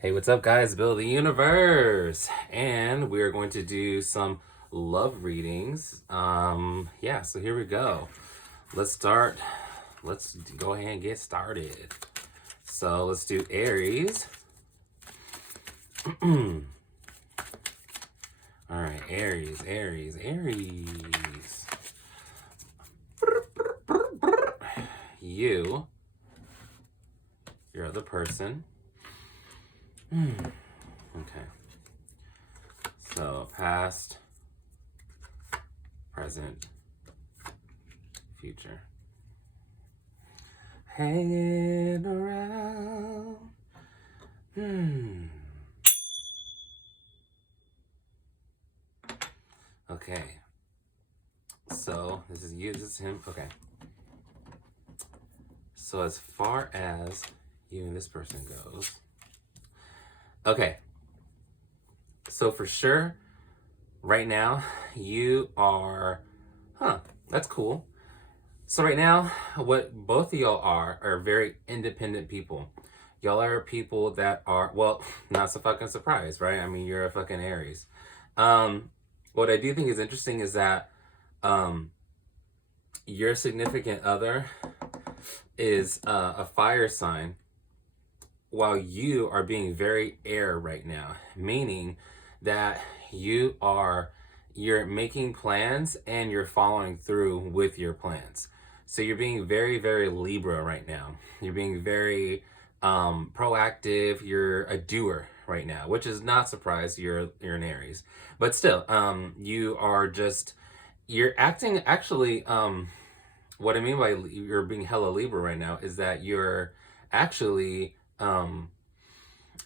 Hey, what's up, guys? Bill the Universe, and we're going to do some love readings. Yeah, so here we go. Let's start. Let's go ahead and get started. So let's do Aries. All right, Aries. You, your other person. Okay. So past, present, future. Hanging around. Okay. So this is you, this is him. Okay. So as far as you and this person goes. Okay. So for sure, right now, you are, that's cool. So right now, what both of y'all are very independent people. Y'all are people that are, well, not so fucking surprised, right? I mean, you're a fucking Aries. What I do think is interesting is that your significant other is a fire sign, while you are being very air right now, meaning that you're making plans and you're following through with your plans. So you're being very, very Libra right now. You're being very proactive. You're a doer right now, which is not surprised. You're an Aries, but still, you're acting actually. What I mean by you're being hella Libra right now is that you're actually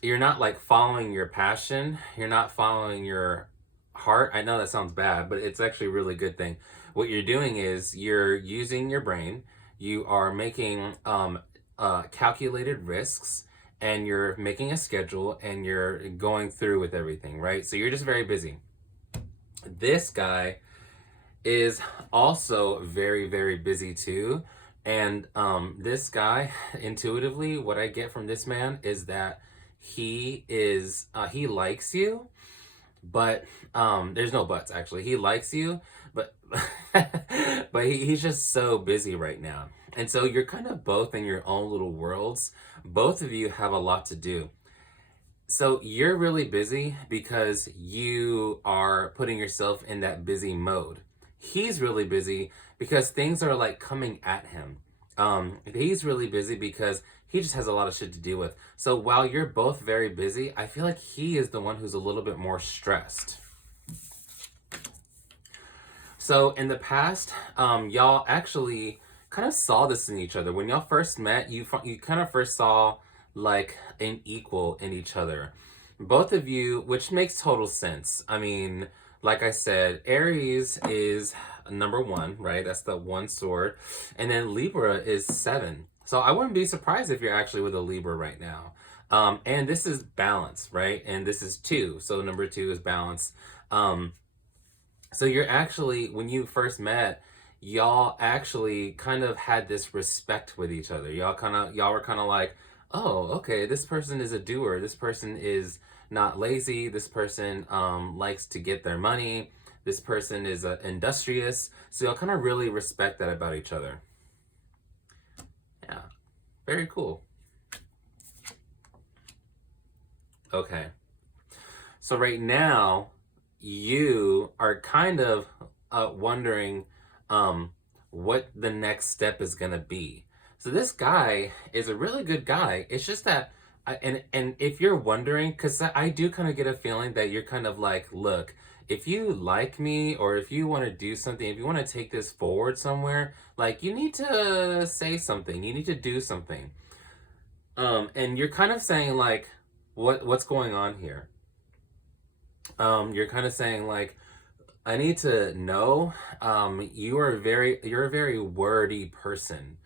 you're not like following your passion. You're not following your heart. I know that sounds bad, but it's actually a really good thing. What you're doing is you're using your brain. You are making calculated risks, and you're making a schedule, and you're going through with everything, right? So you're just very busy. This guy is also very, very busy too. And this guy, intuitively, what I get from this man is that he likes you, but there's no buts actually. He likes you, but but he's just so busy right now. And so you're kind of both in your own little worlds. Both of you have a lot to do. So you're really busy because you are putting yourself in that busy mode. He's really busy because things are like coming at him. He's really busy because he just has a lot of shit to deal with. So while you're both very busy, I feel like he is the one who's a little bit more stressed. So in the past, y'all actually kind of saw this in each other. When y'all first met, you kind of first saw like an equal in each other. Both of you, which makes total sense. I mean, like I said, Aries is number 1, right? That's the 1 sword. And then Libra is 7. So I wouldn't be surprised if you're actually with a Libra right now. And this is balance, right? And this is 2. So number 2 is balance. So you're actually, when you first met, y'all actually kind of had this respect with each other. Y'all were kind of like, oh, okay, this person is a doer. This person is not lazy. This person likes to get their money. This person is industrious. So y'all kind of really respect that about each other. Yeah, very cool. Okay. So right now, you are kind of wondering what the next step is going to be. So this guy is a really good guy. It's just that, and if you're wondering, because I do kind of get a feeling that you're kind of like, look, if you like me, or if you want to do something, if you want to take this forward somewhere, like, you need to say something. You need to do something. And you're kind of saying like, what's going on here? You're kind of saying like, I need to know. You're a very wordy person.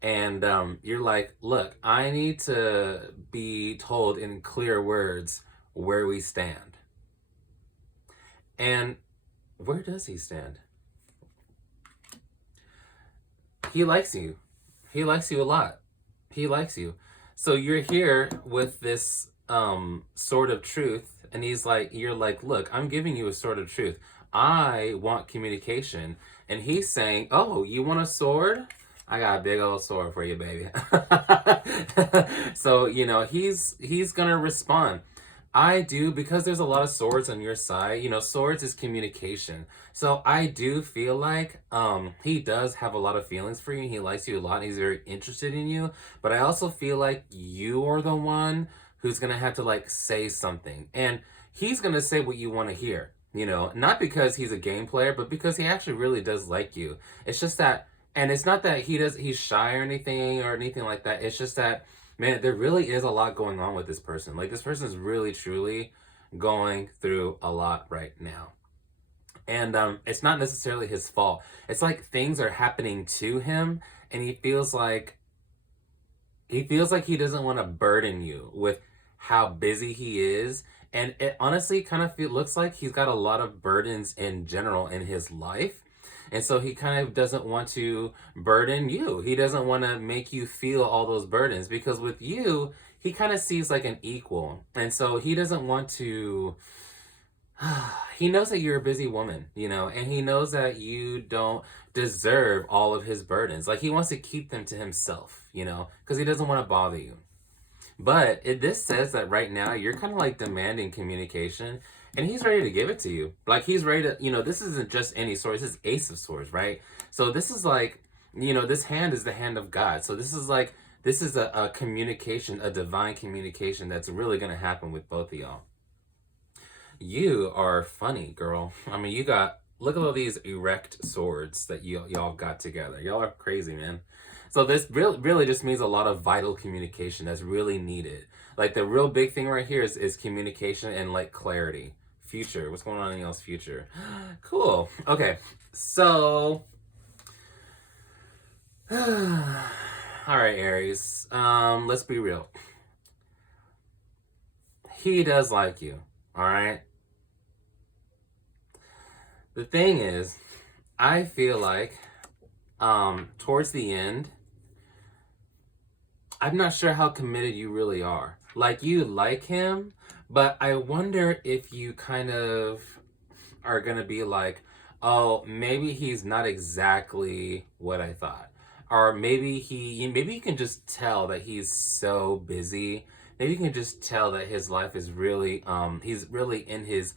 And you're like, look, I need to be told in clear words where we stand. And where does he stand? He likes you. He likes you a lot. He likes you. So you're here with this sword of truth, and he's like, you're like, look, I'm giving you a sword of truth. I want communication. And he's saying, oh, you want a sword? I got a big old sword for you, baby. So, you know, he's gonna respond. I do, because there's a lot of swords on your side. You know, swords is communication. So I do feel like he does have a lot of feelings for you. He likes you a lot. And he's very interested in you. But I also feel like you are the one who's gonna have to like say something, and he's gonna say what you want to hear. You know, not because he's a game player, but because he actually really does like you. It's just that, and it's not that he's shy or anything like that. It's just that, man, there really is a lot going on with this person. Like, this person is really truly going through a lot right now. And it's not necessarily his fault. It's like things are happening to him, and he feels like he doesn't want to burden you with how busy he is. And it honestly kind of looks like he's got a lot of burdens in general in his life. And so he kind of doesn't want to burden you. He doesn't want to make you feel all those burdens, because with you, he kind of sees like an equal. And so he doesn't want to, he knows that you're a busy woman, you know, and he knows that you don't deserve all of his burdens. Like, he wants to keep them to himself, you know, because he doesn't want to bother you. But this says that right now you're kind of like demanding communication, and he's ready to give it to you. Like, he's ready to, you know, this isn't just any sword. This is Ace of Swords, right? So this is like, you know, this hand is the hand of God. So this is like, this is a communication, a divine communication that's really going to happen with both of y'all. You are funny, girl. I mean, you got, look at all these erect swords that y'all got together. Y'all are crazy, man. So this really just means a lot of vital communication that's really needed. Like, the real big thing right here is communication and like clarity. Future. What's going on in y'all's future? Cool. Okay. So, all right, Aries. Let's be real. He does like you. All right. The thing is, I feel like towards the end, I'm not sure how committed you really are. Like, you like him, but I wonder if you kind of are going to be like, oh, maybe he's not exactly what I thought. Or maybe you can just tell that he's so busy. Maybe you can just tell that his life is really, he's really in his,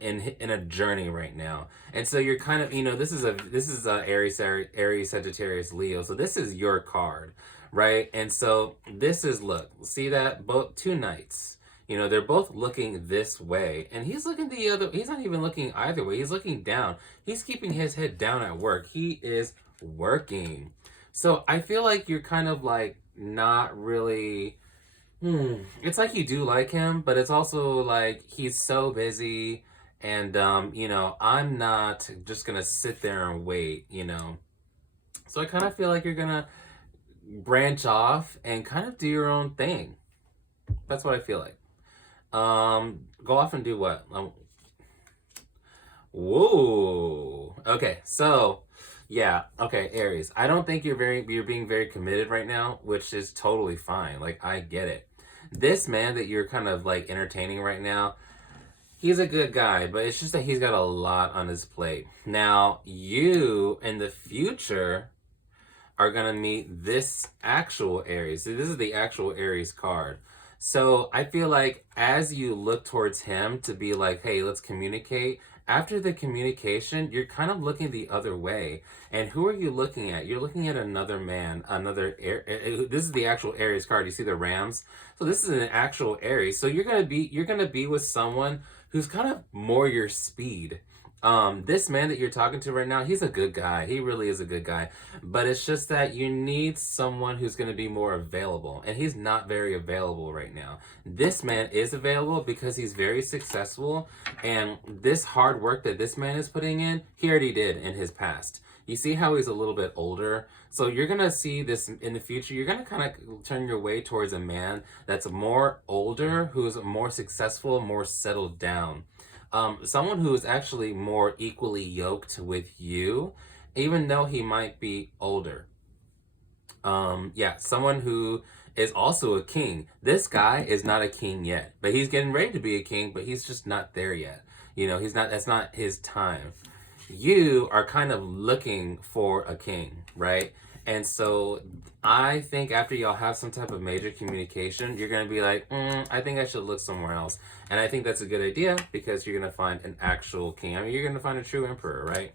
in a journey right now. And so you're kind of, you know, this is a Aries, Sagittarius, Leo. So this is your card, right? And so this is, look, see that? Both two knights. You know, they're both looking this way, and he's looking the other. He's not even looking either way. He's looking down. He's keeping his head down at work. He is working. So I feel like you're kind of like not really, it's like you do like him, but it's also like he's so busy, and you know, I'm not just gonna sit there and wait, you know. So I kind of feel like you're gonna branch off and kind of do your own thing. That's what I feel like. Go off and do what? Whoa. Okay, so yeah, okay, Aries. I don't think you're being very committed right now, which is totally fine. Like, I get it. This man that you're kind of like entertaining right now, he's a good guy, but it's just that he's got a lot on his plate. Now, you in the future are gonna meet this actual Aries. So this is the actual Aries card. So I feel like as you look towards him to be like, hey, let's communicate, after the communication, you're kind of looking the other way. And who are you looking at? You're looking at another man, this is the actual Aries card. You see the Rams? So this is an actual Aries. So you're gonna be with someone who's kind of more your speed. This man that you're talking to right now, he's a good guy. He really is a good guy. But it's just that you need someone who's going to be more available. And he's not very available right now. This man is available because he's very successful. And this hard work that this man is putting in, he already did in his past. You see how he's a little bit older? So you're going to see this in the future. You're going to kind of turn your way towards a man that's more older, who's more successful, more settled down. Someone who is actually more equally yoked with you, even though he might be older. Yeah, someone who is also a king. This guy is not a king yet, but he's getting ready to be a king, but he's just not there yet. You know, that's not his time. You are kind of looking for a king, right? And so I think after y'all have some type of major communication, you're going to be like, I think I should look somewhere else. And I think that's a good idea because you're going to find an actual king. I mean, you're going to find a true emperor, right?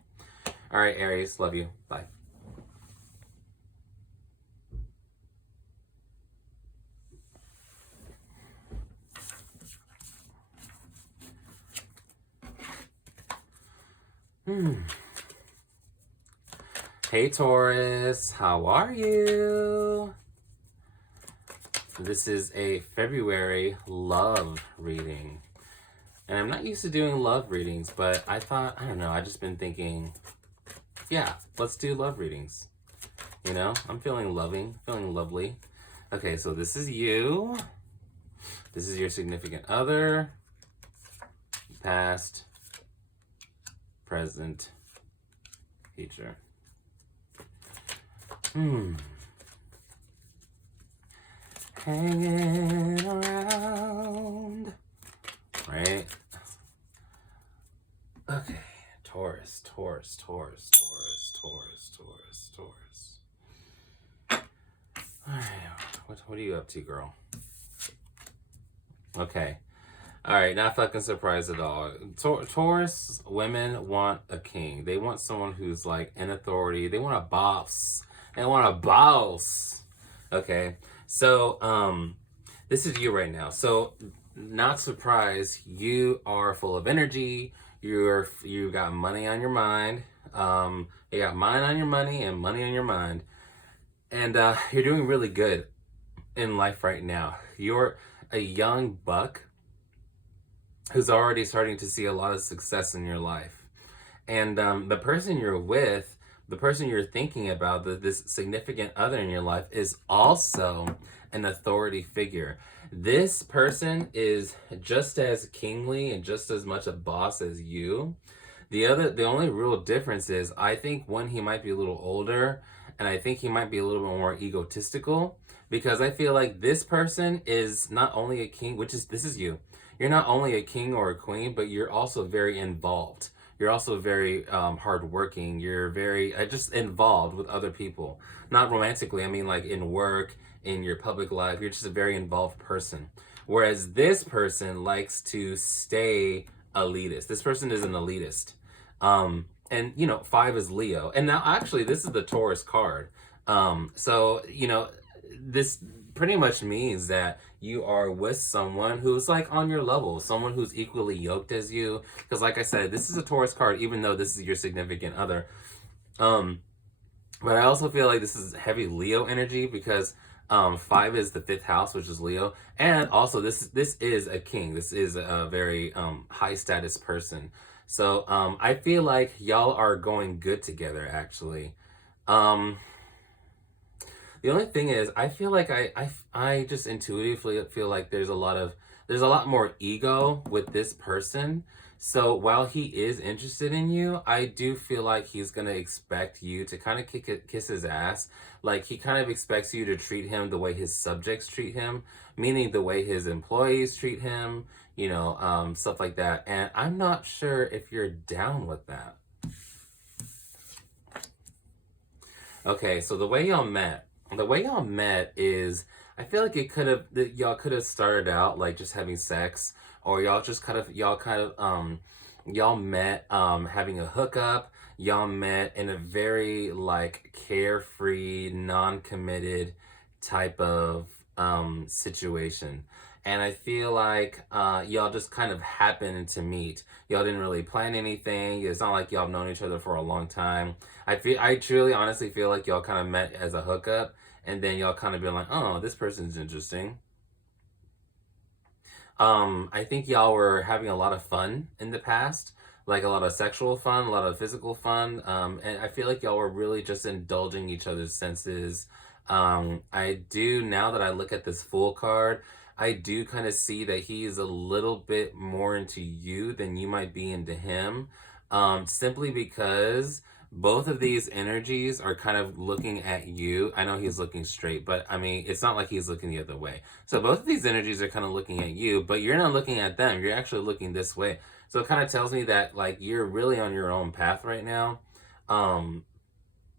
All right, Aries, love you. Bye. Hey Taurus, how are you? This is a February love reading. And I'm not used to doing love readings, but I thought, I don't know, I've just been thinking, yeah, let's do love readings. You know, I'm feeling loving, feeling lovely. Okay, so this is you. This is your significant other. Past, present, future. Hanging around. Right? Okay. Taurus, Taurus, Taurus, Taurus, Taurus, Taurus, Taurus. Alright. What are you up to, girl? Okay. Alright, not fucking surprised at all. Taurus women want a king. They want someone who's like in authority. They want a boss. They want a boss. Okay. So, this is you right now. So, not surprised, you are full of energy. You got money on your mind. You got mind on your money and money on your mind. And you're doing really good in life right now. You're a young buck who's already starting to see a lot of success in your life. And the person you're with, the person you're thinking about, this significant other in your life, is also an authority figure. This person is just as kingly and just as much a boss as you. The only real difference is, I think one, he might be a little older, and I think he might be a little bit more egotistical, because I feel like this person is not only a king, this is you. You're not only a king or a queen, but you're also very involved. You're also very hardworking. You're very just involved with other people. Not romantically, I mean like in work, in your public life. You're just a very involved person. Whereas this person likes to stay elitist. This person is an elitist. And, you know, 5 is Leo. And now, actually, this is the Taurus card. So, you know, this pretty much means that you are with someone who's like on your level, someone who's equally yoked as you. Because like I said, this is a Taurus card, even though this is your significant other. But I also feel like this is heavy Leo energy, because 5 is the 5th house, which is Leo. And also this is a king. This is a very high status person. So I feel like y'all are going good together, actually. The only thing is, I feel like I just intuitively feel like there's a lot more ego with this person. So while he is interested in you, I do feel like he's gonna expect you to kind of kiss his ass. Like, he kind of expects you to treat him the way his subjects treat him, meaning the way his employees treat him, you know, stuff like that. And I'm not sure if you're down with that. Okay, so the way y'all met is, I feel like y'all could have started out like just having sex, or y'all met having a hookup. Y'all met in a very like carefree, non-committed type of situation. And I feel like y'all just kind of happened to meet. Y'all didn't really plan anything. It's not like y'all have known each other for a long time. I truly, honestly feel like y'all kind of met as a hookup, and then y'all kind of been like, oh, this person's interesting. I think y'all were having a lot of fun in the past, like a lot of sexual fun, a lot of physical fun, and I feel like y'all were really just indulging each other's senses. I do, now that I look at this Fool card, I do kind of see that he's a little bit more into you than you might be into him, simply because both of these energies are kind of looking at you. I know he's looking straight, but I mean, it's not like he's looking the other way. So both of these energies are kind of looking at you, but you're not looking at them. You're actually looking this way. So it kind of tells me that like you're really on your own path right now.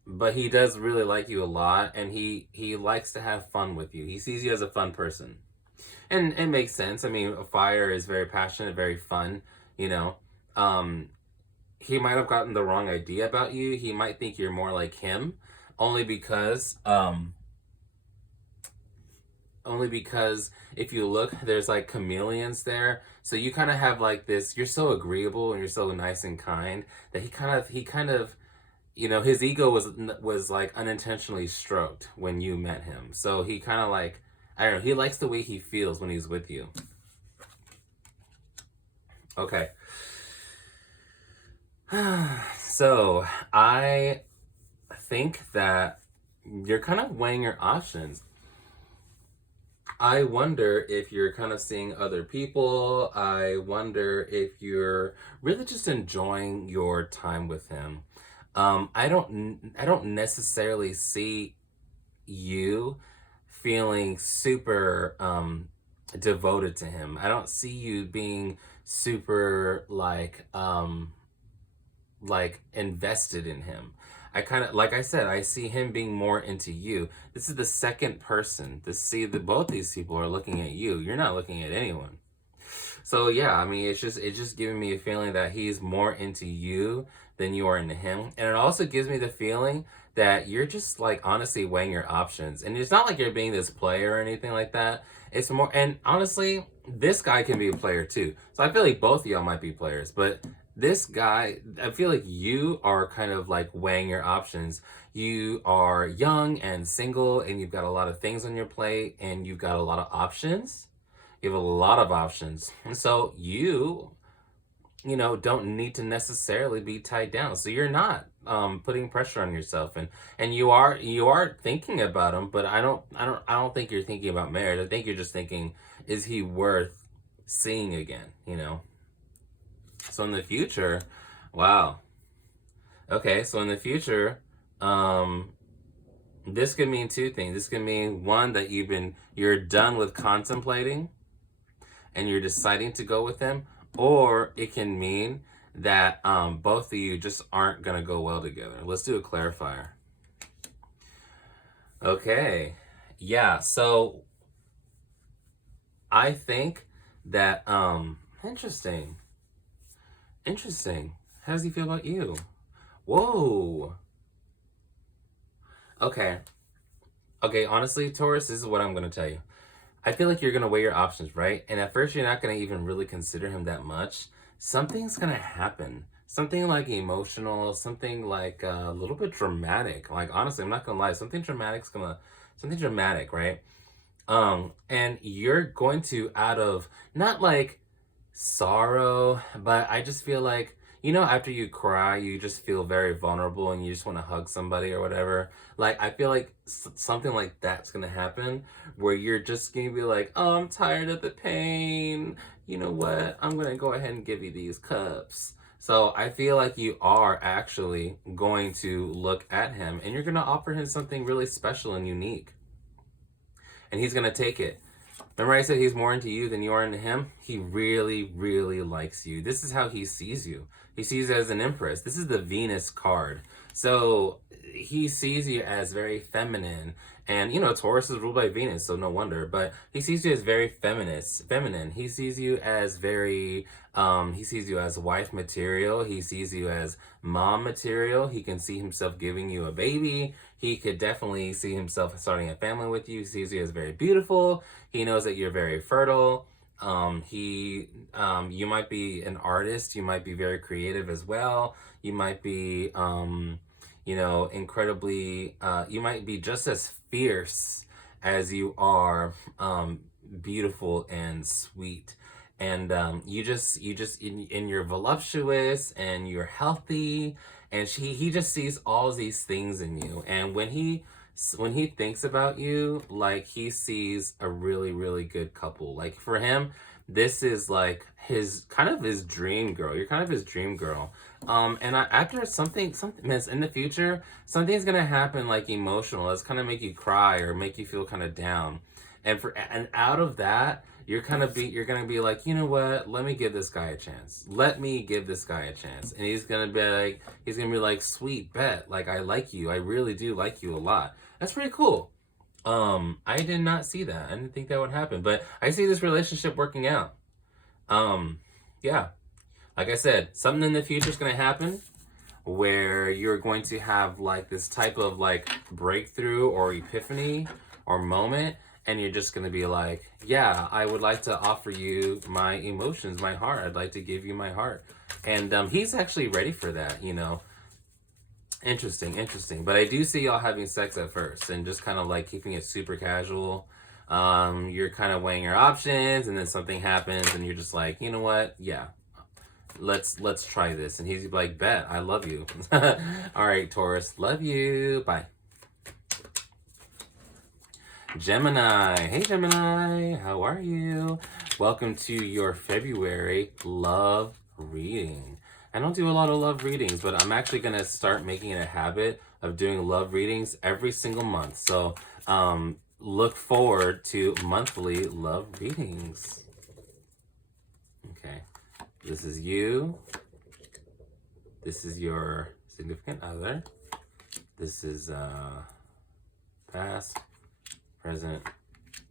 But he does really like you a lot, and he likes to have fun with you. He sees you as a fun person. And it makes sense. I mean, fire is very passionate, very fun, you know. He might have gotten the wrong idea about you. He might think you're more like him, only because if you look, there's like chameleons there. So you kind of have like this, you're so agreeable and you're so nice and kind that he kind of you know, his ego was like unintentionally stroked when you met him. So he kind of like, I don't know, he likes the way he feels when he's with you. Okay. So I think that you're kind of weighing your options. I wonder if you're kind of seeing other people. I wonder if you're really just enjoying your time with him. I don't necessarily see you feeling super devoted to him. I don't see you being super like invested in him. I kind of, like I said, I see him being more into you. This is the second person to see that both these people are looking at you. You're not looking at anyone. So yeah, I mean, it's just giving me a feeling that he's more into you than you are into him. And it also gives me the feeling that you're just like honestly weighing your options. And it's not like you're being this player or anything like that. It's more, and honestly, this guy can be a player too. So I feel like both of y'all might be players, but this guy, I feel like you are kind of like weighing your options. You are young and single, and you've got a lot of things on your plate, and you've got a lot of options. You have a lot of options. And so you know, don't need to necessarily be tied down. So you're not putting pressure on yourself, and you are thinking about him, but I don't think you're thinking about marriage. I think you're just thinking, is he worth seeing again, you know? So in the future, wow. Okay, so in the future, this could mean two things. This could mean one, that you're done with contemplating and you're deciding to go with him, or it can mean that both of you just aren't gonna go well together. Let's do a clarifier. Okay, yeah, so I think that interesting. How does he feel about you? Whoa. Okay, honestly, Taurus, this is what I'm gonna tell you. I feel like you're going to weigh your options, right? And at first, you're not going to even really consider him that much. Something's going to happen. Something like emotional, something like a little bit dramatic. Like, honestly, I'm not going to lie. Something dramatic, right? And you're going to, out of, not like sorrow, but I just feel like, you know, after you cry, you just feel very vulnerable and you just want to hug somebody or whatever. Like, I feel like something like that's going to happen where you're just going to be like, oh, I'm tired of the pain. You know what? I'm going to go ahead and give you these cups. So I feel like you are actually going to look at him and you're going to offer him something really special and unique. And he's going to take it. Remember I said he's more into you than you are into him? He really, really likes you. This is how he sees you. He sees you as an empress. This is the Venus card. So he sees you as very feminine. And, you know, Taurus is ruled by Venus, so no wonder. But he sees you as very feminine. He sees you as very, he sees you as wife material. He sees you as mom material. He can see himself giving you a baby. He could definitely see himself starting a family with you. He sees you as very beautiful. He knows that you're very fertile. You might be an artist. You might be very creative as well. You might be, you know, incredibly, you might be just as fierce as you are, beautiful and sweet. And, you just, and you're voluptuous and you're healthy. And he just sees all these things in you. And when he thinks about you, like, he sees a really, really good couple. Like, for him, this is like his kind of his dream girl. You're kind of his dream girl. And after something miss in the future, something's gonna happen like emotional. It's kind of make you cry or make you feel kind of down. And out of that, you're gonna be like, you know what? Let me give this guy a chance. Let me give this guy a chance. And he's gonna be like, sweet bet. Like, I like you. I really do like you a lot. That's pretty cool. I did not see that. I didn't think that would happen, but I see this relationship working out. Yeah. Like I said, something in the future is going to happen where you're going to have like this type of like breakthrough or epiphany or moment, and you're just going to be like, yeah, I would like to offer you my emotions, my heart. I'd like to give you my heart. And he's actually ready for that, you know. Interesting. But I do see y'all having sex at first and just kind of like keeping it super casual. You're kind of weighing your options, and then something happens and you're just like, you know what? Yeah, let's try this. And he's like, bet, I love you. All right, Taurus, love you. Bye. Gemini. Hey, Gemini. How are you? Welcome to your February love reading. I don't do a lot of love readings, but I'm actually going to start making it a habit of doing love readings every single month. So look forward to monthly love readings. Okay. This is you. This is your significant other. This is past, present,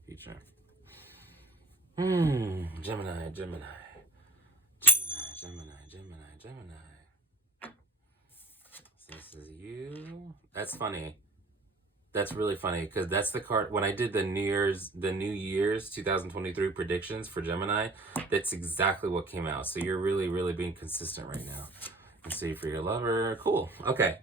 future. Gemini. So this is you. That's funny. That's really funny because that's the card. When I did the New Year's 2023 predictions for Gemini, that's exactly what came out. So you're really, really being consistent right now. Let's see for your lover. Cool. Okay.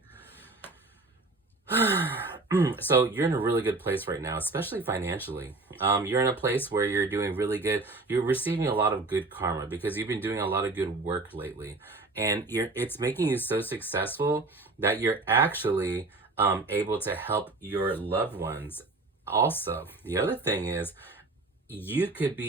So you're in a really good place right now, especially financially. You're in a place where you're doing really good. You're receiving a lot of good karma because you've been doing a lot of good work lately, and it's making you so successful that you're actually able to help your loved ones. Also, the other thing is you could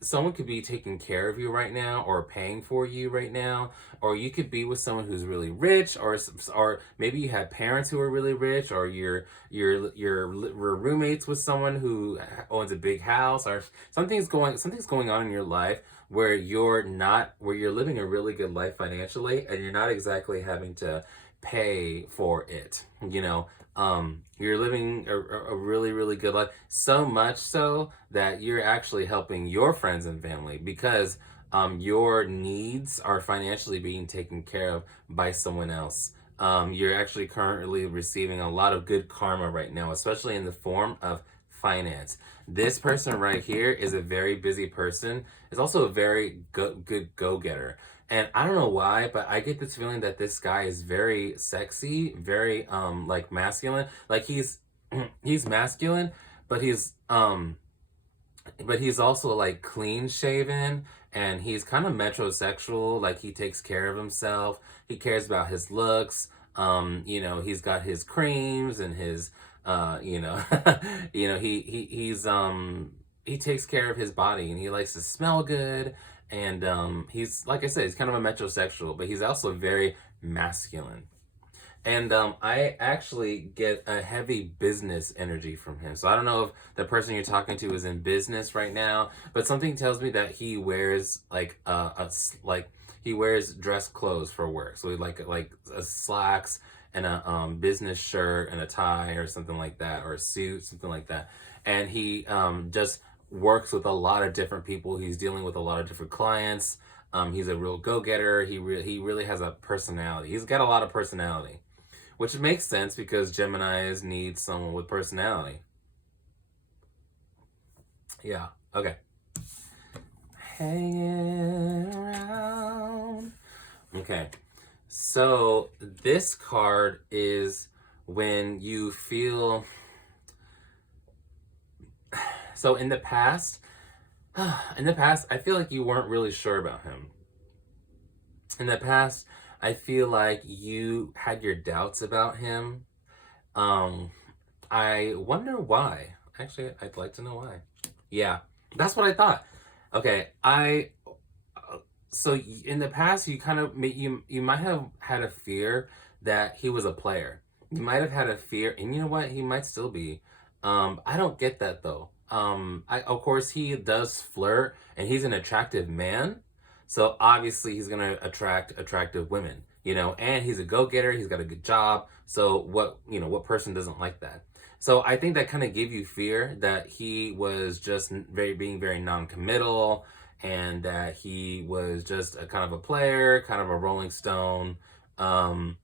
someone could be taking care of you right now or paying for you right now, or you could be with someone who's really rich, or maybe you have parents who are really rich, or you're roommates with someone who owns a big house, or something's going on in your life where you're living a really good life financially and you're not exactly having to pay for it, you know. You're living a really, really good life, so much so that you're actually helping your friends and family because your needs are financially being taken care of by someone else. You're actually currently receiving a lot of good karma right now, especially in the form of finance. This person right here is a very busy person. Is also a very good go-getter. And I don't know why, but I get this feeling that this guy is very sexy, very like masculine. Like he's masculine, but he's also like clean shaven, and he's kind of metrosexual. Like he takes care of himself. He cares about his looks. You know, he's got his creams and his you know, you know, he takes care of his body, and he likes to smell good. And he's, like I said, he's kind of a metrosexual, but he's also very masculine. And I actually get a heavy business energy from him. So I don't know if the person you're talking to is in business right now, but something tells me that he wears like he wears dress clothes for work. So he like a slacks and a business shirt and a tie or something like that, or a suit, something like that. And he just works with a lot of different people. He's dealing with a lot of different clients. He's a real go-getter. He really has a personality. He's got a lot of personality, which makes sense because Geminis need someone with personality. Yeah. Okay. Hanging around. Okay. So this card is when you feel. So in the past, I feel like you weren't really sure about him. In the past, I feel like you had your doubts about him. I wonder why. Actually, I'd like to know why. Yeah, that's what I thought. Okay, so in the past you kind of you might have had a fear that he was a player. You might have had a fear, and you know what? He might still be. I don't get that though. I of course he does flirt, and he's an attractive man, so obviously he's gonna attract attractive women. You know, and he's a go-getter. He's got a good job. So what person doesn't like that? So I think that kind of gave you fear that he was just being very non-committal, and that he was just a kind of a player, kind of a Rolling Stone. Um,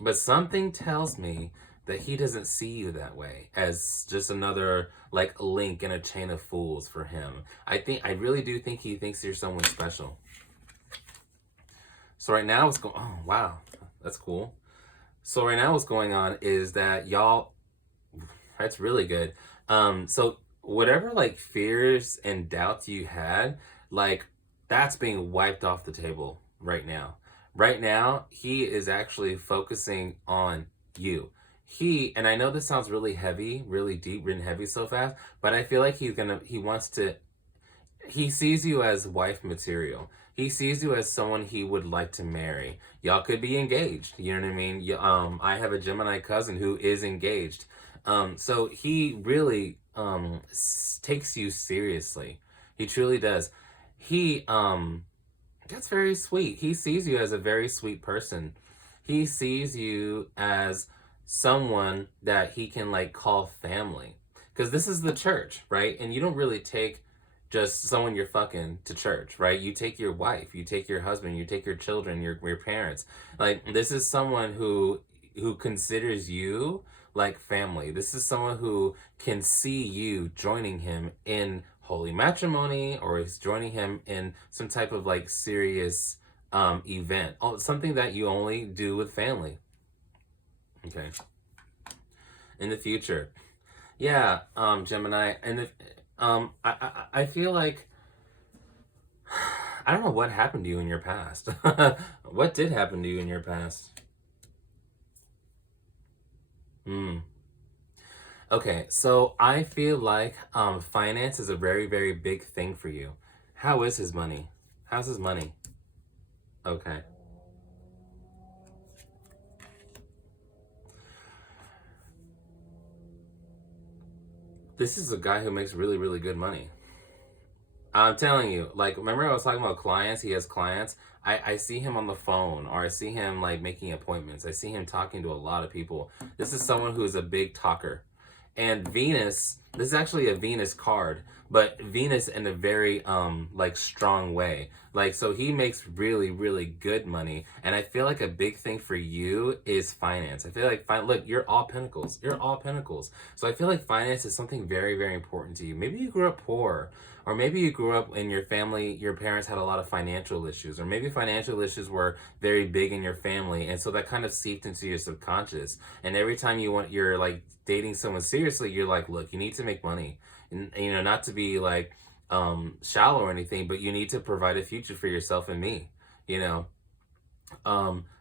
but something tells me that he doesn't see you that way, as just another like link in a chain of fools for him. I really do think he thinks you're someone special. So right now what's going, oh wow, that's cool. So right now what's going on is that y'all, that's really good. So whatever like fears and doubts you had, like that's being wiped off the table right now. Right now, he is actually focusing on you. And I know this sounds really heavy, really deep and heavy so fast, but I feel like he sees you as wife material. He sees you as someone he would like to marry. Y'all could be engaged. You know what I mean? I have a Gemini cousin who is engaged. So he really takes you seriously. He truly does. He That's very sweet. He sees you as a very sweet person. He sees you as someone that he can like call family. Because this is the church, right? And you don't really take just someone you're fucking to church, right? You take your wife, you take your husband, you take your children, your parents. Like this is someone who considers you like family. This is someone who can see you joining him in holy matrimony, or is joining him in some type of like serious event. Something that you only do with family. Okay. In the future. Yeah, Gemini. And if I feel like I don't know what happened to you in your past. What did happen to you in your past? Okay, so I feel like finance is a very, very big thing for you. How is his money? How's his money? Okay. This is a guy who makes really, really good money. I'm telling you, like, remember I was talking about clients? He has clients. I see him on the phone, or I see him like making appointments. I see him talking to a lot of people. This is someone who is a big talker. And Venus, this is actually a Venus card, but Venus in a very like strong way. Like, so he makes really, really good money. And I feel like a big thing for you is finance. I feel like look, you're all pentacles. You're all pentacles. So I feel like finance is something very, very important to you. Maybe you grew up poor, or maybe you grew up in your family, your parents had a lot of financial issues, or maybe financial issues were very big in your family, and so that kind of seeped into your subconscious. And every time you're like dating someone seriously, you're like, look, you need to make money. And, you know, not to be like shallow or anything, but you need to provide a future for yourself and me, you know.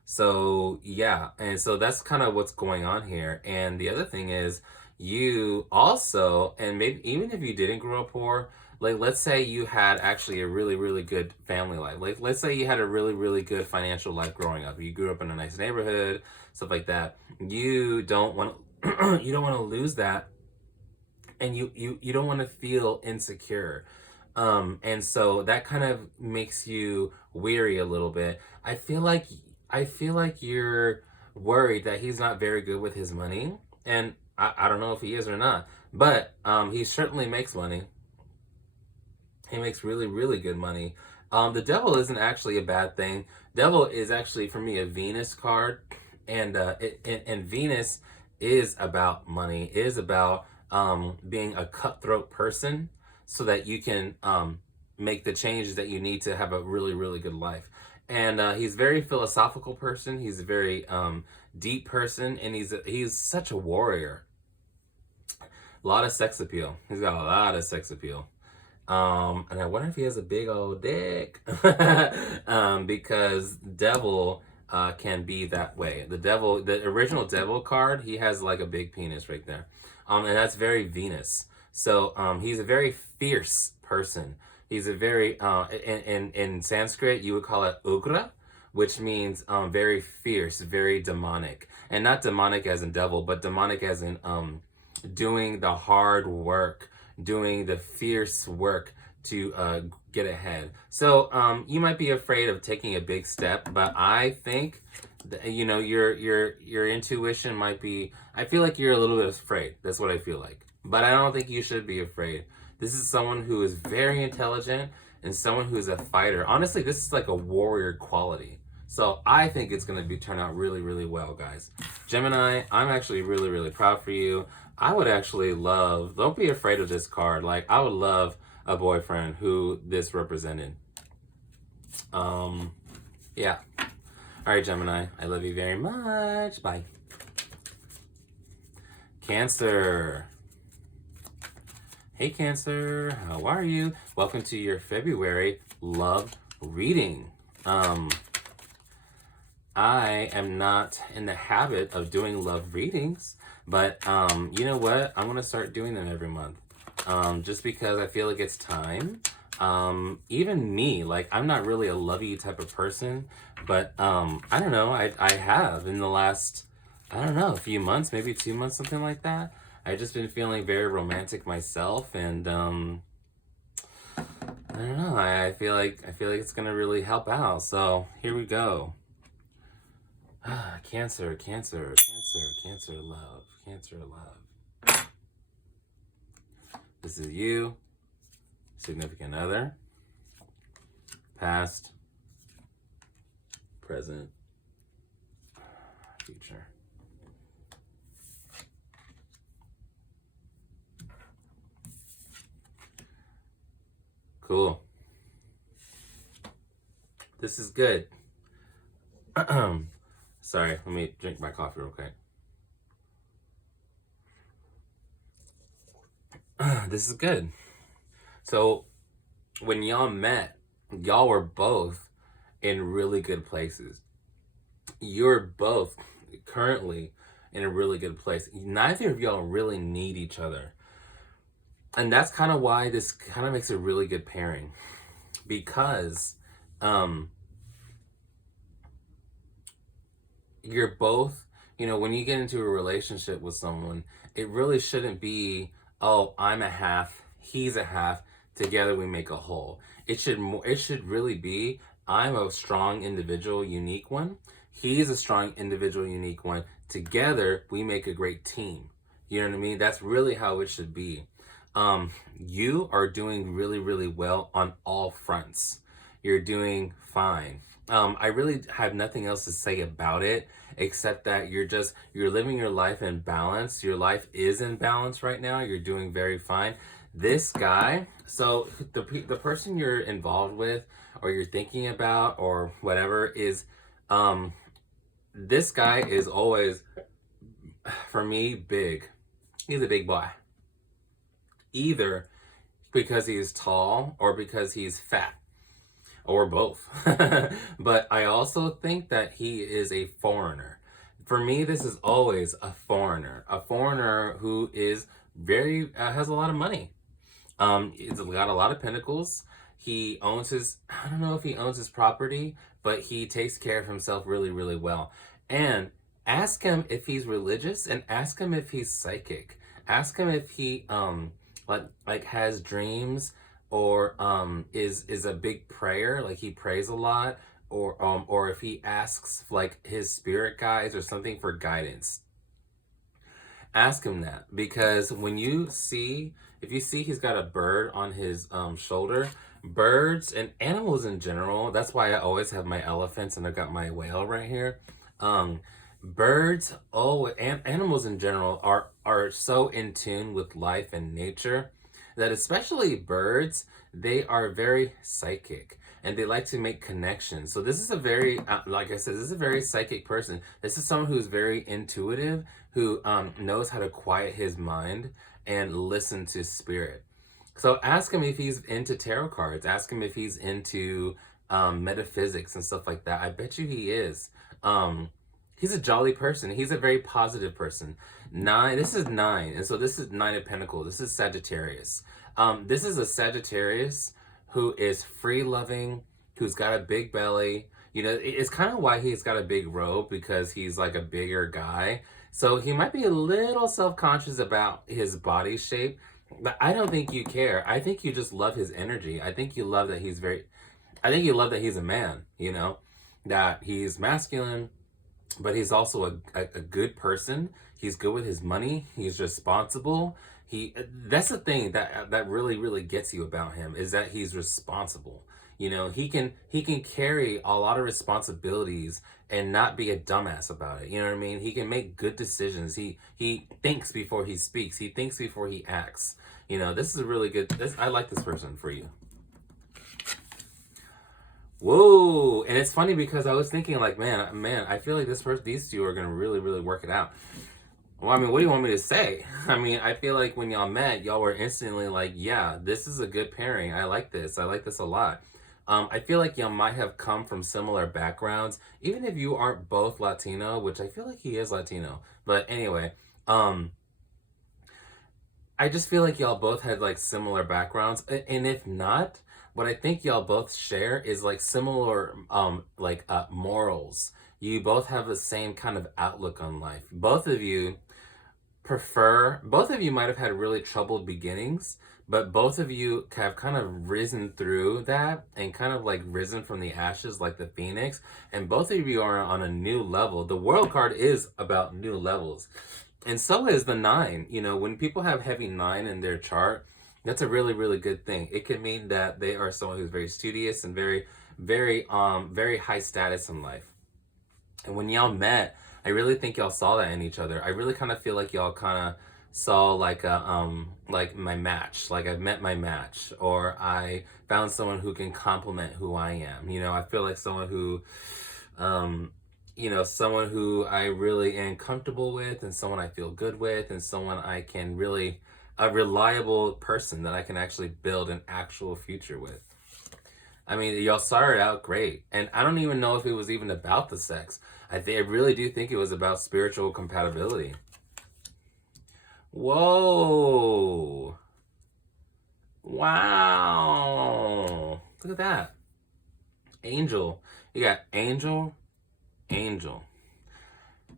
So yeah, and so that's kind of what's going on here. And the other thing is, you also, and maybe even if you didn't grow up poor, like let's say you had actually a really, really good family life. Like let's say you had a really, really good financial life growing up. You grew up in a nice neighborhood, stuff like that. You don't want you don't want to lose that, and you don't want to feel insecure. And so that kind of makes you weary a little bit. I feel like you're worried that he's not very good with his money, and I don't know if he is or not, but he certainly makes money. He makes really, really good money. The devil isn't actually a bad thing. Devil is actually, for me, a Venus card, and and Venus is about money, is about being a cutthroat person, so that you can make the changes that you need to have a really, really good life. And he's a very philosophical person. He's a very deep person, and he's such a warrior. A lot of sex appeal. He's got a lot of sex appeal. And I wonder if he has a big old dick. Because devil can be that way. The devil, the original devil card, he has like a big penis right there. And that's very Venus. So he's a very fierce person. He's a very, in Sanskrit, you would call it ugra, which means very fierce, very demonic. And not demonic as in devil, but demonic as in doing the hard work, doing the fierce work to get ahead. So you might be afraid of taking a big step, but I think that, you know, your intuition might be, I feel like you're a little bit afraid. That's what I feel like. But I don't think you should be afraid. This is someone who is very intelligent and someone who's a fighter. Honestly, this is like a warrior quality. So I think it's going to be turn out really, really well, guys. Gemini, I'm actually really, really proud for you. I would actually love, don't be afraid of this card. Like, I would love a boyfriend who this represented. Yeah. All right, Gemini, I love you very much. Bye. Cancer. Hey, Cancer, how are you? Welcome to your February love reading. I am not in the habit of doing love readings, but you know what? I'm going to start doing them every month. Just because I feel like it's time. Even me, like, I'm not really a lovey type of person, but I don't know, I have in the last, I don't know, a few months, maybe 2 months, something like that. I've just been feeling very romantic myself, and I don't know, I feel like it's gonna really help out. So here we go. Cancer, Cancer, Cancer, Cancer love, Cancer love. This is you, significant other, past, present, future. Cool. This is good. Sorry, let me drink my coffee real quick. This is good. So, when y'all met, y'all were both in really good places. You're both currently in a really good place. Neither of y'all really need each other. And that's kind of why this kind of makes a really good pairing. Because you're both, you know, when you get into a relationship with someone, it really shouldn't be, oh, I'm a half, he's a half, together we make a whole. It should really be, I'm a strong individual, unique one. He's a strong individual, unique one. Together we make a great team. You know what I mean? That's really how it should be. You are doing really, really well on all fronts. You're doing fine. I really have nothing else to say about it except that you're living your life in balance. Your life is in balance right now. You're doing very fine. This guy, so the person you're involved with or you're thinking about or whatever is, this guy is always, for me, big. He's a big boy. Either because he's tall or because he's fat. Or both. But I also think that he is a foreigner. For me, this is always a foreigner who is very, has a lot of money. He's got a lot of pentacles. He owns his, I don't know if he owns his property, but he takes care of himself really, really well. And ask him if he's religious and ask him if he's psychic. Ask him if he, like has dreams or is a big prayer, like he prays a lot, or if he asks like his spirit guides or something for guidance. Ask him that, because when you see, if you see he's got a bird on his shoulder, birds and animals in general, that's why I always have my elephants and I've got my whale right here. Birds, and animals in general are so in tune with life and nature that, especially birds, they are very psychic and they like to make connections. So this is a very, like I said, this is a very psychic person. This is someone who's very intuitive, who knows how to quiet his mind and listen to spirit. So ask him if he's into tarot cards. Ask him if he's into metaphysics and stuff like that. I bet you he is. He's a jolly person. He's a very positive person. This is 9. And so this is 9 of Pentacles. This is Sagittarius. This is a Sagittarius who is free loving, who's got a big belly. You know, it's kind of why he's got a big robe, because he's like a bigger guy. So he might be a little self-conscious about his body shape, but I don't think you care. I think you just love his energy. I think you love that I think you love that he's a man, you know, that he's masculine, but he's also a good person. He's good with his money. He's responsible. That's the thing that really, really gets you about him, is that he's responsible. You know, he can carry a lot of responsibilities and not be a dumbass about it. You know what I mean? He can make good decisions. He thinks before he speaks. He thinks before he acts. You know, this is a really good, I like this person for you. Whoa. And it's funny because I was thinking like, man, I feel like these two are going to really, really work it out. Well, I mean, what do you want me to say? I mean, I feel like when y'all met, y'all were instantly like, yeah, this is a good pairing. I like this. I like this a lot. I feel like y'all might have come from similar backgrounds, even if you aren't both Latino, which I feel like he is Latino. But anyway, I just feel like y'all both had like similar backgrounds. And if not, what I think y'all both share is like similar morals. You both have the same kind of outlook on life. Both of you might have had really troubled beginnings, but both of you have kind of risen through that and kind of like risen from the ashes like the phoenix, and both of you are on a new level. The world card is about new levels, and so is the 9. You know, when people have heavy 9 in their chart, that's a really, really good thing. It could mean that they are someone who's very studious and very, very high status in life. And when y'all met, I really think y'all saw that in each other. I really kind of feel like y'all kind of saw like my match. Like I've met my match, or I found someone who can complement who I am. You know, I feel like someone who, someone who I really am comfortable with, and someone I feel good with, and someone I can really, a reliable person that I can actually build an actual future with. I mean, y'all started out great, and I don't even know if it was even about the sex. I really do think it was about spiritual compatibility. Whoa. Wow. Look at that. Angel. You got angel.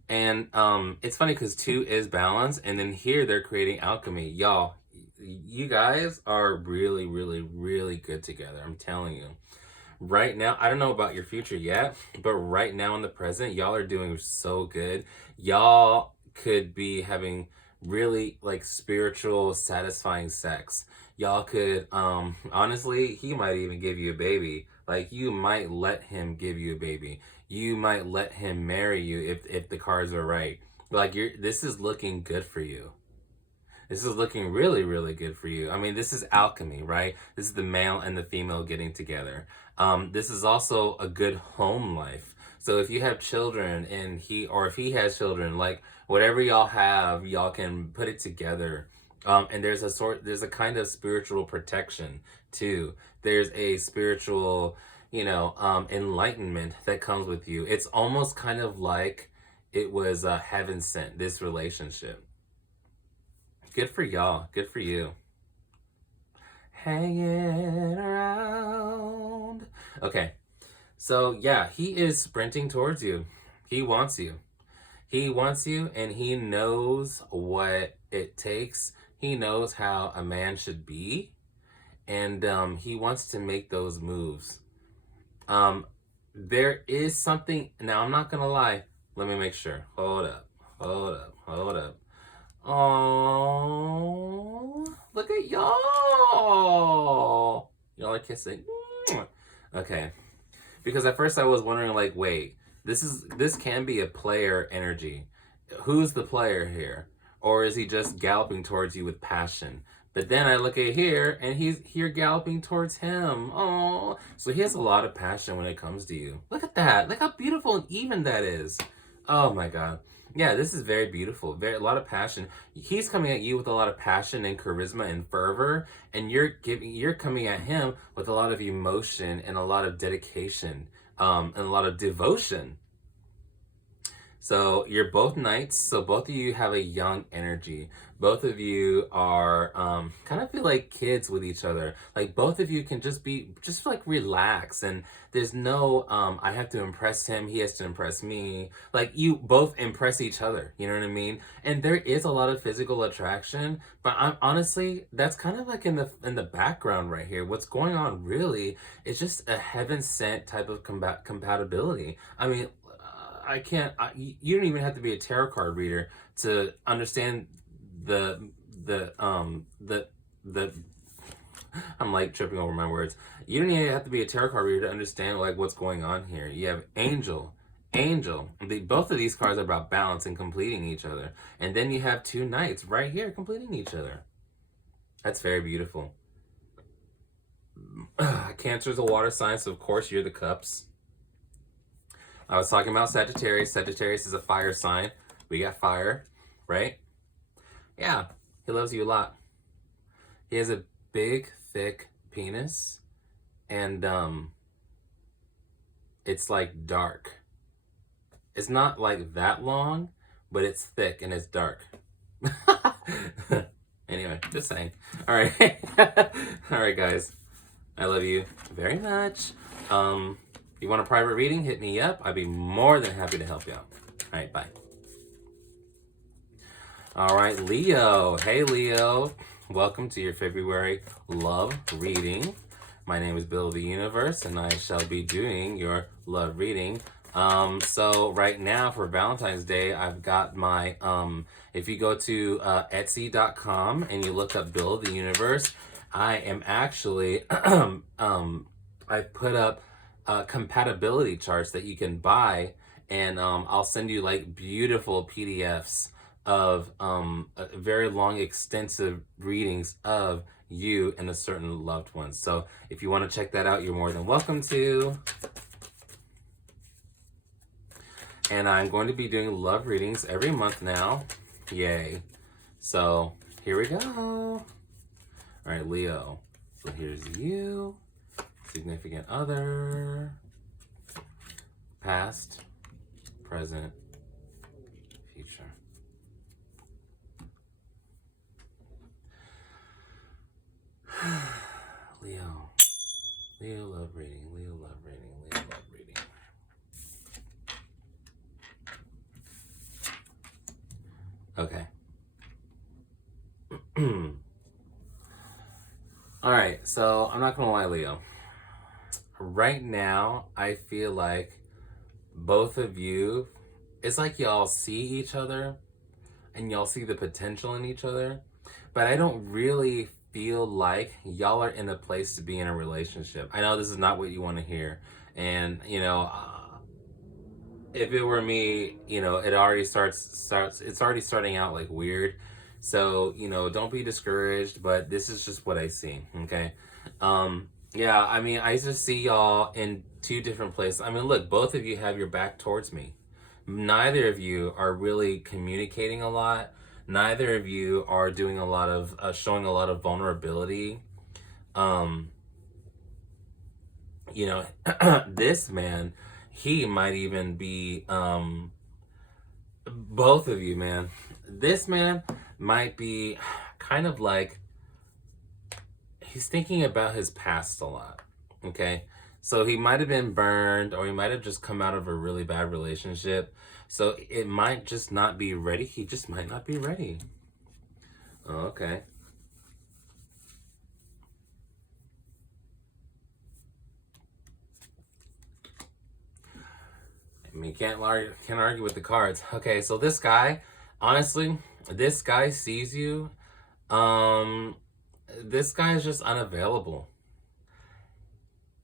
And it's funny because 2 is balance, and then here they're creating alchemy. Y'all, you guys are really, really, really good together. I'm telling you. Right now, I don't know about your future yet, but right now in the present, y'all are doing so good. Y'all could be having really like spiritual, satisfying sex. Y'all could, honestly, he might even give you a baby. Like, you might let him give you a baby. You might let him marry you if the cards are right. Like, this is looking good for you. This is looking really, really good for you. I mean, this is alchemy, right? This is the male and the female getting together. This is also a good home life. So if you have children and if he has children, like whatever y'all have, y'all can put it together. And there's a kind of spiritual protection too. There's a spiritual, enlightenment that comes with you. It's almost kind of like it was heaven sent, this relationship. Good for y'all. Good for you. Hanging around. Okay. So, yeah, he is sprinting towards you. He wants you. He wants you, and he knows what it takes. He knows how a man should be. And he wants to make those moves. There is something... Now, I'm not going to lie. Let me make sure. Hold up. Oh, look at y'all. Y'all are kissing. Okay. Because at first I was wondering, like, wait, this can be a player energy. Who's the player here? Or is he just galloping towards you with passion? But then I look at here, and he's here galloping towards him. Oh, so he has a lot of passion when it comes to you. Look at that. Look how beautiful and even that is. Oh my God. Yeah, this is very beautiful. A lot of passion. He's coming at you with a lot of passion and charisma and fervor, and you're coming at him with a lot of emotion and a lot of dedication, and a lot of devotion. So you're both knights, so both of you have a young energy. Both of you are kind of feel like kids with each other. Like both of you can just like relax, and there's no I have to impress him, he has to impress me. Like you both impress each other, you know what I mean? And there is a lot of physical attraction, but honestly, that's kind of like in the background right here. What's going on really is just a heaven sent type of compatibility. I mean, I can't. You don't even have to be a tarot card reader to understand the the. I'm like tripping over my words. You don't even have to be a tarot card reader to understand like what's going on here. You have angel, angel. Both of these cards are about balance and completing each other, and then you have two knights right here completing each other. That's very beautiful. Cancer's a water sign, so of course you're the cups. I was talking about Sagittarius. Sagittarius is a fire sign. We got fire, right? Yeah, he loves you a lot. He has a big, thick penis, and it's like dark. It's not like that long, but it's thick and it's dark. Anyway, just saying. All right. All right, guys. I love you very much. You want a private reading? Hit me up. I'd be more than happy to help you out. All right, bye. All right, Leo. Hey, Leo. Welcome to your February love reading. My name is Bill of the Universe, and I shall be doing your love reading. So right now for Valentine's Day, I've got my, if you go to Etsy.com and you look up Bill of the Universe, I am actually, I put up compatibility charts that you can buy, and I'll send you like beautiful PDFs of very long, extensive readings of you and a certain loved one. So if you want to check that out, you're more than welcome to. And I'm going to be doing love readings every month now. Yay. So here we go. All right, Leo. So here's you. Significant other, past, present, future. Leo. Leo love reading. Leo love reading. Leo love reading. Okay. All right, so I'm not gonna lie, Leo. Right now, I feel like both of you, it's like y'all see each other and y'all see the potential in each other, but I don't really feel like y'all are in a place to be in a relationship. I know this is not what you want to hear, and you know, if it were me, you know, it already starts. It's already starting out like weird. So you know, don't be discouraged. But this is just what I see. Okay. Yeah, I mean, I just see y'all in two different places. I mean, look, both of you have your back towards me. Neither of you are really communicating a lot. Neither of you are doing a lot of, showing a lot of vulnerability. You know, this man, he might even be, both of you, man. This man might be kind of like, he's thinking about his past a lot, okay? So he might have been burned, or he might have just come out of a really bad relationship. So it might just not be ready. He just might not be ready. Okay. I mean, can't argue with the cards. Okay, so this guy, honestly, this guy sees you. This guy is just unavailable.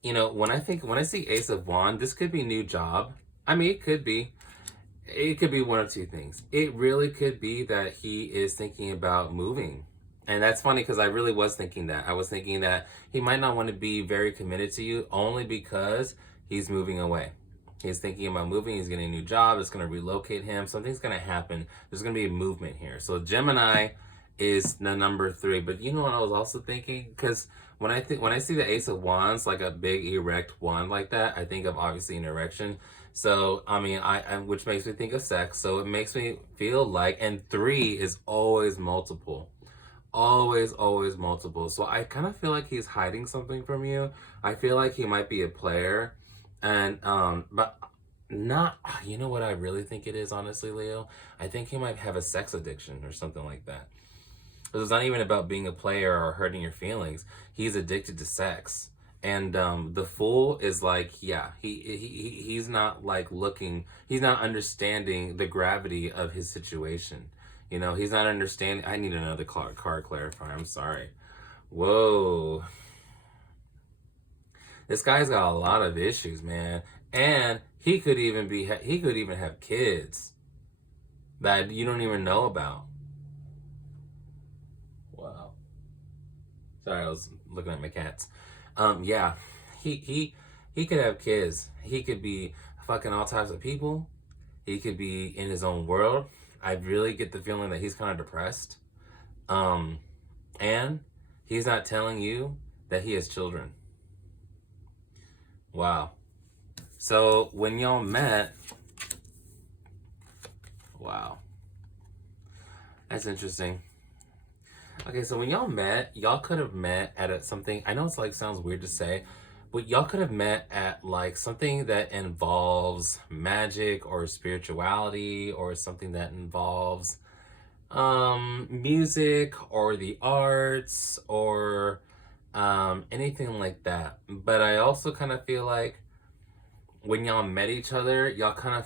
You know, when I see Ace of Wands, this could be new job. I mean, it could be one of two things. It really could be that he is thinking about moving. And that's funny because I really was thinking that. I was thinking that he might not want to be very committed to you only because he's moving away. He's thinking about moving. He's getting a new job. It's going to relocate him. Something's going to happen. There's going to be a movement here. So Gemini is the number 3. But you know what I was also thinking? Because when I see the Ace of Wands, like a big erect wand like that, I think of obviously an erection. So I mean, which makes me think of sex. So it makes me feel like, and 3 is always multiple. Always multiple. So I kind of feel like he's hiding something from you. I feel like he might be a player. And but not, you know what I really think it is, honestly, Leo? I think he might have a sex addiction or something like that. Because it's not even about being a player or hurting your feelings. He's addicted to sex. And the Fool is like, yeah, he's not like looking, he's not understanding the gravity of his situation. You know, he's not understanding. I need another card clarifier. I'm sorry. Whoa. This guy's got a lot of issues, man. And he could even have kids that you don't even know about. Wow. Sorry, I was looking at my cats. Yeah. He could have kids. He could be fucking all types of people. He could be in his own world. I really get the feeling that he's kind of depressed. And he's not telling you that he has children. Wow. So when y'all met, wow, that's interesting. Okay, so when y'all met, y'all could have met at something. I know it's like sounds weird to say, but y'all could have met at like something that involves magic or spirituality or something that involves music or the arts or anything like that. But I also kind of feel like when y'all met each other, y'all kind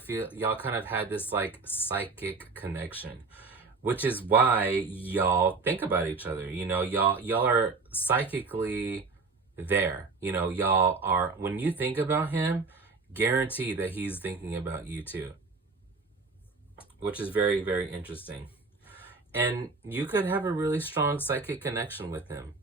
of had this like psychic connection, which is why y'all think about each other. You know, y'all are psychically there. You know, y'all are, when you think about him, guarantee that he's thinking about you too, which is very, very interesting. And you could have a really strong psychic connection with him.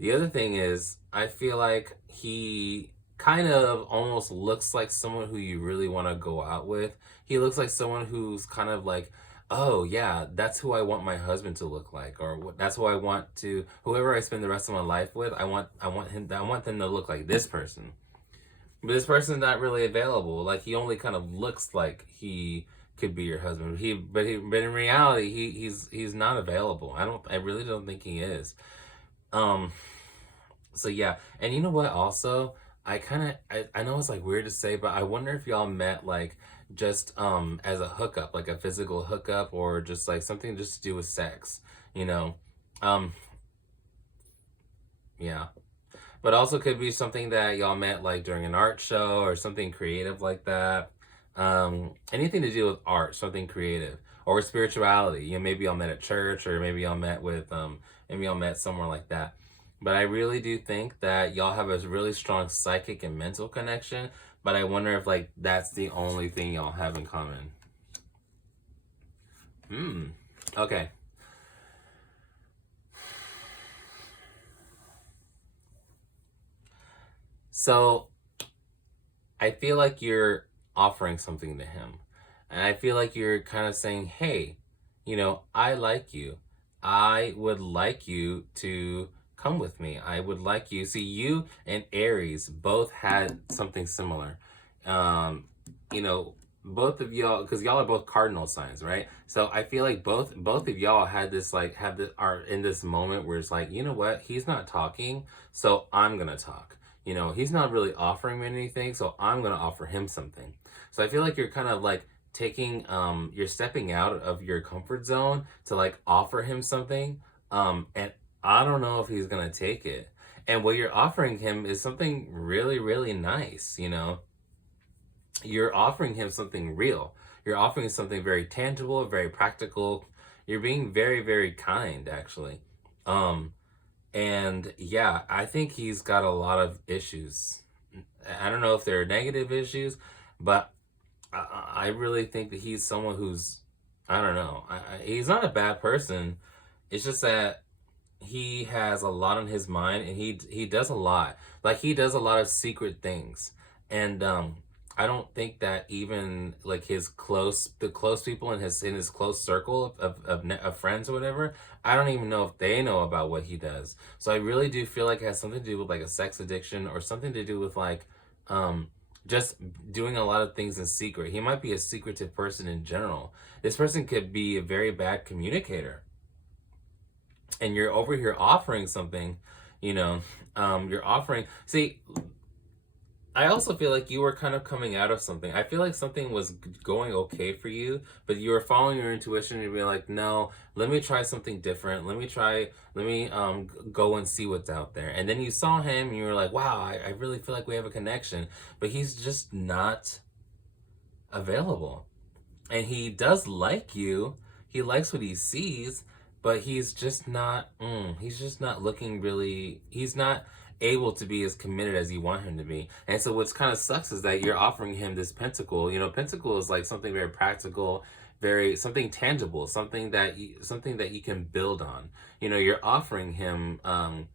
The other thing is, I feel like he kind of almost looks like someone who you really want to go out with. He looks like someone who's kind of like, oh yeah, that's who I want my husband to look like, or that's who I want to, whoever I spend the rest of my life with, I want them to look like this person. But this person's not really available. Like, he only kind of looks like he could be your husband. But in reality, he's not available. I really don't think he is. So yeah, and you know what? Also, I know it's like weird to say, but I wonder if y'all met like just as a hookup, like a physical hookup, or just like something just to do with sex. You know, um, yeah. But also could be something that y'all met like during an art show or something creative like that. Anything to do with art, something creative or spirituality. You know, maybe y'all met at church, or maybe y'all met with maybe y'all met somewhere like that. But I really do think that y'all have a really strong psychic and mental connection. But I wonder if like that's the only thing y'all have in common. Okay. So I feel like you're offering something to him. And I feel like you're kind of saying, hey, you know, I like you. I would like you to come with me. I would like you. See, you and Aries both had something similar. Um, you know, both of y'all, because y'all are both cardinal signs, right? So I feel like both of y'all had this like are in this moment where it's like, you know what, he's not talking, so I'm gonna talk. You know, he's not really offering me anything, so I'm gonna offer him something. So I feel like you're kind of like taking you're stepping out of your comfort zone to like offer him something, and I don't know if he's gonna take it. And what you're offering him is something really, really nice. You know, you're offering him something real. You're offering something very tangible, very practical. You're being very, very kind, actually. um and yeah, I think he's got a lot of issues. I don't know if they're negative issues, but I really think that he's someone who's, I don't know, he's not a bad person. It's just that he has a lot on his mind, and he does a lot. Like, he does a lot of secret things. And I don't think that even like the close people in his close circle of friends or whatever, I don't even know if they know about what he does. So I really do feel like it has something to do with like a sex addiction or something to do with like, just doing a lot of things in secret. He might be a secretive person in general. This person could be a very bad communicator. And you're over here offering something, you know, you're offering, see, I also feel like you were kind of coming out of something. I feel like something was going okay for you, but you were following your intuition and you're being like, no, let me try something different. Let me go and see what's out there. And then you saw him and you were like, wow, I really feel like we have a connection, but he's just not available. And he does like you. He likes what he sees, but he's just not, he's just not looking really, he's not able to be as committed as you want him to be. And so what's kind of sucks is that you're offering him this pentacle. You know, pentacle is like something very practical, very something tangible, something that you can build on. You know, you're offering him an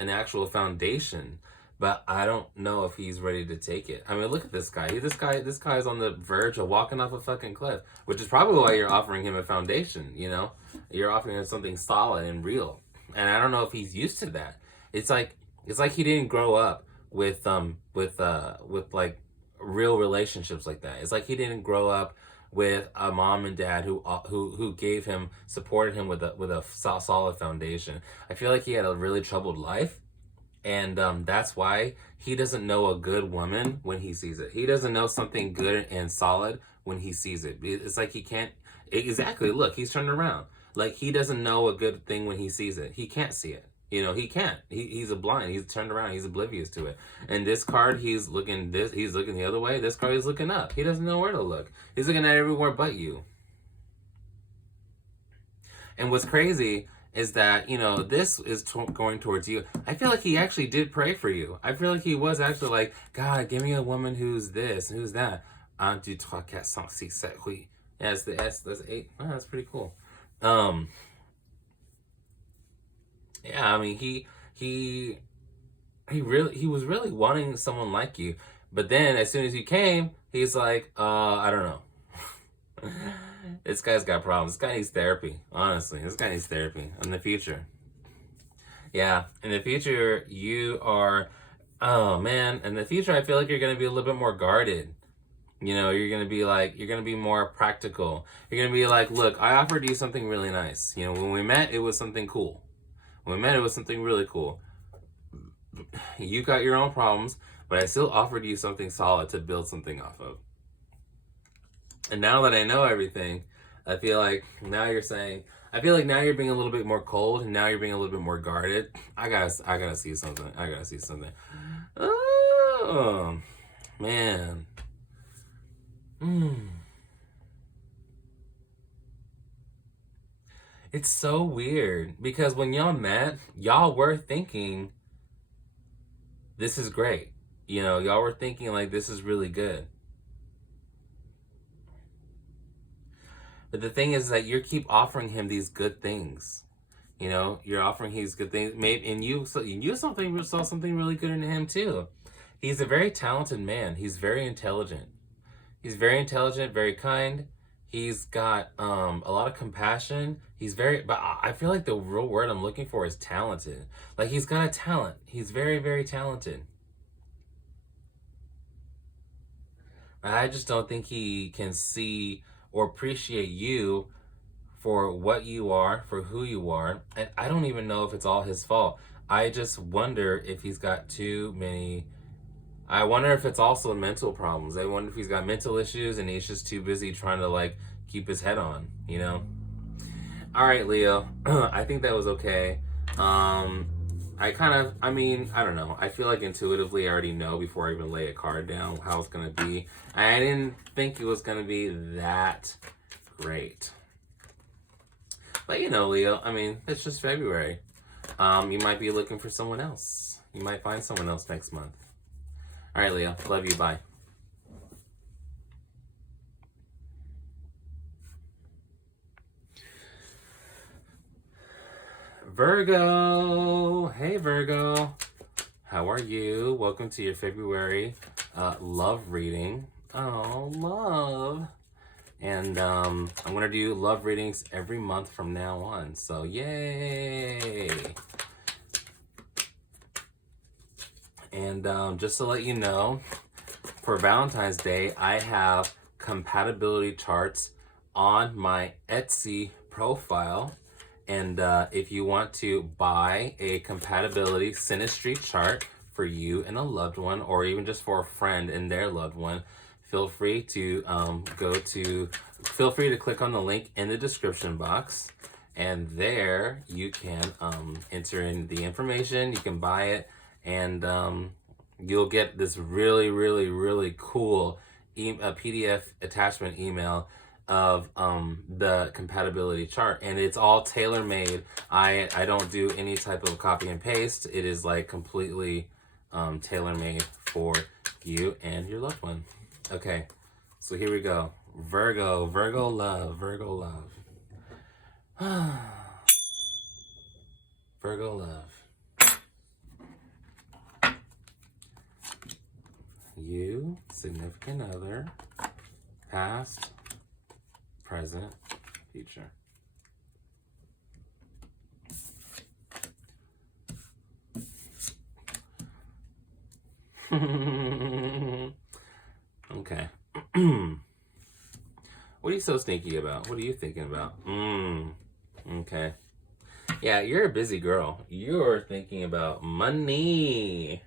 actual foundation, but I don't know if he's ready to take it. I mean, look at this guy. This guy is on the verge of walking off a fucking cliff, which is probably why you're offering him a foundation. You know, you're offering him something solid and real. And I don't know if he's used to that. It's like he didn't grow up with like real relationships like that. It's like he didn't grow up with a mom and dad who gave him, supported him with a solid foundation. I feel like he had a really troubled life, and that's why he doesn't know a good woman when he sees it. He doesn't know something good and solid when he sees it. It's like he can't, exactly, look, he's turned around. Like, he doesn't know a good thing when he sees it. He can't see it. You know, he can't. He's a blind. He's turned around. He's oblivious to it. And this card, he's looking the other way. This card, he's looking up. He doesn't know where to look. He's looking at everywhere but you. And what's crazy is that, you know, this is going towards you. I feel like he actually did pray for you. I feel like he was actually like, God, give me a woman who's this and who's that. 1, 2, 3, 4, 5, 6, 7, 8. Yeah, it's the S. That's 8. Oh, that's pretty cool. Yeah, I mean, he was really wanting someone like you, but then as soon as you came, he's like, I don't know. This guy's got problems. This guy needs therapy. Honestly, this guy needs therapy in the future. Yeah, in the future, you are, oh man, in the future, I feel like you're gonna be a little bit more guarded. You know, you're gonna be more practical. You're gonna be like, look, I offered you something really nice. You know, when we met, it was something cool. When we met, it was something really cool. You got your own problems, but I still offered you something solid to build something off of. And now that I know everything, I feel like now you're being a little bit more cold, and now you're being a little bit more guarded. I gotta see something. Oh, man. It's so weird because when y'all met, y'all were thinking, this is great. You know, y'all were thinking like, this is really good. But the thing is that you keep offering him these good things. You know, you're offering these good things. Maybe, and you saw something really good in him too. He's a very talented man. He's very intelligent. He's very intelligent, very kind. He's got a lot of compassion. But I feel like the real word I'm looking for is talented. Like, he's got a talent. He's very, very talented. I just don't think he can see or appreciate you for what you are, for who you are. And I don't even know if it's all his fault. I just wonder if he's got too many. I wonder if it's also mental problems. I wonder if he's got mental issues and he's just too busy trying to like keep his head on, you know? All right, Leo. I think that was okay. I don't know. I feel like intuitively I already know before I even lay a card down how it's going to be. I didn't think it was going to be that great. But you know, Leo, I mean, it's just February. You might be looking for someone else. You might find someone else next month. All right, Leo. Love you. Bye. Virgo. Hey, Virgo. How are you? Welcome to your February love reading. Oh, love. And I'm going to do love readings every month from now on. So, yay! And just to let you know, for Valentine's Day, I have compatibility charts on my Etsy profile. And if you want to buy a compatibility synastry chart for you and a loved one, or even just for a friend and their loved one, feel free to click on the link in the description box, and there you can enter in the information. You can buy it, and you'll get this really, really, really cool PDF attachment email of the compatibility chart, and it's all tailor-made. I don't do any type of copy and paste. It is like completely tailor-made for you and your loved one. Okay, so here we go. Virgo, Virgo love, Virgo love. Virgo love. You, significant other, past, present, future. Okay. What are you so sneaky about? What are you thinking about? Okay. Yeah, you're a busy girl. You're thinking about money.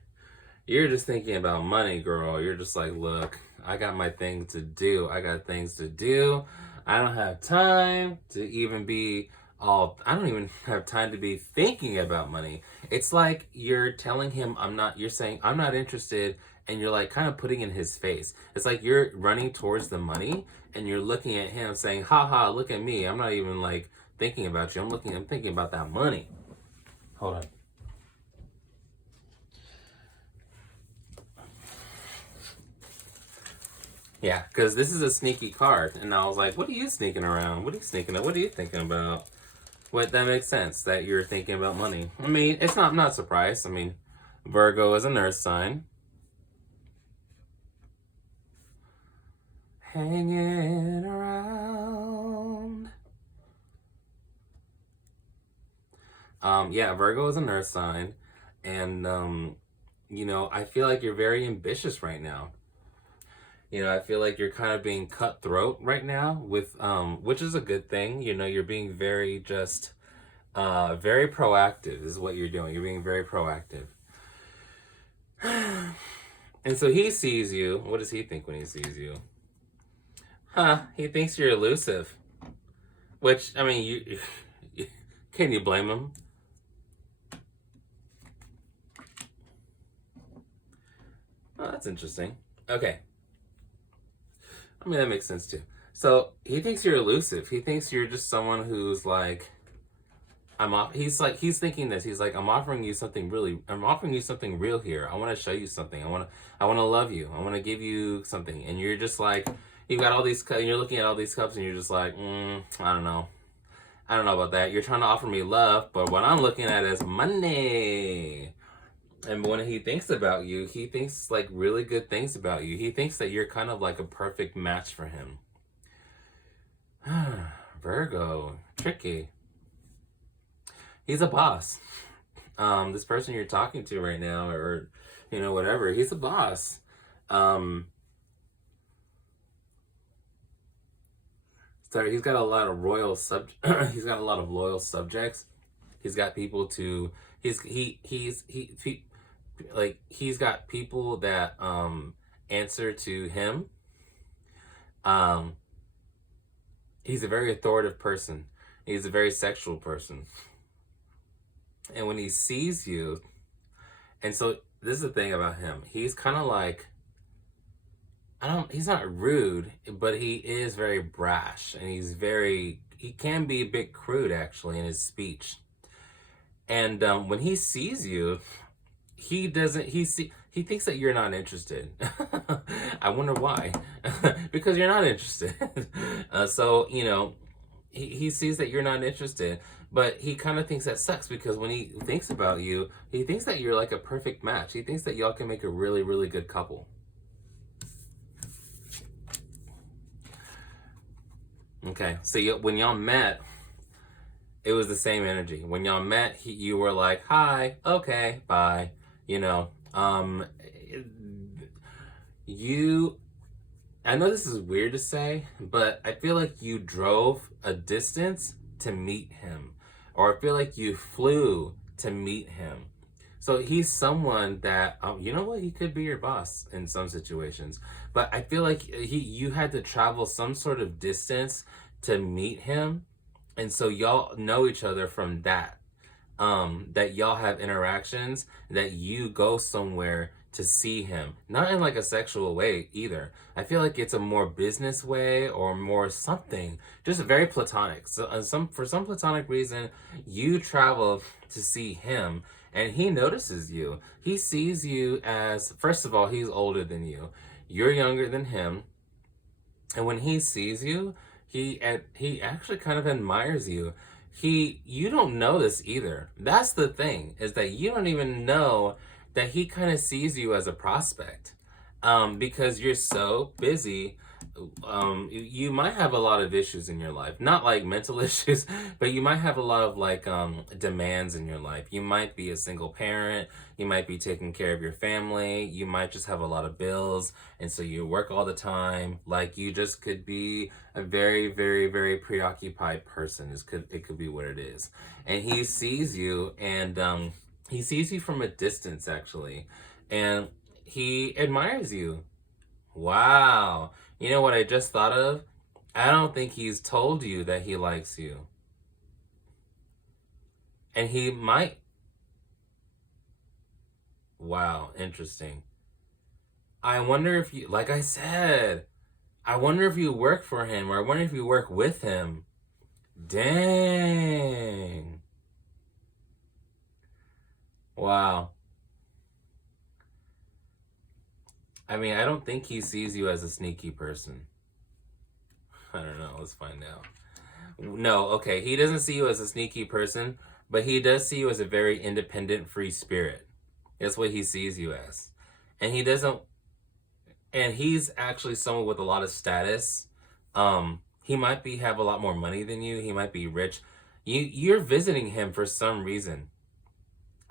You're just thinking about money, girl. You're just like, look, I got my thing to do. I got things to do. I don't have time to even be I don't even have time to be thinking about money. It's like you're telling him you're saying, I'm not interested, and you're like kind of putting in his face. It's like you're running towards the money, and you're looking at him saying, haha, look at me. I'm not even like thinking about you. I'm thinking about that money. Hold on. Yeah, because this is a sneaky card. And I was like, what are you sneaking around? What are you sneaking at? What are you thinking about? What, that makes sense that you're thinking about money. I mean, I'm not surprised. I mean, Virgo is an earth sign. Hanging around. Yeah, Virgo is an earth sign. And, you know, I feel like you're very ambitious right now. You know, I feel like you're kind of being cutthroat right now with, which is a good thing. You know, you're being very very proactive is what you're doing. You're being very proactive. And so he sees you. What does he think when he sees you? He thinks you're elusive. Which, I mean, can you blame him? Oh, that's interesting. Okay. I mean, that makes sense too. So he thinks you're elusive. He thinks you're just someone who's like, he's thinking this. He's like, I'm offering you something real here. I want to show you something. I want to love you. I want to give you something. And you're just like, you've got all these cups, and you're looking at all these cups, and you're just like, I don't know. I don't know about that. You're trying to offer me love, but what I'm looking at is money. And when he thinks about you, he thinks like really good things about you. He thinks that you're kind of like a perfect match for him. Virgo, tricky. He's a boss. This person you're talking to right now, or, you know, whatever, he's a boss. So he's got a lot of he's got a lot of loyal subjects. He's got people to, he's got people that answer to him. He's a very authoritative person. He's a very sexual person. And when he sees you, and so this is the thing about him. He's kind of like, he's not rude, but he is very brash, and he can be a bit crude actually in his speech. And when he sees you, he thinks that you're not interested. I wonder why. Because you're not interested. So, you know, he sees that you're not interested, but he kind of thinks that sucks, because when he thinks about you, he thinks that you're like a perfect match. He thinks that y'all can make a really, really good couple. Okay, so when y'all met, it was the same energy. When y'all met, you were like, "Hi, okay, bye." You know, you. I know this is weird to say, but I feel like you drove a distance to meet him, or I feel like you flew to meet him. So he's someone that, you know what, he could be your boss in some situations, but I feel like you had to travel some sort of distance to meet him, and so y'all know each other from that. That y'all have interactions, that you go somewhere to see him, not in like a sexual way either. I feel like it's a more business way or more something, just very platonic. So for some platonic reason, you travel to see him, and he notices you. He sees you as, first of all, he's older than you. You're younger than him, and when he sees you, he actually kind of admires you. You don't know this either. That's the thing, is that you don't even know that he kind of sees you as a prospect, because you're so busy. You might have a lot of issues in your life, not like mental issues, but you might have a lot of like demands in your life. You might be a single parent, you might be taking care of your family, you might just have a lot of bills, and so you work all the time. Like, you just could be a very, very, very preoccupied person. It could be what it is. And he sees you, and he sees you from a distance, actually, and he admires you. Wow. You know what I just thought of? I don't think he's told you that he likes you. And he might. Wow, interesting. I wonder if you, like I said, I wonder if you work for him, or I wonder if you work with him. Dang. Wow. I mean, I don't think he sees you as a sneaky person. I don't know. Let's find out. No, okay. He doesn't see you as a sneaky person, but he does see you as a very independent, free spirit. That's what he sees you as. And he doesn't, and he's actually someone with a lot of status. He might have a lot more money than you. He might be rich. You're visiting him for some reason.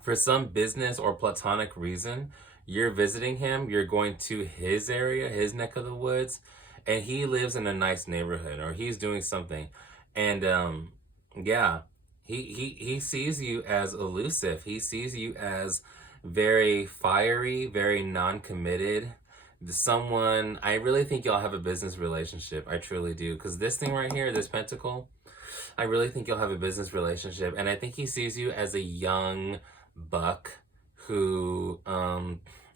For some business or platonic reason, you're visiting him. You're going to his area, his neck of the woods, and he lives in a nice neighborhood, or he's doing something. And yeah, he sees you as elusive. He sees you as very fiery, very non-committed. Someone, I really think y'all have a business relationship. I truly do. Because this thing right here, this pentacle, I really think you'll have a business relationship. And I think he sees you as a young buck who,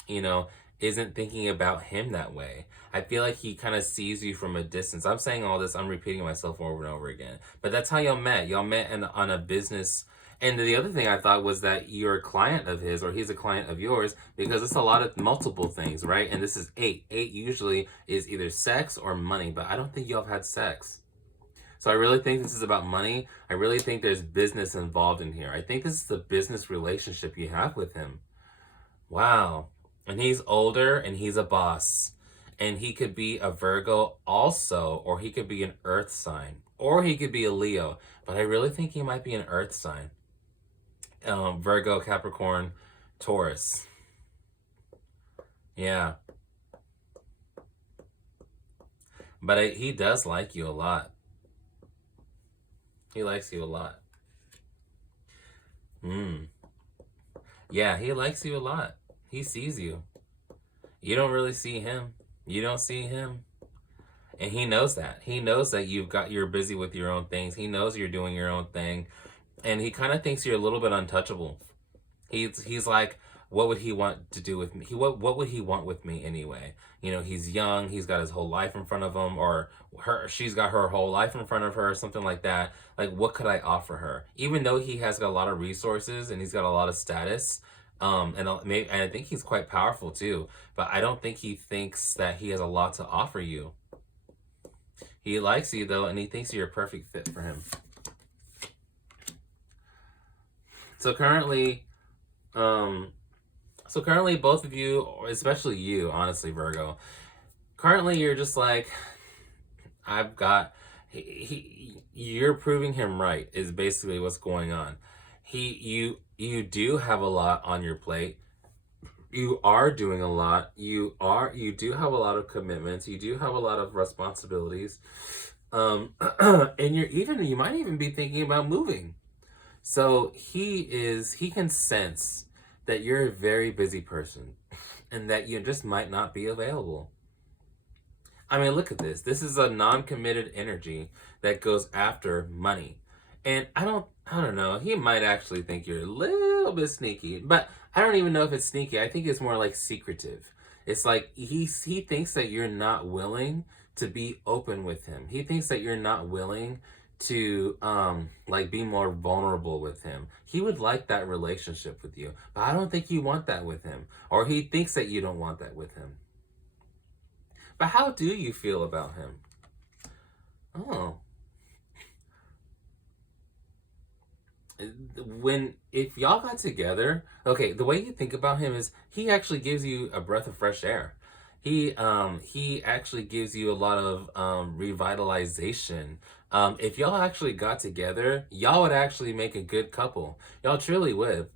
you know, isn't thinking about him that way. I feel like he kind of sees you from a distance. I'm saying all this, I'm repeating myself over and over again. But that's how y'all met. Y'all met on a business. And the other thing I thought was that you're a client of his, or he's a client of yours, because it's a lot of multiple things, right? And this is 8. 8 usually is either sex or money, but I don't think y'all have had sex. So I really think this is about money. I really think there's business involved in here. I think this is the business relationship you have with him. Wow. And he's older, and he's a boss. And he could be a Virgo also, or he could be an earth sign, or he could be a Leo. But I really think he might be an earth sign. Virgo, Capricorn, Taurus. Yeah. But he does like you a lot. He likes you a lot. Yeah, he likes you a lot. He sees you. You don't really see him. You don't see him. And he knows that. He knows that you're busy with your own things. He knows you're doing your own thing. And he kind of thinks you're a little bit untouchable. He's like, what would he want to do with me? What would he want with me anyway? You know, he's young, he's got his whole life in front of him, or she's got her whole life in front of her, something like that. Like, what could I offer her? Even though he has got a lot of resources and he's got a lot of status, and I think he's quite powerful too, but I don't think he thinks that he has a lot to offer you. He likes you though, and he thinks you're a perfect fit for him. So currently, both of you, or especially you, honestly, Virgo, currently you're just like, You're proving him right is basically what's going on. You do have a lot on your plate. You are doing a lot. You do have a lot of commitments. You do have a lot of responsibilities. And you might even be thinking about moving. So he can sense that you're a very busy person and that you just might not be available. I mean, look at this. This is a non-committed energy that goes after money. And I don't know. He might actually think you're a little bit sneaky, but I don't even know if it's sneaky. I think it's more like secretive. It's like he thinks that you're not willing to be open with him. He thinks that you're not willing to like be more vulnerable with him. He would like that relationship with you, but I don't think you want that with him, or he thinks that you don't want that with him. But how do you feel about him? Oh. If y'all got together, okay, the way you think about him is he actually gives you a breath of fresh air. He actually gives you a lot of revitalization. If y'all actually got together, y'all would actually make a good couple. Y'all truly would.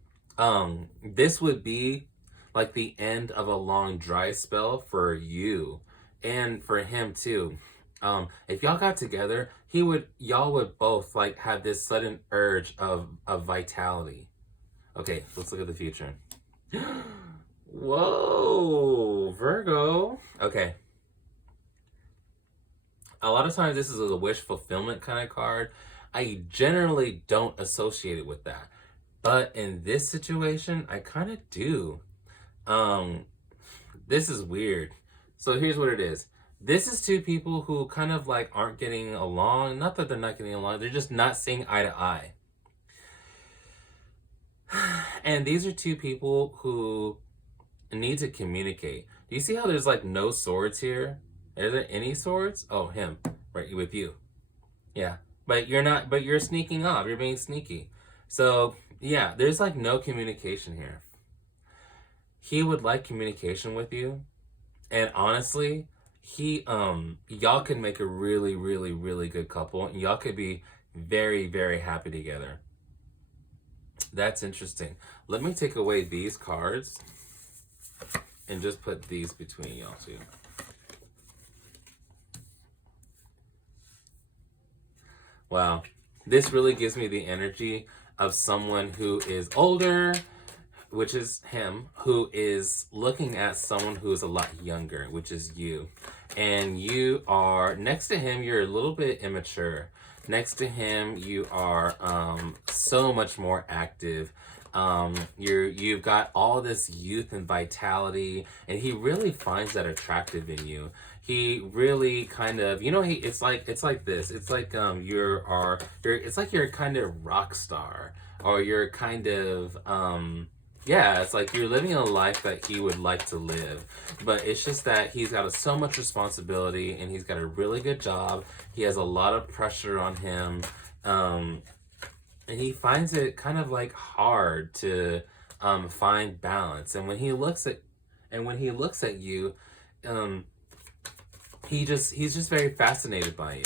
This would be like the end of a long dry spell for you and for him too. If y'all got together, y'all would both like have this sudden urge of vitality. Okay, let's look at the future. Whoa, Virgo. Okay. A lot of times this is a wish fulfillment kind of card. I generally don't associate it with that. But in this situation, I kind of do. This is weird. So here's what it is. This is two people who kind of like aren't getting along. Not that they're not getting along. They're just not seeing eye to eye. And these are two people who need to communicate. Do you see how there's like no swords here? Are there any swords? Oh, him. Right, with you. Yeah. But you're sneaking off. You're being sneaky. So, yeah, there's like no communication here. He would like communication with you. And honestly, y'all could make a really, really, really good couple. And y'all could be very, very happy together. That's interesting. Let me take away these cards and just put these between y'all two. Wow. This really gives me the energy of someone who is older, which is him, who is looking at someone who is a lot younger, which is you. And you are, next to him, you're a little bit immature. Next to him, you are so much more active. You've got all this youth and vitality, and he really finds that attractive in you. He really kind of, it's like this. It's like it's like you're kind of rock star, or you're kind of yeah, it's like you're living a life that he would like to live. But it's just that he's got so much responsibility, and he's got a really good job. He has a lot of pressure on him. And he finds it kind of like hard to find balance. And when he looks at you, he's just very fascinated by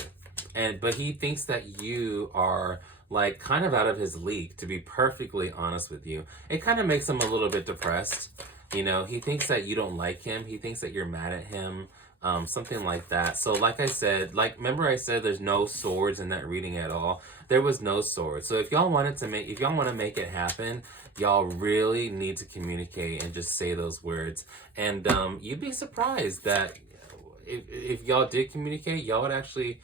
you. But he thinks that you are like kind of out of his league, to be perfectly honest with you. It kind of makes him a little bit depressed. He thinks that you don't like him. He thinks that you're mad at him. Something like that. So like I said, remember I said there's no swords in that reading at all. There was no swords. So if y'all want to make it happen, y'all really need to communicate and just say those words. And you'd be surprised that if y'all did communicate, y'all would actually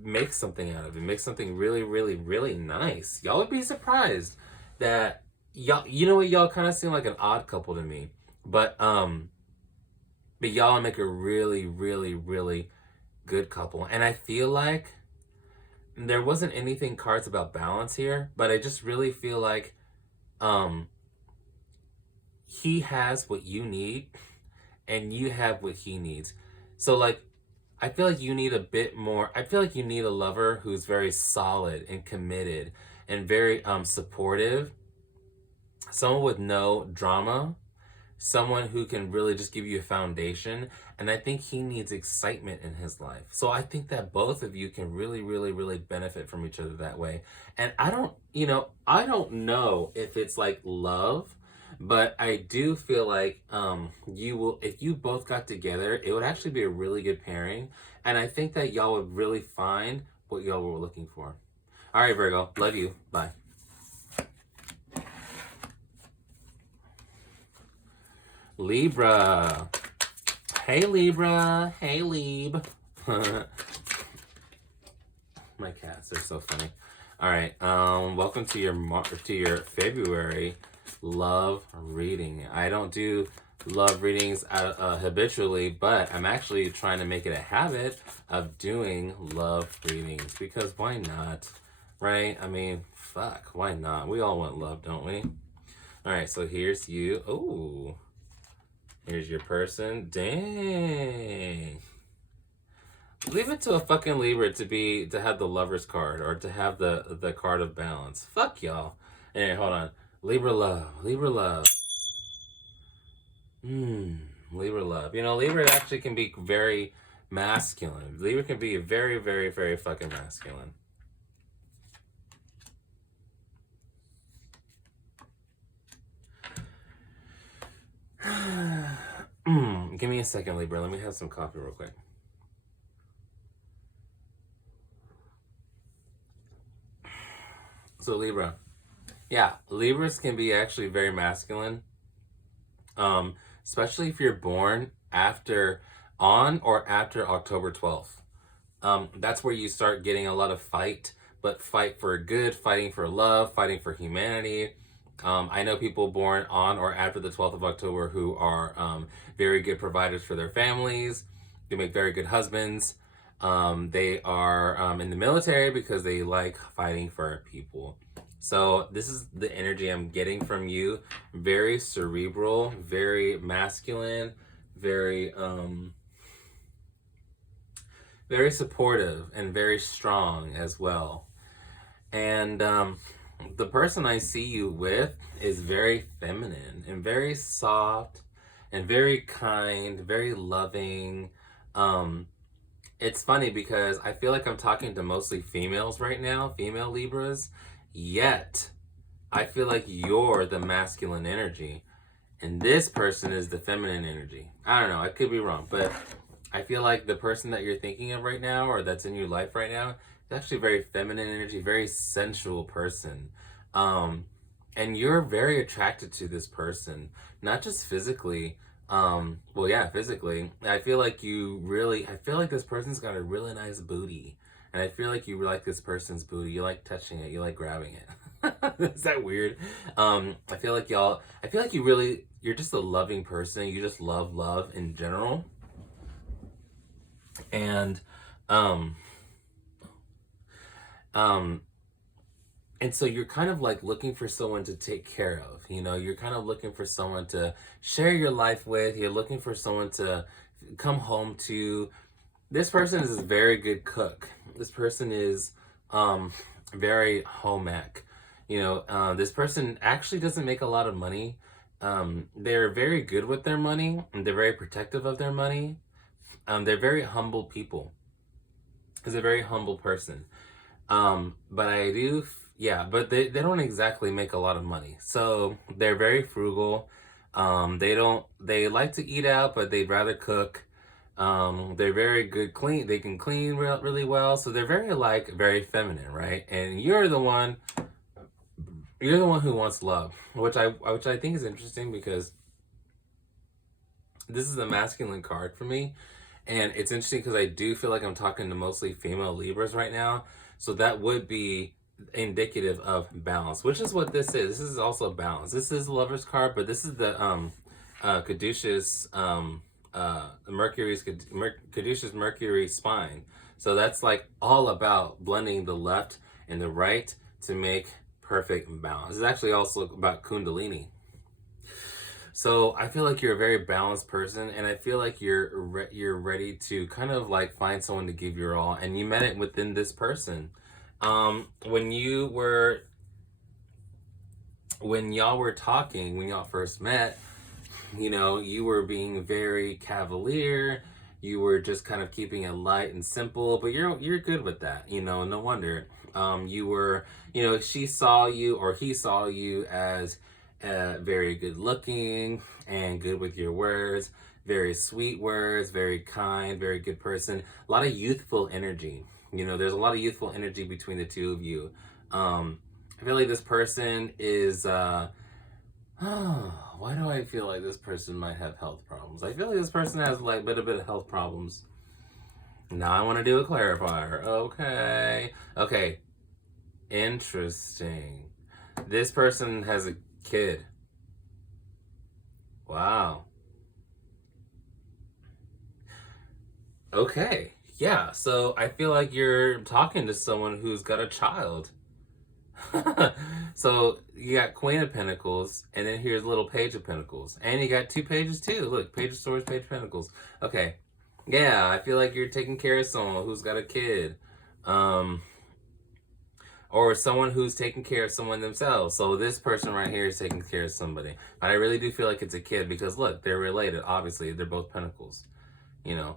make something out of it. Make something really, really, really nice. Y'all would be surprised that y'all kind of seem like an odd couple to me. But y'all make a really, really, really good couple. And I feel like there wasn't anything cards about balance here, but I just really feel like he has what you need and you have what he needs. So like, I feel like you need a bit more. I feel like you need a lover who's very solid and committed and very supportive. Someone with no drama. someone who can really just give you a foundation. And I think he needs excitement in his life. So I think that both of you can really, really, really benefit from each other that way. And I don't know if it's like love, but I do feel like you will, if you both got together, it would actually be a really good pairing. And I think that y'all would really find what y'all were looking for. All right, Virgo, love you. Bye. Libra. Hey, Libra. Hey, Lib. My cats, they're so funny. All right, welcome to your February love reading. I don't do love readings habitually, but I'm actually trying to make it a habit of doing love readings, because why not, right? I mean, fuck, why not? We all want love, don't we? All right, so here's you. Oh, here's your person. Dang. Leave it to a fucking Libra to have the Lover's card, or to have the card of balance. Fuck y'all. Anyway, hold on. Libra love. Libra love. Libra love. You know, Libra actually can be very masculine. Libra can be very, very, very fucking masculine. Give me a second, Libra. Let me have some coffee real quick. So Libra. Yeah, Libras can be actually very masculine. Especially if you're born on or after October 12th. That's where you start getting a lot of fight for good, fighting for love, fighting for humanity. I know people born on or after the 12th of October who are very good providers for their families. They make very good husbands. They are in the military because they like fighting for people. So this is the energy I'm getting from you. Very cerebral, very masculine, very very supportive, and very strong as well. And the person I see you with is very feminine and very soft and very kind, very loving. It's funny because I feel like I'm talking to mostly females right now, female Libras, yet I feel like you're the masculine energy and this person is the feminine energy. I don't know, I could be wrong, but I feel like the person that you're thinking of right now, or that's in your life right now, is actually very feminine energy, very sensual person. And you're very attracted to this person, not just physically. Well, yeah, physically. I feel like this person's got a really nice booty. And I feel like you like this person's booty. You like touching it. You like grabbing it. Is that weird? I feel like you're just a loving person. You just love love in general. And, and so you're kind of like looking for someone to take care of, you know, you're kind of looking for someone to share your life with. You're looking for someone to come home to. This person is a very good cook. This person is very home ec. You know, this person actually doesn't make a lot of money. They're very good with their money, and they're very protective of their money. They're very humble people. He's a very humble person. But they don't exactly make a lot of money. So they're very frugal. They like to eat out, but they'd rather cook. They're very good clean. They can clean really well. So they're very feminine, right? And you're the one who wants love, which I think is interesting because this is a masculine card for me. And it's interesting because I do feel like I'm talking to mostly female Libras right now. So that would be indicative of balance, which is what this is. This is also balance. This is the Lover's card, but this is the caduceus caduceus Mercury spine. So that's like all about blending the left and the right to make perfect balance. It's actually also about Kundalini. So I feel like you're a very balanced person, and I feel like you're ready to kind of like find someone to give your all, and you met it within this person. When y'all were talking, when y'all first met, you know, you were being very cavalier. You were just kind of keeping it light and simple, but you're good with that, you know. No wonder. You were, you know, she saw you or he saw you as very good looking and good with your words, very sweet words, very kind, very good person. A lot of youthful energy. You know, there's a lot of youthful energy between the two of you. I feel like this person is. Why do I feel like this person might have health problems? I feel like this person has like a bit of health problems. Now I want to do a clarifier. Okay. Okay. Interesting. This person has a kid. Wow. Okay. Yeah. So I feel like you're talking to someone who's got a child. So you got Queen of Pentacles, and then here's little Page of Pentacles, and you got two pages too. Look, Page of Swords, Page of Pentacles. Okay, yeah, I feel like you're taking care of someone who's got a kid, or someone who's taking care of someone themselves. So this person right here is taking care of somebody, but I really do feel like it's a kid because look, they're related. Obviously, they're both Pentacles. You know,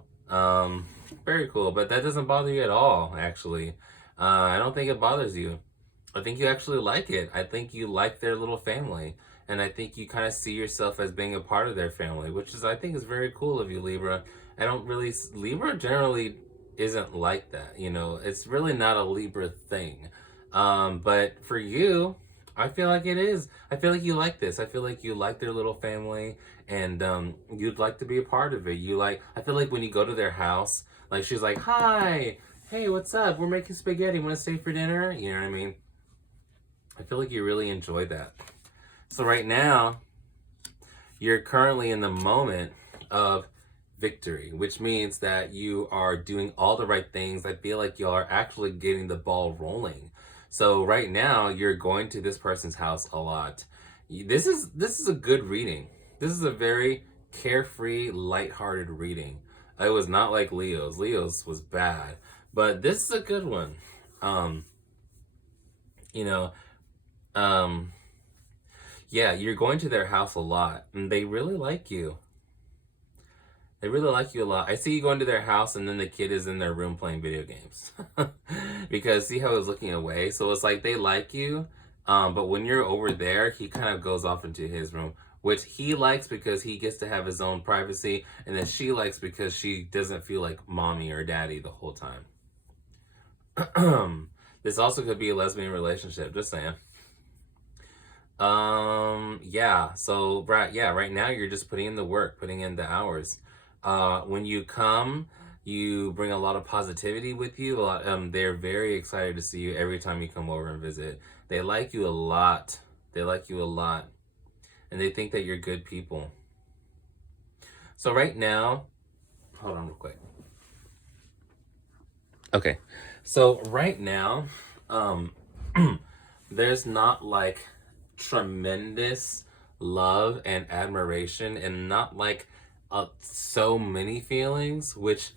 very cool. But that doesn't bother you at all. Actually, I don't think it bothers you. I think you actually like it. I think you like their little family. And I think you kind of see yourself as being a part of their family, which is, I think, is very cool of you, Libra. Libra generally isn't like that, you know. It's really not a Libra thing. But for you, I feel like it is. I feel like you like this. I feel like you like their little family, and you'd like to be a part of it. I feel like when you go to their house, like she's like, hi, hey, what's up? We're making spaghetti. Want to stay for dinner? You know what I mean? I feel like you really enjoy that. So right now, you're currently in the moment of victory, which means that you are doing all the right things. I feel like you are actually getting the ball rolling. So right now, you're going to this person's house a lot. This is a good reading. This is a very carefree, lighthearted reading. It was not like Leo's. Leo's was bad, but this is a good one. You know, yeah, you're going to their house a lot, and they really like you. They really like you a lot. I see you going to their house, and then the kid is in their room playing video games. Because see how he's looking away? So it's like they like you, but when you're over there, he kind of goes off into his room, which he likes because he gets to have his own privacy, and then she likes because she doesn't feel like mommy or daddy the whole time. This also could be a lesbian relationship, just saying. Yeah, so right now you're just putting in the work, putting in the hours. When you come, you bring a lot of positivity with you. They're very excited to see you every time you come over and visit. They like you a lot. They like you a lot. And they think that you're good people. So right now, hold on real quick. Okay. So right now, there's not like tremendous love and admiration, and not like so many feelings, which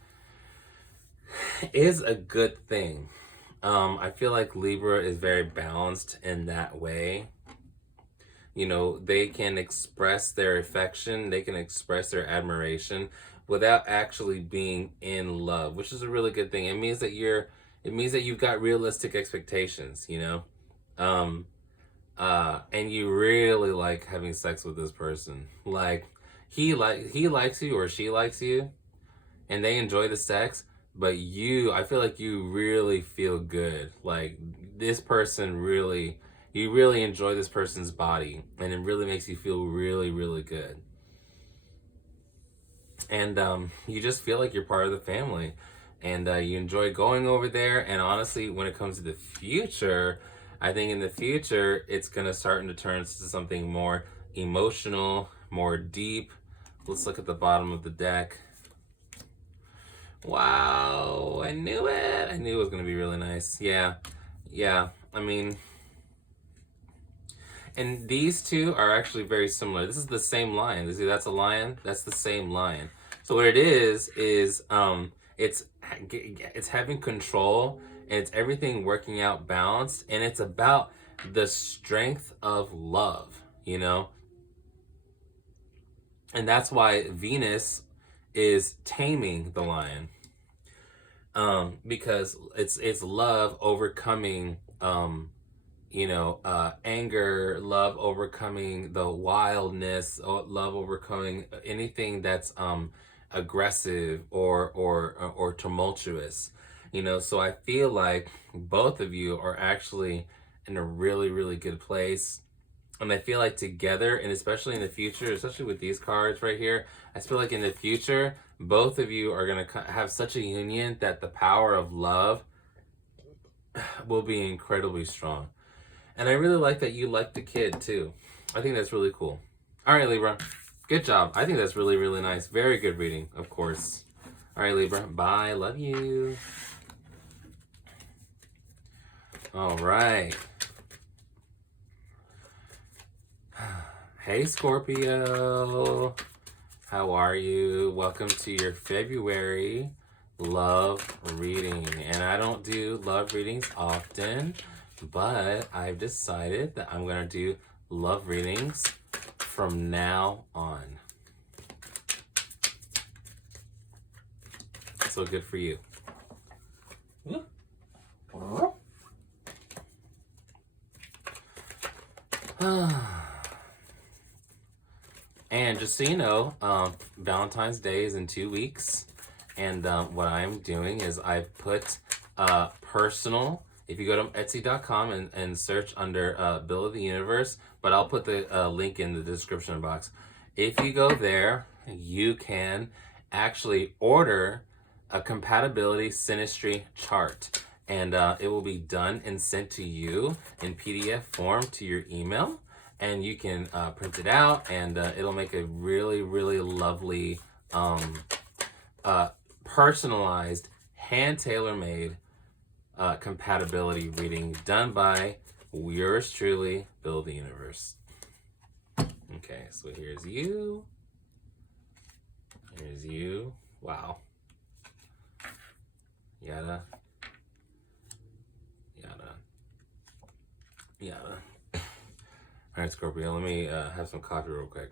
is a good thing. I feel like Libra is very balanced in that way. You know, they can express their affection, they can express their admiration without actually being in love, which is a really good thing. It means that you've got realistic expectations, you know? And you really like having sex with this person. Like he likes you or she likes you, and they enjoy the sex, but I feel like you really feel good. Like this person you really enjoy this person's body, and it really makes you feel really, really good. And you just feel like you're part of the family, and you enjoy going over there. And honestly, when it comes to the future, I think in the future, it's going to start to turn into something more emotional, more deep. Let's look at the bottom of the deck. Wow, I knew it. I knew it was going to be really nice. Yeah, I mean, and these two are actually very similar. This is the same lion. You see, that's a lion. That's the same lion. So what it is it's having control, and it's everything working out balanced, and it's about the strength of love, you know? And that's why Venus is taming the lion. Because it's love overcoming anger, love overcoming the wildness, love overcoming anything that's aggressive or tumultuous. So I feel like both of you are actually in a really, really good place. And I feel like together, and especially in the future, especially with these cards right here, I feel like in the future, both of you are going to have such a union that the power of love will be incredibly strong. And I really like that you like the kid too. I think that's really cool. All right, Libra. Good job. I think that's really, really nice. Very good reading, of course. All right, Libra. Bye. Love you. All right. Hey, Scorpio. How are you? Welcome to your February love reading. And I don't do love readings often, but I've decided that I'm going to do love readings from now on. So good for you. And just so you know, Valentine's Day is in 2 weeks. And what I'm doing is I've put personal, if you go to Etsy.com and search under Bill of the Universe, but I'll put the link in the description box. If you go there, you can actually order a compatibility synastry chart. And it will be done and sent to you in PDF form to your email. And you can print it out, and it'll make a really, really lovely, personalized, hand tailor-made compatibility reading done by yours truly, Bill the Universe. Okay, so here's you. Here's you. Wow. Yada. Yada. Yada. All right, Scorpio, let me have some coffee real quick.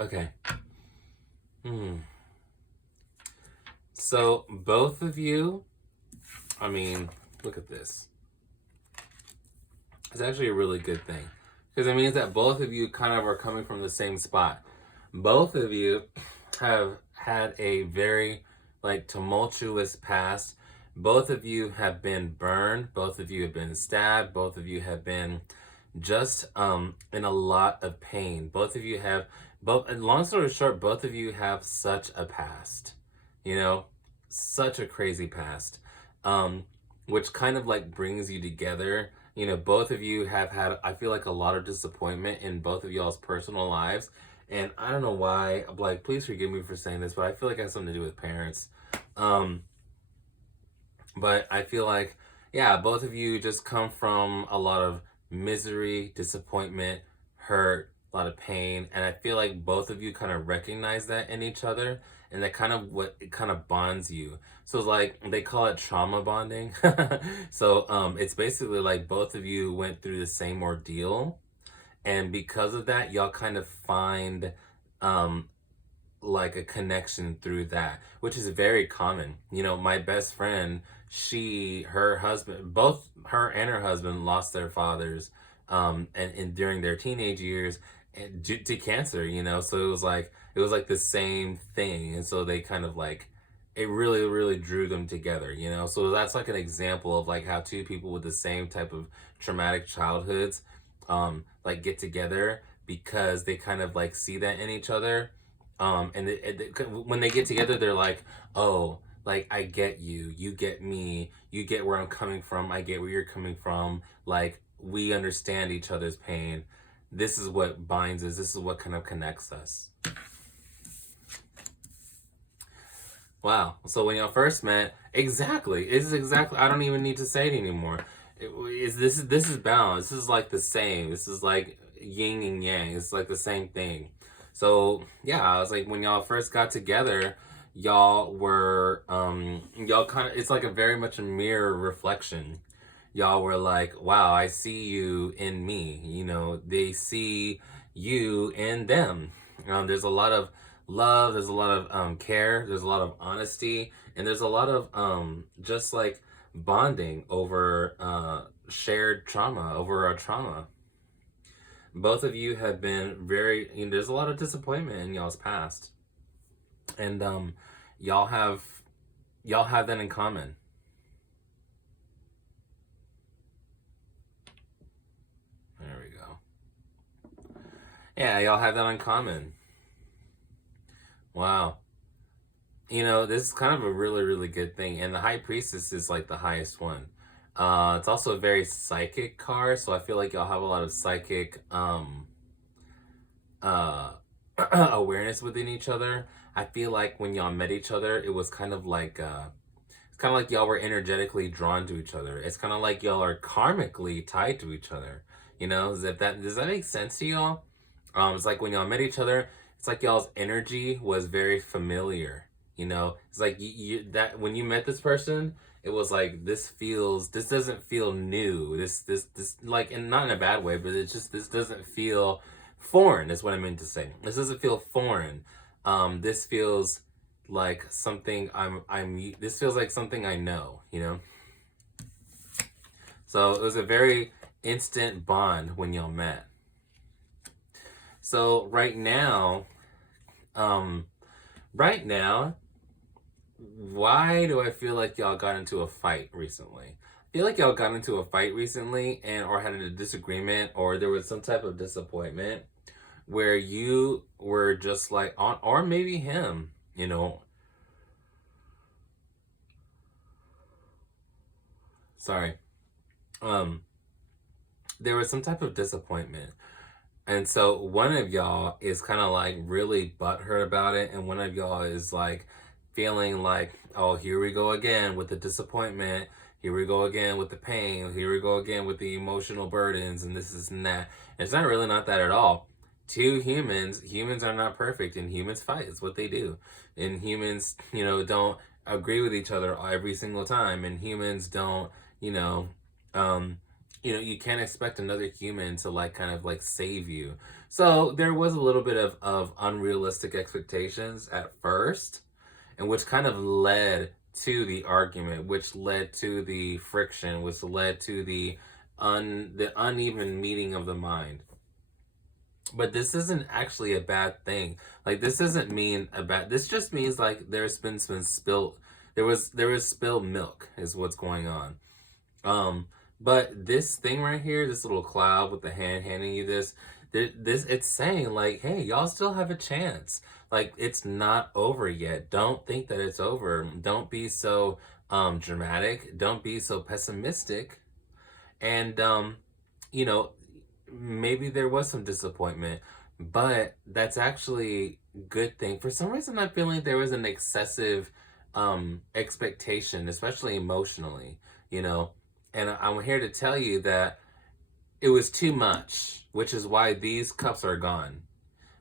Okay. So both of you, I mean, look at this. It's actually a really good thing, because it means that both of you kind of are coming from the same spot. Both of you have had a very tumultuous past. Both of you have been burned. Both of you have been stabbed. Both of you have been just in a lot of pain. Both of you have, long story short, both of you have such a past, such a crazy past, which kind of brings you together. Both of you have had, I feel like, a lot of disappointment in both of y'all's personal lives. And I don't know why, please forgive me for saying this, but I feel like it has something to do with parents. But I feel like, yeah, both of you just come from a lot of misery, disappointment, hurt, a lot of pain. And I feel like both of you kind of recognize that in each other. And that kind of it kind of bonds you. So it's they call it trauma bonding. So it's basically both of you went through the same ordeal. And because of that, y'all kind of find a connection through that, which is very common. My best friend, her husband, both her and her husband lost their fathers and during their teenage years due to cancer, so it was the same thing. And so they kind of it really, really drew them together, so that's an example of how two people with the same type of traumatic childhoods get together, because they kind of see that in each other. And when they get together, they're oh, I get you, you get me, you get where I'm coming from, I get where you're coming from. We understand each other's pain. This is what binds us. This is what kind of connects us. Wow. So when y'all first met, exactly. I don't even need to say it anymore. This is balance. This is the same. This is yin and yang. It's the same thing. So yeah, I was when y'all first got together, y'all were y'all kind of, it's a very much a mirror reflection. y'all were like, wow, I see you in me. You know, they see you in them. There's a lot of love, there's a lot of care, there's a lot of honesty, and there's a lot of just like bonding over shared trauma, over our trauma. Both of you have been very, you know, there's a lot of disappointment in y'all's past. And y'all have that in common. There we go. Yeah, y'all have that in common. Wow. You know, this is kind of a really, really good thing. And the High Priestess is like the highest one. It's also a very psychic card, so I feel like y'all have a lot of psychic awareness within each other. I feel like when y'all met each other, it was kind of like it's kind of like y'all were energetically drawn to each other. It's kind of like y'all are karmically tied to each other. You know, does that make sense to y'all? It's like when y'all met each other, it's like y'all's energy was very familiar. You know, it's like that when you met this person, it was like this doesn't feel new. This like, and not in a bad way, but it's just, this doesn't feel foreign is what I meant to say. This doesn't feel foreign. This feels like something this feels like something I know, you know? So it was a very instant bond when y'all met. So right now, why do I feel like y'all got into a fight recently? I feel like y'all got into a fight recently and or had a disagreement, or there was some type of disappointment where you were just like on, or maybe him, you know. Sorry. There was some type of disappointment. And so one of y'all is kind of like really butthurt about it, and one of y'all is like feeling like, oh, here we go again with the disappointment. Here we go again with the pain. Here we go again with the emotional burdens, and this is and that. And it's not really not that at all. Humans are not perfect, and humans fight. It's what they do. And humans, you know, don't agree with each other every single time, and humans don't, you know, you can't expect another human to like kind of like save you. So there was a little bit of unrealistic expectations at first, and which kind of led to the argument, which led to the friction, which led to the uneven meeting of the mind. But this isn't actually a bad thing. Like, this doesn't mean a bad, this just means like there's been some spilled, there was spilled milk is what's going on. But this thing right here, this little cloud with the hand handing you this, it's saying like, hey, y'all still have a chance. Like, it's not over yet. Don't think that it's over. Don't be so dramatic. Don't be so pessimistic. And you know, maybe there was some disappointment, but that's actually a good thing. For some reason, I'm feeling there was an excessive expectation, especially emotionally, you know. And I'm here to tell you that it was too much, which is why these cups are gone.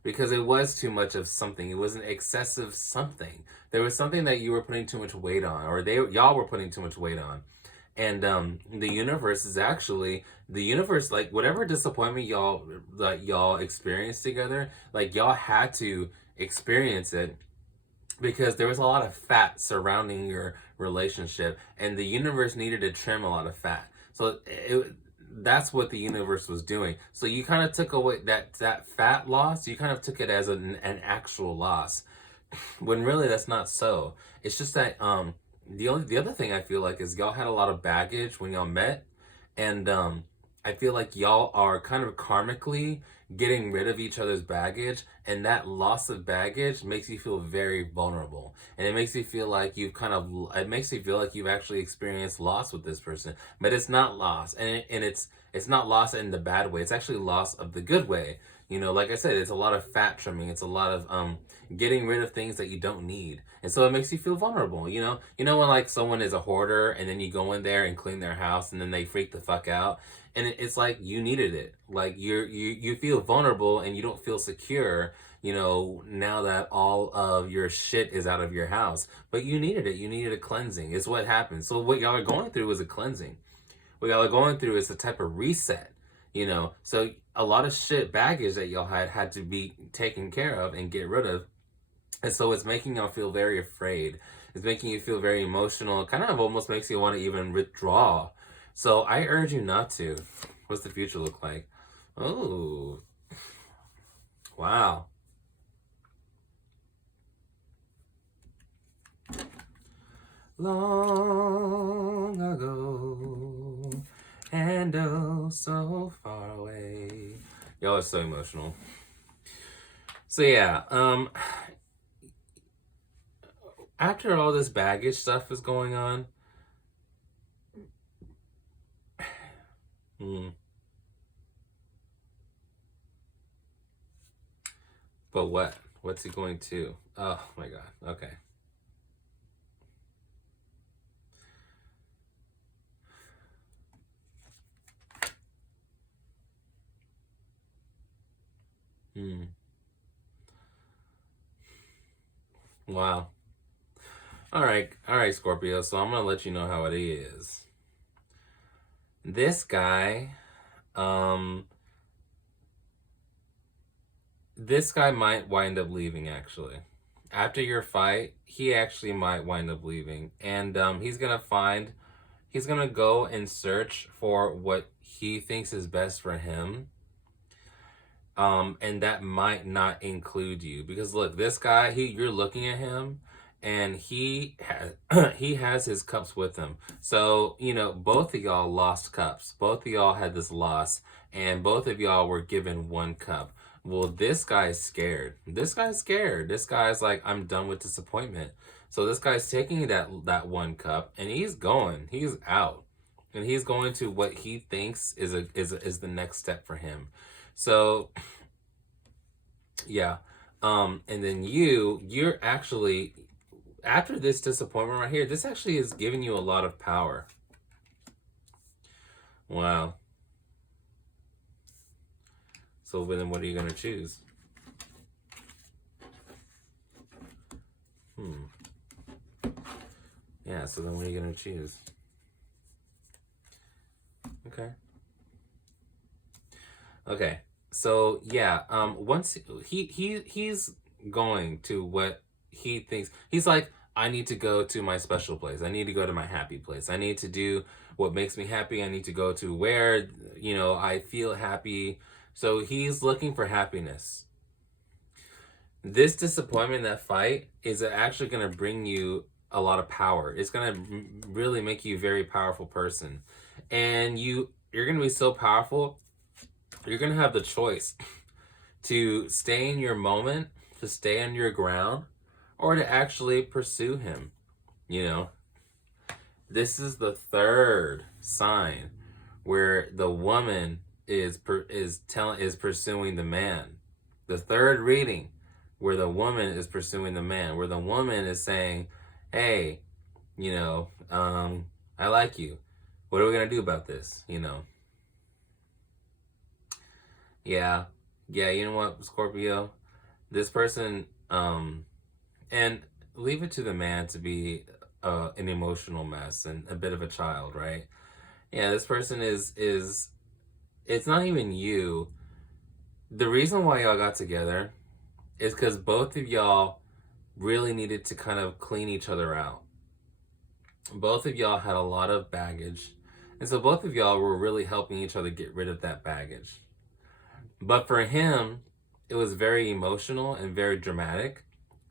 Because it was too much of something. It was an excessive something. There was something that you were putting too much weight on, or y'all were putting too much weight on. And the universe is actually, like whatever disappointment y'all experienced together, like y'all had to experience it because there was a lot of fat surrounding your relationship, and the universe needed to trim a lot of fat. So that's what the universe was doing. So you kind of took away that fat loss. You kind of took it as an actual loss, when really that's not so. It's just that the other thing I feel like is y'all had a lot of baggage when y'all met, and I feel like y'all are kind of karmically getting rid of each other's baggage, and that loss of baggage makes you feel very vulnerable, and it makes you feel like it makes you feel like you've actually experienced loss with this person, but it's not loss, and it's not loss in the bad way. It's actually loss of the good way. You know, like I said, it's a lot of fat trimming. It's a lot of getting rid of things that you don't need, and so it makes you feel vulnerable. You know when like someone is a hoarder, and then you go in there and clean their house, and then they freak the fuck out, and it's like you needed it. Like you feel vulnerable, and you don't feel secure. You know, now that all of your shit is out of your house, but you needed it. You needed a cleansing. It's what happened. So what y'all are going through is a cleansing. what y'all are going through is a type of reset, you know. So a lot of shit baggage that y'all had to be taken care of and get rid of. And so it's making y'all feel very afraid. It's making you feel very emotional. It kind of almost makes you want to even withdraw. So I urge you not to. What's the future look like? Oh, wow. Long ago, and oh so far away. Y'all are so emotional. So yeah, after all this baggage stuff is going on, but what? What's he going to? Oh my God. Okay. Wow. All right, Scorpio. So I'm gonna let you know how it is. This guy, this guy might wind up leaving. Actually, after your fight, he actually might wind up leaving, and he's gonna go and search for what he thinks is best for him. And that might not include you, because look, this guy, you're looking at him, and he has his cups with him. So, you know, both of y'all lost cups. Both of y'all had this loss, and both of y'all were given one cup. Well, this guy's scared. This guy's scared. This guy's like, I'm done with disappointment. So this guy's taking that one cup, and he's out, and he's going to what he thinks is the next step for him. So, yeah. And then you're actually, after this disappointment right here, this actually is giving you a lot of power. Wow. So then what are you going to choose? Yeah, so then what are you going to choose? Okay. Okay. So yeah, once he's going to what he thinks, he's like, I need to go to my special place. I need to go to my happy place. I need to do what makes me happy. I need to go to where, you know, I feel happy. So he's looking for happiness. This disappointment, that fight, is actually going to bring you a lot of power. It's going to really make you a very powerful person. And you're going to be so powerful, you're going to have the choice to stay in your moment, to stay on your ground, or to actually pursue him. You know, this is the third sign where the woman is pursuing the man. The third reading where the woman is pursuing the man, where the woman is saying, hey, you know, I like you. What are we going to do about this? You know? Yeah, you know what, Scorpio? This person, and leave it to the man to be an emotional mess and a bit of a child, right? Yeah, this person is it's not even you. The reason why y'all got together is because both of y'all really needed to kind of clean each other out. Both of y'all had a lot of baggage, and so both of y'all were really helping each other get rid of that baggage. But for him, it was very emotional and very dramatic.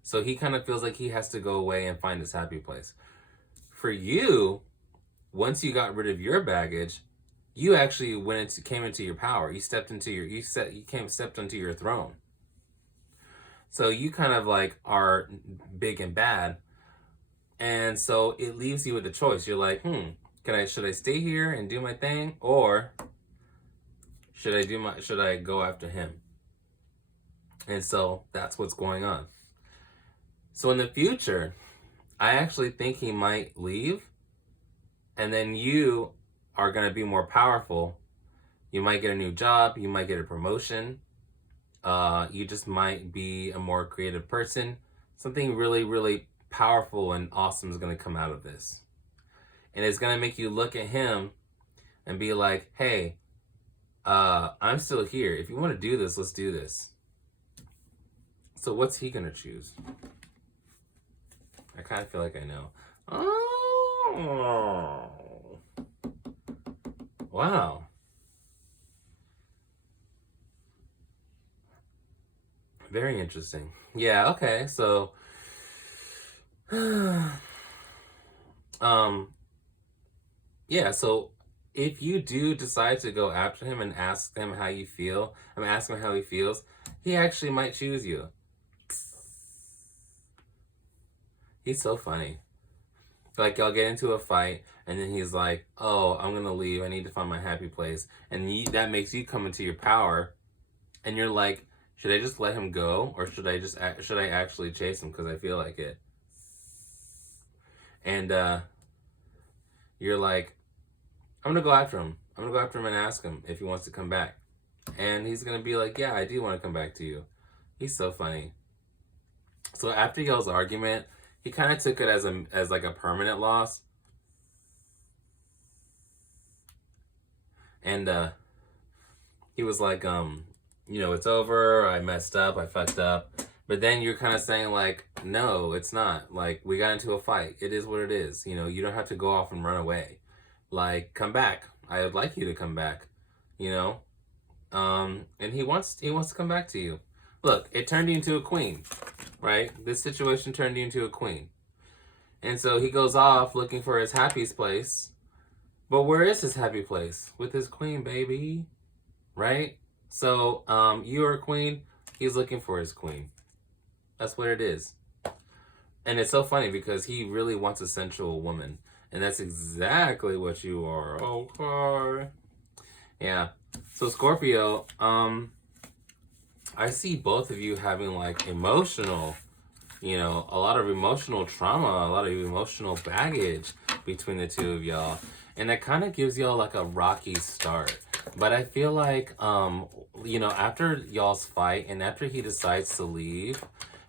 So he kind of feels like he has to go away and find his happy place. For you, once you got rid of your baggage, you actually came into your power. You stepped into stepped onto your throne. So you kind of like are big and bad. And so it leaves you with a choice. You're like, should I stay here and do my thing, or should I go after him? And so that's what's going on. So in the future, I actually think he might leave, and then you are going to be more powerful. You might get a new job. You might get a promotion. You just might be a more creative person. Something really, really powerful and awesome is going to come out of this. And it's going to make you look at him and be like, hey, I'm still here. If you want to do this, let's do this. So what's he gonna choose? I kind of feel like I know. Oh, wow. Very interesting. Yeah, okay. So yeah, so if you do decide to go after him and ask him how you feel, ask him how he feels, he actually might choose you. He's so funny. Like, y'all get into a fight, and then he's like, oh, I'm gonna leave, I need to find my happy place. And that makes you come into your power, and you're like, should I just let him go, or should I actually chase him because I feel like it? And you're like, I'm gonna go after him. I'm gonna go after him and ask him if he wants to come back. And he's gonna be like, yeah, I do want to come back to you. He's so funny. So after y'all's argument, he kind of took it as like a permanent loss. And he was like, it's over, I messed up, I fucked up. But then you're kind of saying like, no, it's not. Like, we got into a fight. It is what it is. You don't have to go off and run away. Like, come back. I would like you to come back. And he wants to come back to you. Look, it turned you into a queen, right? This situation turned you into a queen. And so he goes off looking for his happiest place. But where is his happy place? With his queen, baby. Right? So, you are a queen. He's looking for his queen. That's what it is. And it's so funny because he really wants a sensual woman. And that's exactly what you are. Okay. Yeah. So, Scorpio, I see both of you having like emotional, a lot of emotional trauma, a lot of emotional baggage between the two of y'all. And that kind of gives y'all like a rocky start. But I feel like, after y'all's fight and after he decides to leave,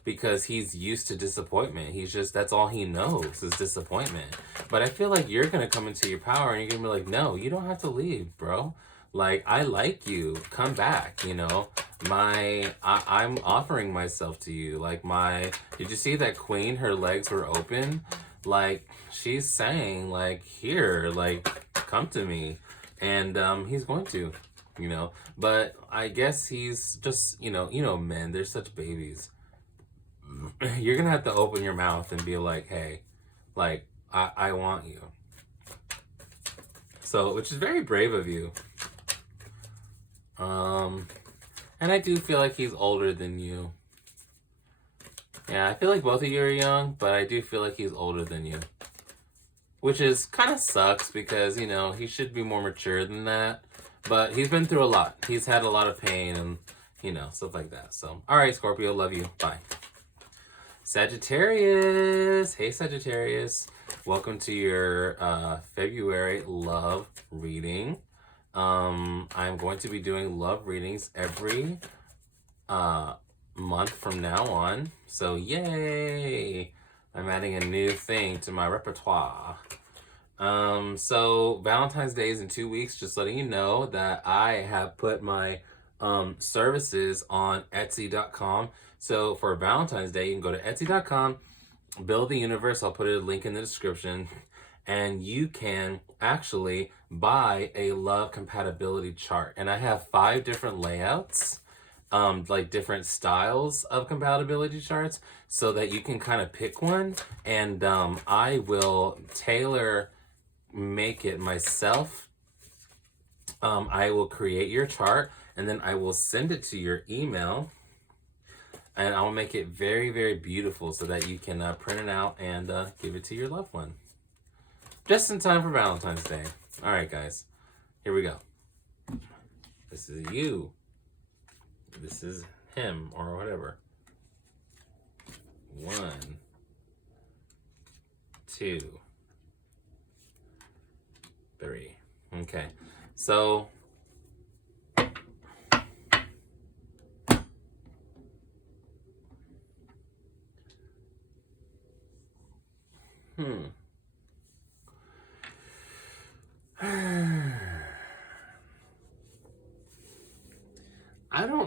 because he's used to disappointment, that's all he knows is disappointment. But I feel like you're going to come into your power and you're going to be like, no, you don't have to leave, bro. Like, I like you. Come back, I'm offering myself to you. Like, did you see that queen? Her legs were open. Like, she's saying, like, here, like, come to me. And he's going to, But I guess he's just, men, they're such babies. You're going to have to open your mouth and be like, hey, like, I want you. So, which is very brave of you. And I do feel like he's older than you. Yeah, I feel like both of you are young, but I do feel like he's older than you. Which is kind of sucks because, he should be more mature than that. But he's been through a lot. He's had a lot of pain and, stuff like that. So, all right, Scorpio, love you. Bye. Sagittarius. Hey, Sagittarius. Welcome to your February love reading. I'm going to be doing love readings every month from now on. So, yay! I'm adding a new thing to my repertoire. So Valentine's Day is in 2 weeks. Just letting you know that I have put my services on Etsy.com. So for Valentine's Day, you can go to Etsy.com, Build the Universe. I'll put a link in the description. And you can actually buy a love compatibility chart. And I have 5 different layouts, like different styles of compatibility charts, so that you can kind of pick one. And I will make it myself. I will create your chart and then I will send it to your email. And I'll make it very, very beautiful so that you can print it out and give it to your loved one. Just in time for Valentine's Day. All right, guys. Here we go. This is you. This is him or whatever. 1, 2, 3. Okay. So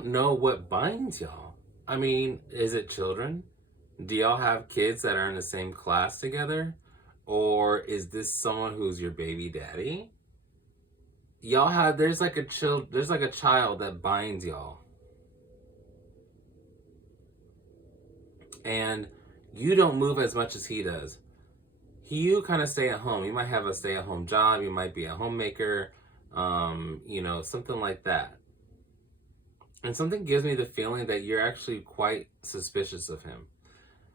don't know what binds y'all. I mean, is it children? Do y'all have kids that are in the same class together? Or is this someone who's your baby daddy? Y'all have, there's like a child that binds y'all. And you don't move as much as he does. You kind of stay at home. You might have a stay-at-home job. You might be a homemaker, you know, something like that. And something gives me the feeling that you're actually quite suspicious of him,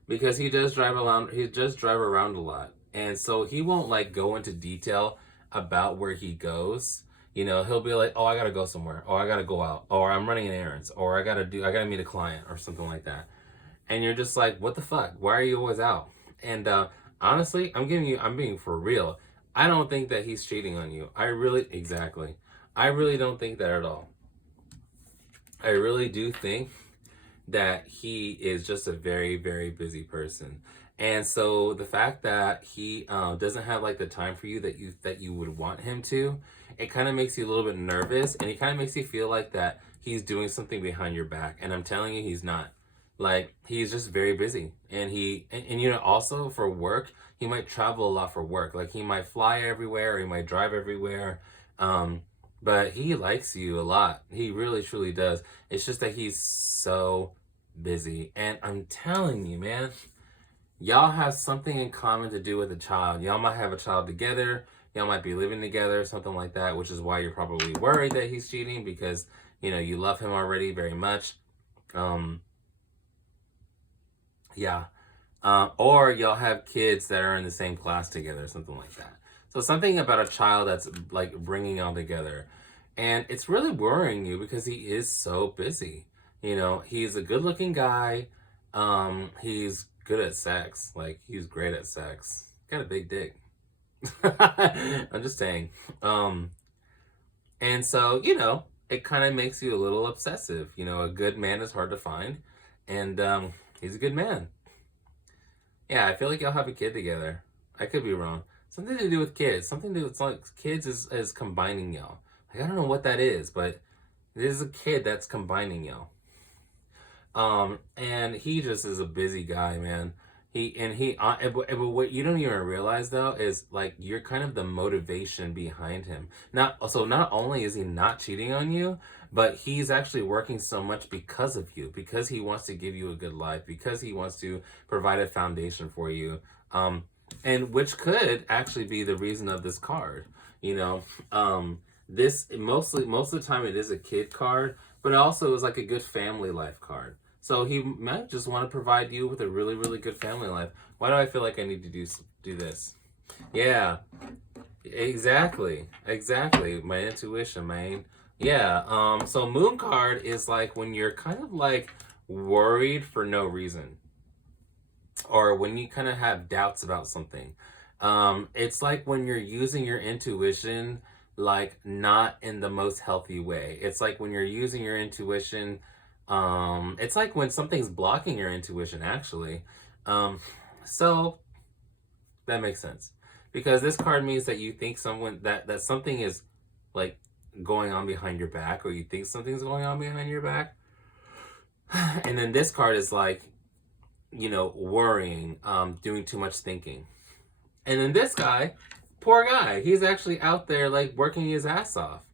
because he does drive around. He does drive around a lot, and so he won't like go into detail about where he goes. You know, he'll be like, "Oh, I gotta go somewhere. Oh, I gotta go out. Or I'm running an errands. Or I gotta meet a client or something like that." And you're just like, "What the fuck? Why are you always out?" And honestly, I'm being for real. I don't think that he's cheating on you. I really don't think that at all. I really do think that he is just a very, very busy person. And so the fact that he doesn't have like the time for you that you would want him to, it kind of makes you a little bit nervous, and it kind of makes you feel like that he's doing something behind your back. And I'm telling you, he's not. Like, he's just very busy. And and you know, also for work, he might travel a lot for work. Like, he might fly everywhere, or he might drive everywhere. But he likes you a lot. He really, truly does. It's just that he's so busy. And I'm telling you, man, y'all have something in common to do with a child. Y'all might have a child together. Y'all might be living together, something like that, which is why you're probably worried that he's cheating, because, you know, you love him already very much. Yeah. Or y'all have kids that are in the same class together, something like that. So something about a child that's like bringing y'all together. And it's really worrying you because he is so busy. You know, he's a good looking guy. He's good at sex. Like, he's great at sex. Got a big dick. I'm just saying. And so, you know, it kind of makes you a little obsessive. You know, a good man is hard to find. And he's a good man. Yeah, I feel like y'all have a kid together. I could be wrong. Something to do with kids. Something to do with like kids is combining y'all. Like, I don't know what that is, but there's a kid that's combining y'all. And he just is a busy guy, man. But what you don't even realize though is like you're kind of the motivation behind him. Not only is he not cheating on you, but he's actually working so much because of you, because he wants to give you a good life, because he wants to provide a foundation for you. And which could actually be the reason of this card. You know, this most of the time it is a kid card, but it also is like a good family life card. So he might just want to provide you with a really, really good family life. Why do I feel like I need to do this? Yeah, exactly. My intuition, man. Yeah. So moon card is like when you're kind of like worried for no reason, or when you kind of have doubts about something. It's like when you're using your intuition like not in the most healthy way. It's like when you're using your intuition. It's like when something's blocking your intuition, actually. So that makes sense, because this card means that you think that something is like going on behind your back, or you think something's going on behind your back. And then this card is like, you know, worrying, doing too much thinking. And then this guy, poor guy, he's actually out there like working his ass off.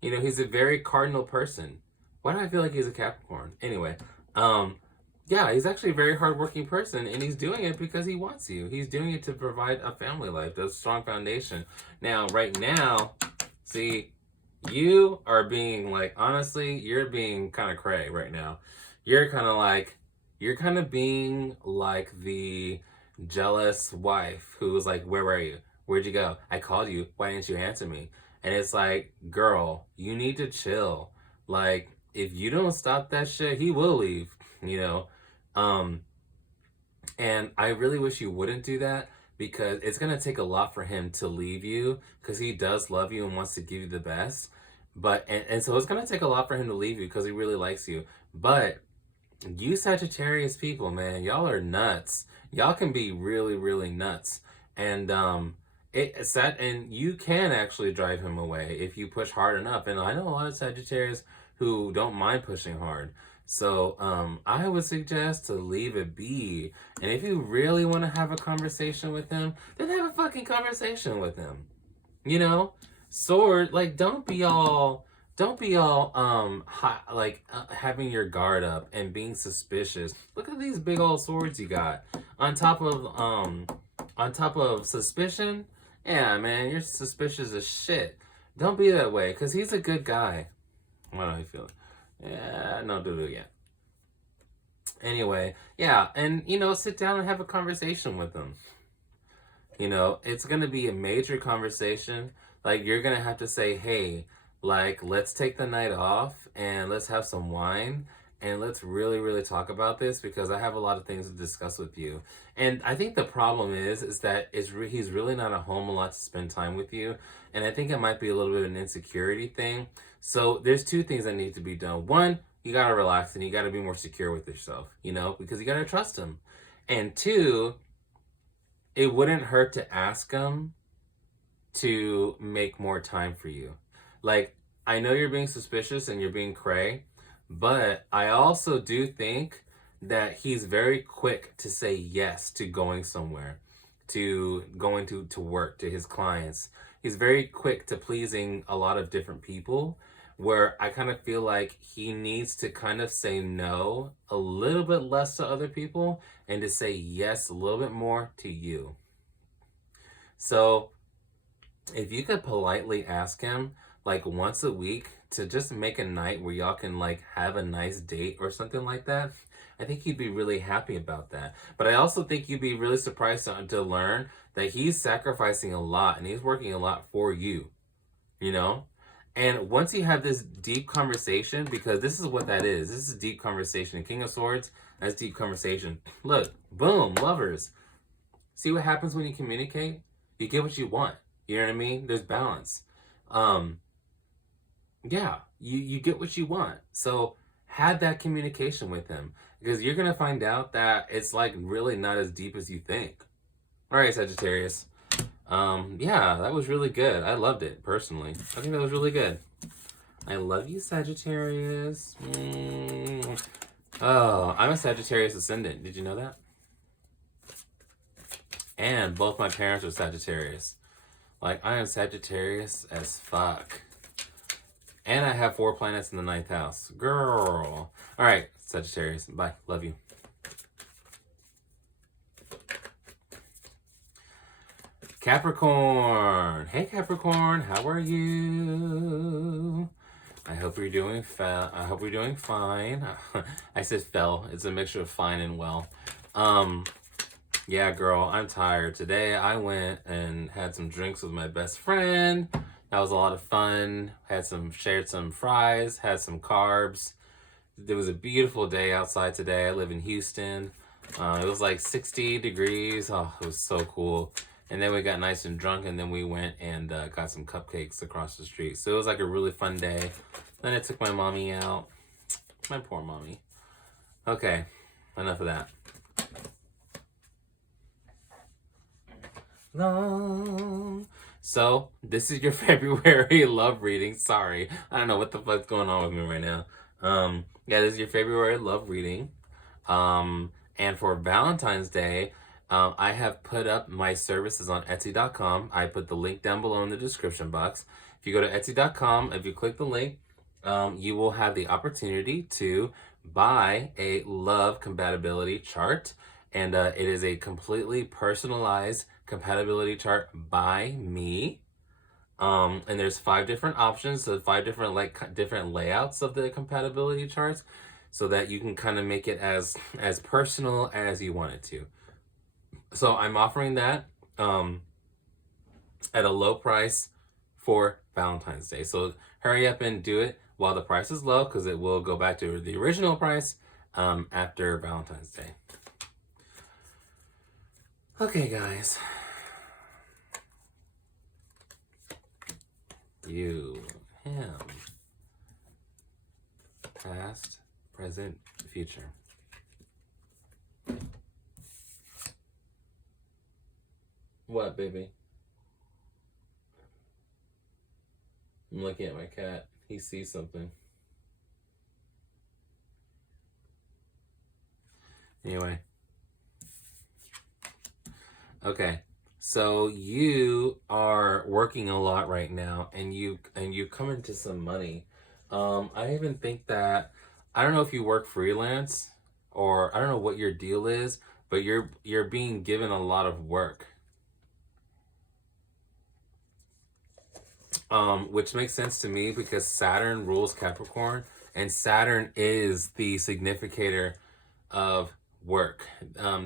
You know, he's a very cardinal person. Why do I feel like he's a Capricorn? Anyway, yeah, he's actually a very hardworking person, and he's doing it because he wants you. He's doing it to provide a family life, a strong foundation. Now, right now, see, you are being like, honestly, you're being kind of cray right now. You're kind of being like the jealous wife who was like, where were you? Where'd you go? I called you. Why didn't you answer me? And it's like, girl, you need to chill. Like, if you don't stop that shit, he will leave, you know? And I really wish you wouldn't do that, because it's going to take a lot for him to leave you, because he does love you and wants to give you the best. But, and so it's going to take a lot for him to leave you, because he really likes you. But you Sagittarius people, man, y'all are nuts. Y'all can be really, really nuts. And, and you can actually drive him away if you push hard enough. And I know a lot of Sagittarius who don't mind pushing hard. So I would suggest to leave it be. And if you really want to have a conversation with him, then have a fucking conversation with him. You know? Sword, like, don't be all having your guard up and being suspicious. Look at these big old swords you got. On top of suspicion, yeah, man, you're suspicious as shit. Don't be that way, because he's a good guy. Why don't I feel it? Yeah, no do yet. Anyway, yeah, and sit down and have a conversation with him. It's gonna be a major conversation. Like, you're gonna have to say, hey, like, let's take the night off and let's have some wine and let's really, really talk about this, because I have a lot of things to discuss with you. And I think the problem is that he's really not at home a lot to spend time with you. And I think it might be a little bit of an insecurity thing. So there's two things that need to be done. One, you gotta relax and you gotta be more secure with yourself, because you gotta trust him. And two, it wouldn't hurt to ask him to make more time for you. Like, I know you're being suspicious and you're being cray, but I also do think that he's very quick to say yes to going somewhere, to going to work, to his clients. He's very quick to pleasing a lot of different people, where I kind of feel like he needs to kind of say no a little bit less to other people and to say yes a little bit more to you. So if you could politely ask him, like, once a week to just make a night where y'all can, like, have a nice date or something like that, I think he'd be really happy about that. But I also think you'd be really surprised to learn that he's sacrificing a lot and he's working a lot for you, And once you have this deep conversation, because this is what that is. This is deep conversation. King of Swords, that's deep conversation. Look, boom, lovers. See what happens when you communicate? You get what you want. You know what I mean? There's balance. Yeah, you get what you want. So have that communication with him, because you're going to find out that it's, like, really not as deep as you think. All right, Sagittarius. Yeah, that was really good. I loved it, personally. I think that was really good. I love you, Sagittarius. Oh, I'm a Sagittarius ascendant. Did you know that? And both my parents are Sagittarius. Like, I am Sagittarius as fuck. And I have 4 planets in the 9th house. Girl. All right, Sagittarius. Bye. Love you. Capricorn. Hey, Capricorn. How are you? I hope you're doing fine. I said fell. It's a mixture of fine and well. Yeah, girl, I'm tired. Today I went and had some drinks with my best friend. That was a lot of fun. Shared some fries, had some carbs. It was a beautiful day outside today. I live in Houston. It was like 60 degrees. Oh, it was so cool. And then we got nice and drunk, and then we went and got some cupcakes across the street. So it was like a really fun day. Then I took my mommy out. My poor mommy. Okay, enough of that. Long. So this is your February love reading. Sorry, I don't know what the fuck's going on with me right now. Yeah, this is your February love reading. And for Valentine's Day, I have put up my services on Etsy.com. I put the link down below in the description box. If you go to Etsy.com, if you click the link, you will have the opportunity to buy a love compatibility chart. And it is a completely personalized compatibility chart by me. And there's 5 different options, so 5 different different layouts of the compatibility charts, so that you can kind of make it as personal as you want it to. So I'm offering that at a low price for Valentine's Day. So hurry up and do it while the price is low, because it will go back to the original price after Valentine's Day. Okay, guys. You, him, past, present, future. What, baby? I'm looking at my cat. He sees something. Anyway. Okay. So you are working a lot right now, and you come into some money. I even think that, I don't know if you work freelance, or I don't know what your deal is, but you're being given a lot of work. Which makes sense to me because Saturn rules Capricorn, and Saturn is the significator of work.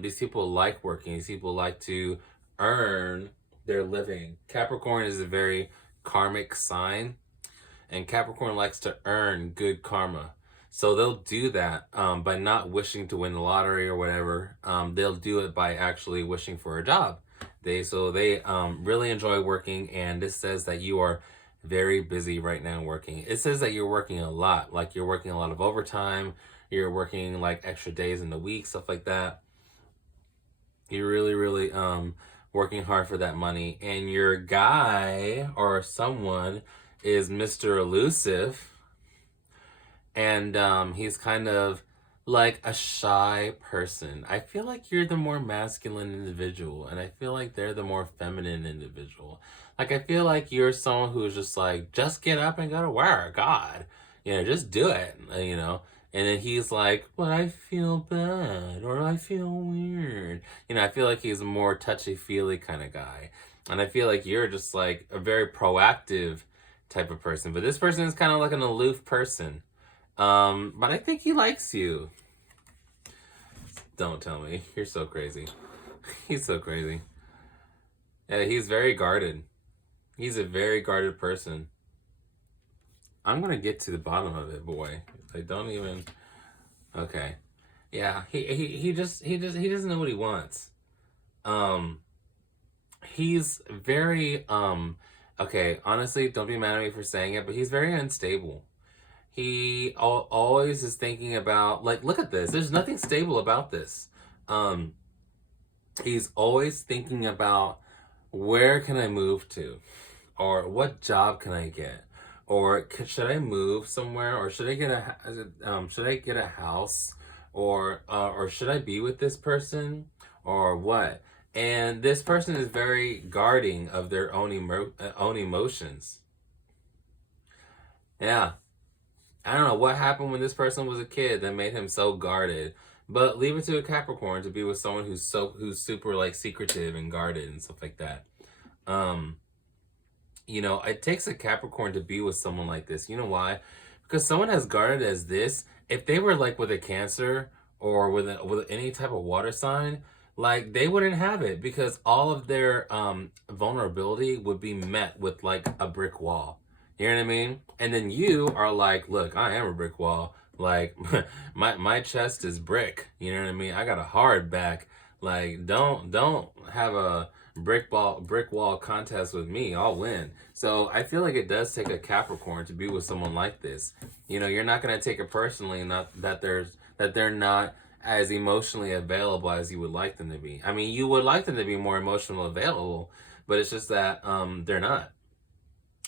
These people like working. These people like to earn their living. Capricorn is a very karmic sign, and Capricorn likes to earn good karma. So they'll do that by not wishing to win the lottery or whatever. They'll do it by actually wishing for a job. They really enjoy working, and this says that you are very busy right now working. It says that you're working a lot, like you're working a lot of overtime, you're working like extra days in the week, stuff like that. You're really working hard for that money, and your guy or someone is Mr. Elusive, and he's kind of like a shy person. I feel like you're the more masculine individual, and I feel like they're the more feminine individual. Like, I feel like you're someone who's just like, just get up and go to work, God. Just do it, And then he's like, but I feel bad, or I feel weird. I feel like he's a more touchy-feely kind of guy. And I feel like you're just like a very proactive type of person. But this person is kind of like an aloof person. But I think he likes you. Don't tell me. You're so crazy. He's so crazy. Yeah, he's very guarded. He's a very guarded person. I'm gonna get to the bottom of it, boy. I don't even. Okay. Yeah, he doesn't know what he wants. He's very okay, honestly, don't be mad at me for saying it, but he's very unstable. He always is thinking about, like, look at this. There's nothing stable about this. He's always thinking about, where can I move to? Or what job can I get? Or should I move somewhere? Or should I get a house? Or should I be with this person? Or what? And this person is very guarding of their own emotions. Yeah. I don't know what happened when this person was a kid that made him so guarded. But leave it to a Capricorn to be with someone who's super like secretive and guarded and stuff like that. It takes a Capricorn to be with someone like this. You know why? Because someone as guarded as this, if they were like with a Cancer or with any type of water sign, like, they wouldn't have it, because all of their vulnerability would be met with like a brick wall. You know what I mean? And then you are like, look, I am a brick wall. Like, my chest is brick. You know what I mean? I got a hard back. Like, don't have a brick wall contest with me. I'll win. So I feel like it does take a Capricorn to be with someone like this. You're not gonna take it personally, not that they're not as emotionally available as you would like them to be. I mean, you would like them to be more emotional available, but it's just that they're not.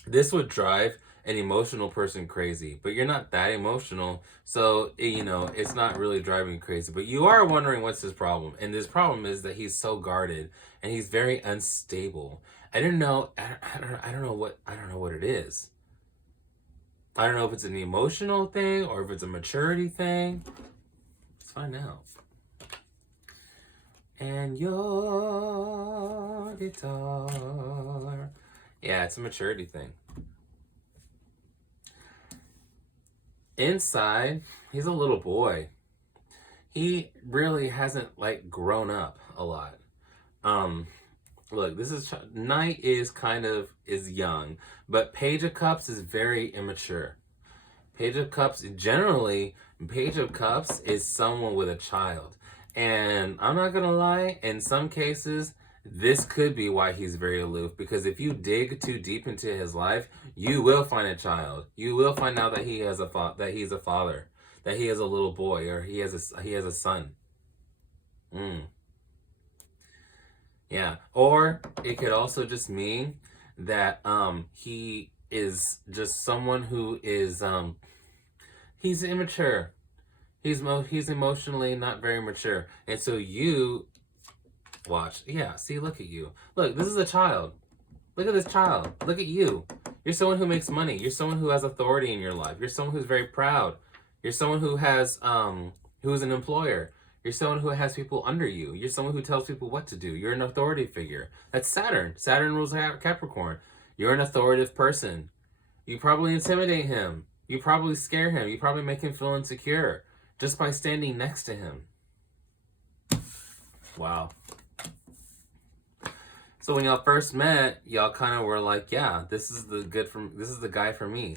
This would drive an emotional person crazy, but you're not that emotional, so it's not really driving you crazy. But you are wondering what's his problem, and his problem is that he's so guarded and he's very unstable. I don't know what it is. I don't know if it's an emotional thing or if it's a maturity thing. Let's find out. And your guitar. Yeah, it's a maturity thing. Inside, he's a little boy. He really hasn't like grown up a lot. Look, this is Knight is young, but Page of Cups is very immature. Page of Cups is someone with a child. And I'm not gonna lie, in some cases, this could be why he's very aloof, because if you dig too deep into his life, you will find a child. You will find out that he's a father, that he has a little boy, or he has a son. Yeah. Or it could also just mean that he is just someone who is he's immature. He's emotionally not very mature. And so you watch. Yeah, see, look at you. Look, this is a child. Look at this child. Look at you. You're someone who makes money. You're someone who has authority in your life. You're someone who's very proud. You're someone who has who's an employer. You're someone who has people under you. You're someone who tells people what to do. You're an authority figure. That's Saturn. Saturn rules Capricorn. You're an authoritative person. You probably intimidate him. You probably scare him. You probably make him feel insecure just by standing next to him. Wow. So when y'all first met, y'all kind of were like, yeah, this is the guy for me.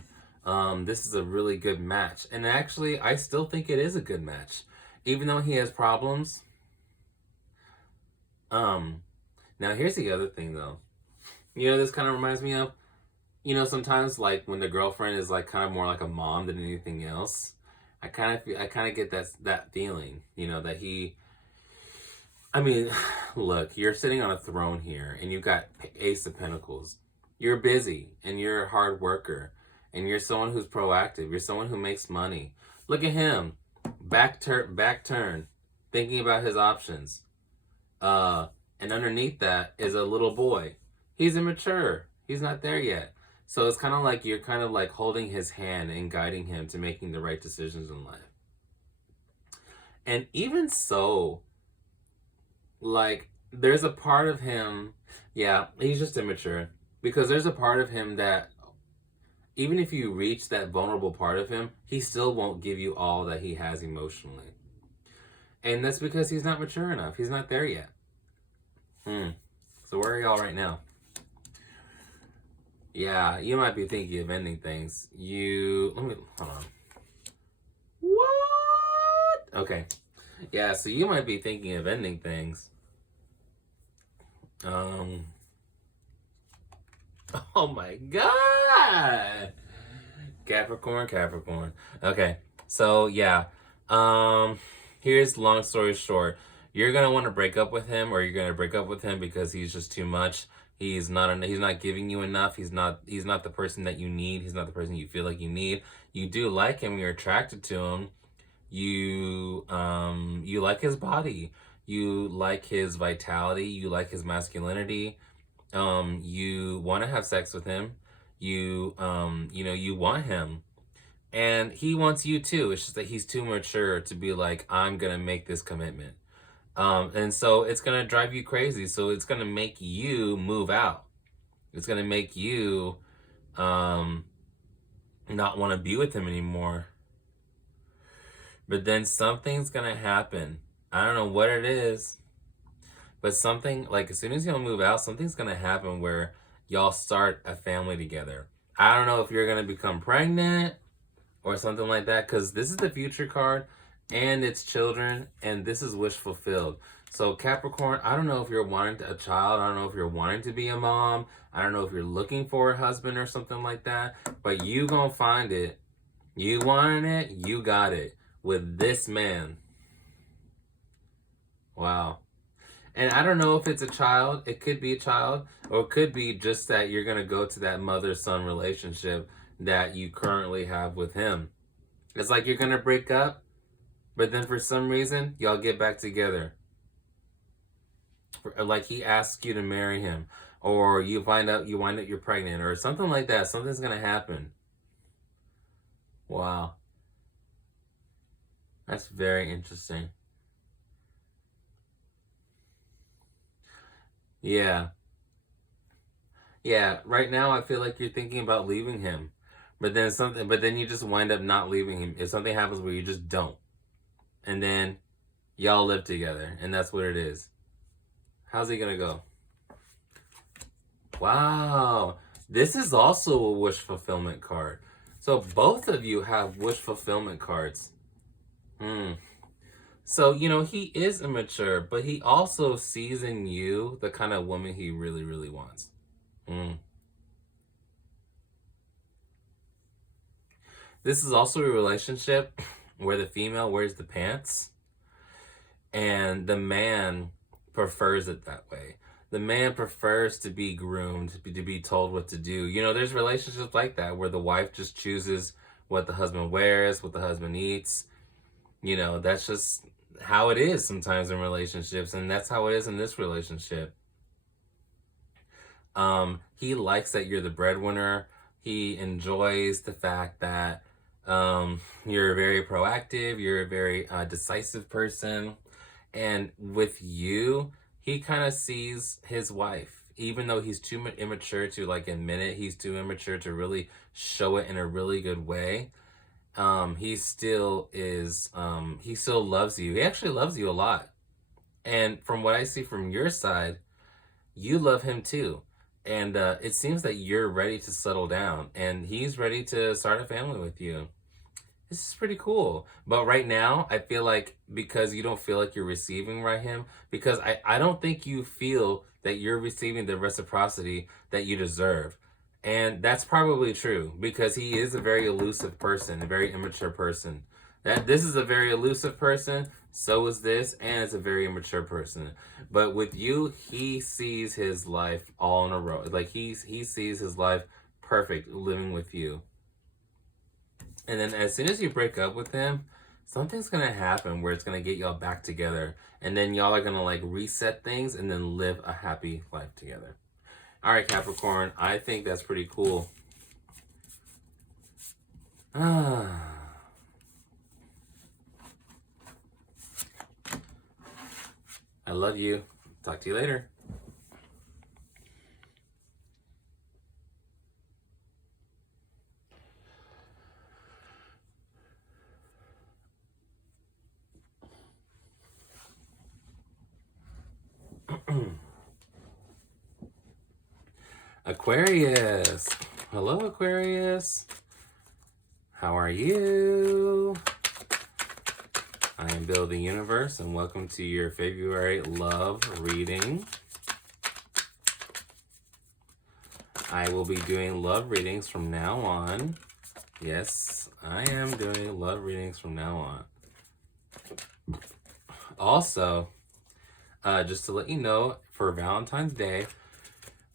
This is a really good match. And actually, I still think it is a good match. Even though he has problems. Now here's the other thing though. You know, this kind of reminds me of, you know, sometimes like when the girlfriend is like kind of more like a mom than anything else. I kind of get that feeling, you know, that he, I mean, look, you're sitting on a throne here and you've got Ace of Pentacles. You're busy and you're a hard worker and you're someone who's proactive. You're someone who makes money. Look at him, back turn, thinking about his options. And underneath that is a little boy. He's immature. He's not there yet. So it's kind of like you're kind of like holding his hand and guiding him to making the right decisions in life. And even so, like, there's a part of him, yeah, he's just immature. Because there's a part of him that, even if you reach that vulnerable part of him, he still won't give you all that he has emotionally. And that's because he's not mature enough. He's not there yet. So where are y'all right now? Yeah, you might be thinking of ending things. Hold on. What? Okay. Yeah, so you might be thinking of ending things. Oh my God. Capricorn. Okay. So yeah. Here's long story short. You're gonna want to break up with him, or you're gonna break up with him because he's just too much. He's not giving you enough. He's not the person that you need. He's not the person you feel like you need. You do like him. You're attracted to him. You like his body. You like his vitality. You like his masculinity. You want to have sex with him. You want him. And he wants you too. It's just that he's too mature to be like, I'm going to make this commitment. And so it's going to drive you crazy. So it's going to make you move out. It's going to make you not want to be with him anymore. But then something's going to happen. I don't know what it is. But something, like as soon as y'all move out, something's going to happen where y'all start a family together. I don't know if you're going to become pregnant or something like that, because this is the future card and it's children and this is wish fulfilled. So Capricorn, I don't know if you're wanting a child. I don't know if you're wanting to be a mom. I don't know if you're looking for a husband or something like that, but you gonna find it. You wanted it, you got it with this man. Wow. And I don't know if it's a child. It could be a child, or it could be just that you're going to go to that mother-son relationship that you currently have with him. It's like you're going to break up, but then for some reason, y'all get back together. Like he asks you to marry him, or you wind up you're pregnant, or something like that. Something's going to happen. Wow. That's very interesting. Yeah. Yeah, right now I feel like you're thinking about leaving him. But then you just wind up not leaving him. If something happens where you just don't. And then y'all live together, and that's what it is. How's he gonna go? Wow. This is also a wish fulfillment card. So both of you have wish fulfillment cards. So, you know, he is immature, but he also sees in you the kind of woman he really, really wants. This is also a relationship where the female wears the pants and the man prefers it that way. The man prefers to be groomed, to be told what to do. You know, there's relationships like that where the wife just chooses what the husband wears, what the husband eats. You know, that's just how it is sometimes in relationships, and that's how it is in this relationship. He likes that you're the breadwinner. He enjoys the fact that you're very proactive, you're a very decisive person. And with you, he kind of sees his wife, even though he's too immature to like admit it, he's too immature to really show it in a really good way. He still is, he still loves you. He actually loves you a lot. And from what I see from your side, you love him too. And it seems that you're ready to settle down and he's ready to start a family with you. This is pretty cool. But right now, I feel like because you don't feel like you're receiving right him, because I don't think you feel that you're receiving the reciprocity that you deserve. And that's probably true because he is a very elusive person, a very immature person. That this is a very elusive person, so is this, and it's a very immature person. But with you, he sees his life all in a row. Like he sees his life perfect living with you. And then as soon as you break up with him, something's gonna happen where it's gonna get y'all back together. And then y'all are gonna like reset things and then live a happy life together. All right, Capricorn, I think that's pretty cool. I love you. Talk to you later. Aquarius. Hello, Aquarius. How are you? I am Bill the Universe, and welcome to your February love reading. I will be doing love readings from now on. Yes, I am doing love readings from now on. Also, just to let you know, for Valentine's Day,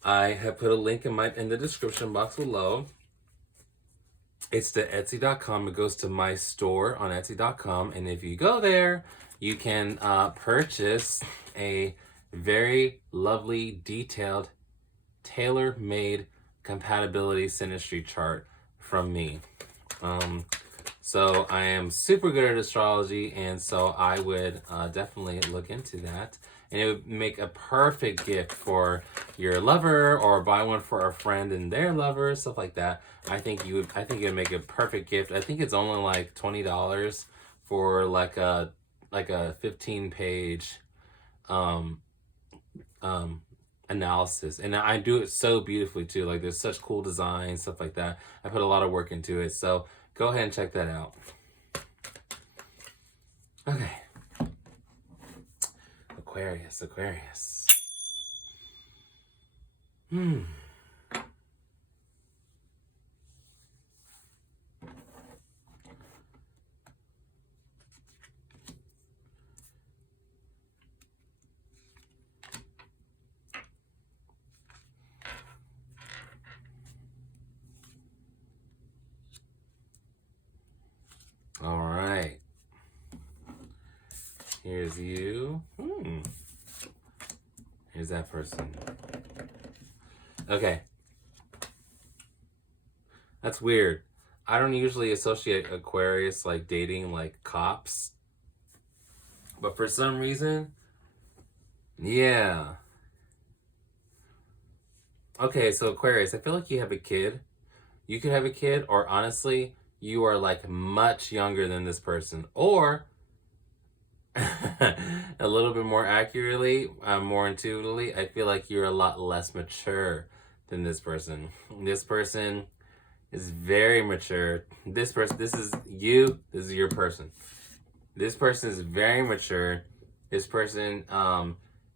I have put a link in the description box below. It's to Etsy.com. It goes to my store on Etsy.com. And if you go there, you can purchase a very lovely, detailed, tailor-made compatibility synastry chart from me. So I am super good at astrology, and so I would definitely look into that. And it would make a perfect gift for your lover, or buy one for a friend and their lover, stuff like that. I think it would make a perfect gift. I think it's only like $20 for like a 15-page analysis, and I do it so beautifully too. Like there's such cool designs, stuff like that. I put a lot of work into it, so go ahead and check that out. Okay. Aquarius. All right. Here's you. Here's that person. Okay. That's weird. I don't usually associate Aquarius like dating like cops. But for some reason, yeah. Okay, so Aquarius, I feel like you have a kid. You could have a kid, or honestly, you are like much younger than this person. Or a little bit more accurately, more intuitively, I feel like you're a lot less mature than this person. This person is very mature. This is you. This is your person. This person is very mature. This person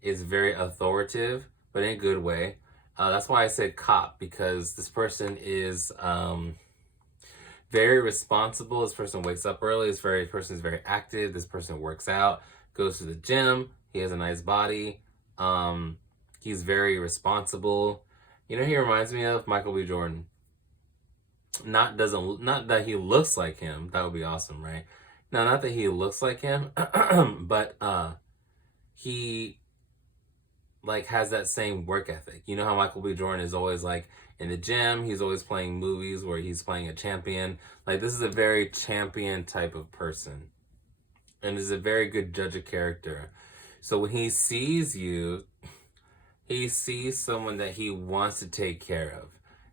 is very authoritative, but in a good way. That's why I said cop, because this person is very responsible. This person wakes up early. This person is very active. This person works out, goes to the gym. He has a nice body. He's very responsible. You know, he reminds me of Michael B. Jordan. Not that he looks like him. That would be awesome, right? Now, not that he looks like him, but he like has that same work ethic. You know how Michael B. Jordan is always like in the gym, he's always playing movies where he's playing a champion. Like, this is a very champion type of person, and is a very good judge of character. So when he sees you, he sees someone that he wants to take care of.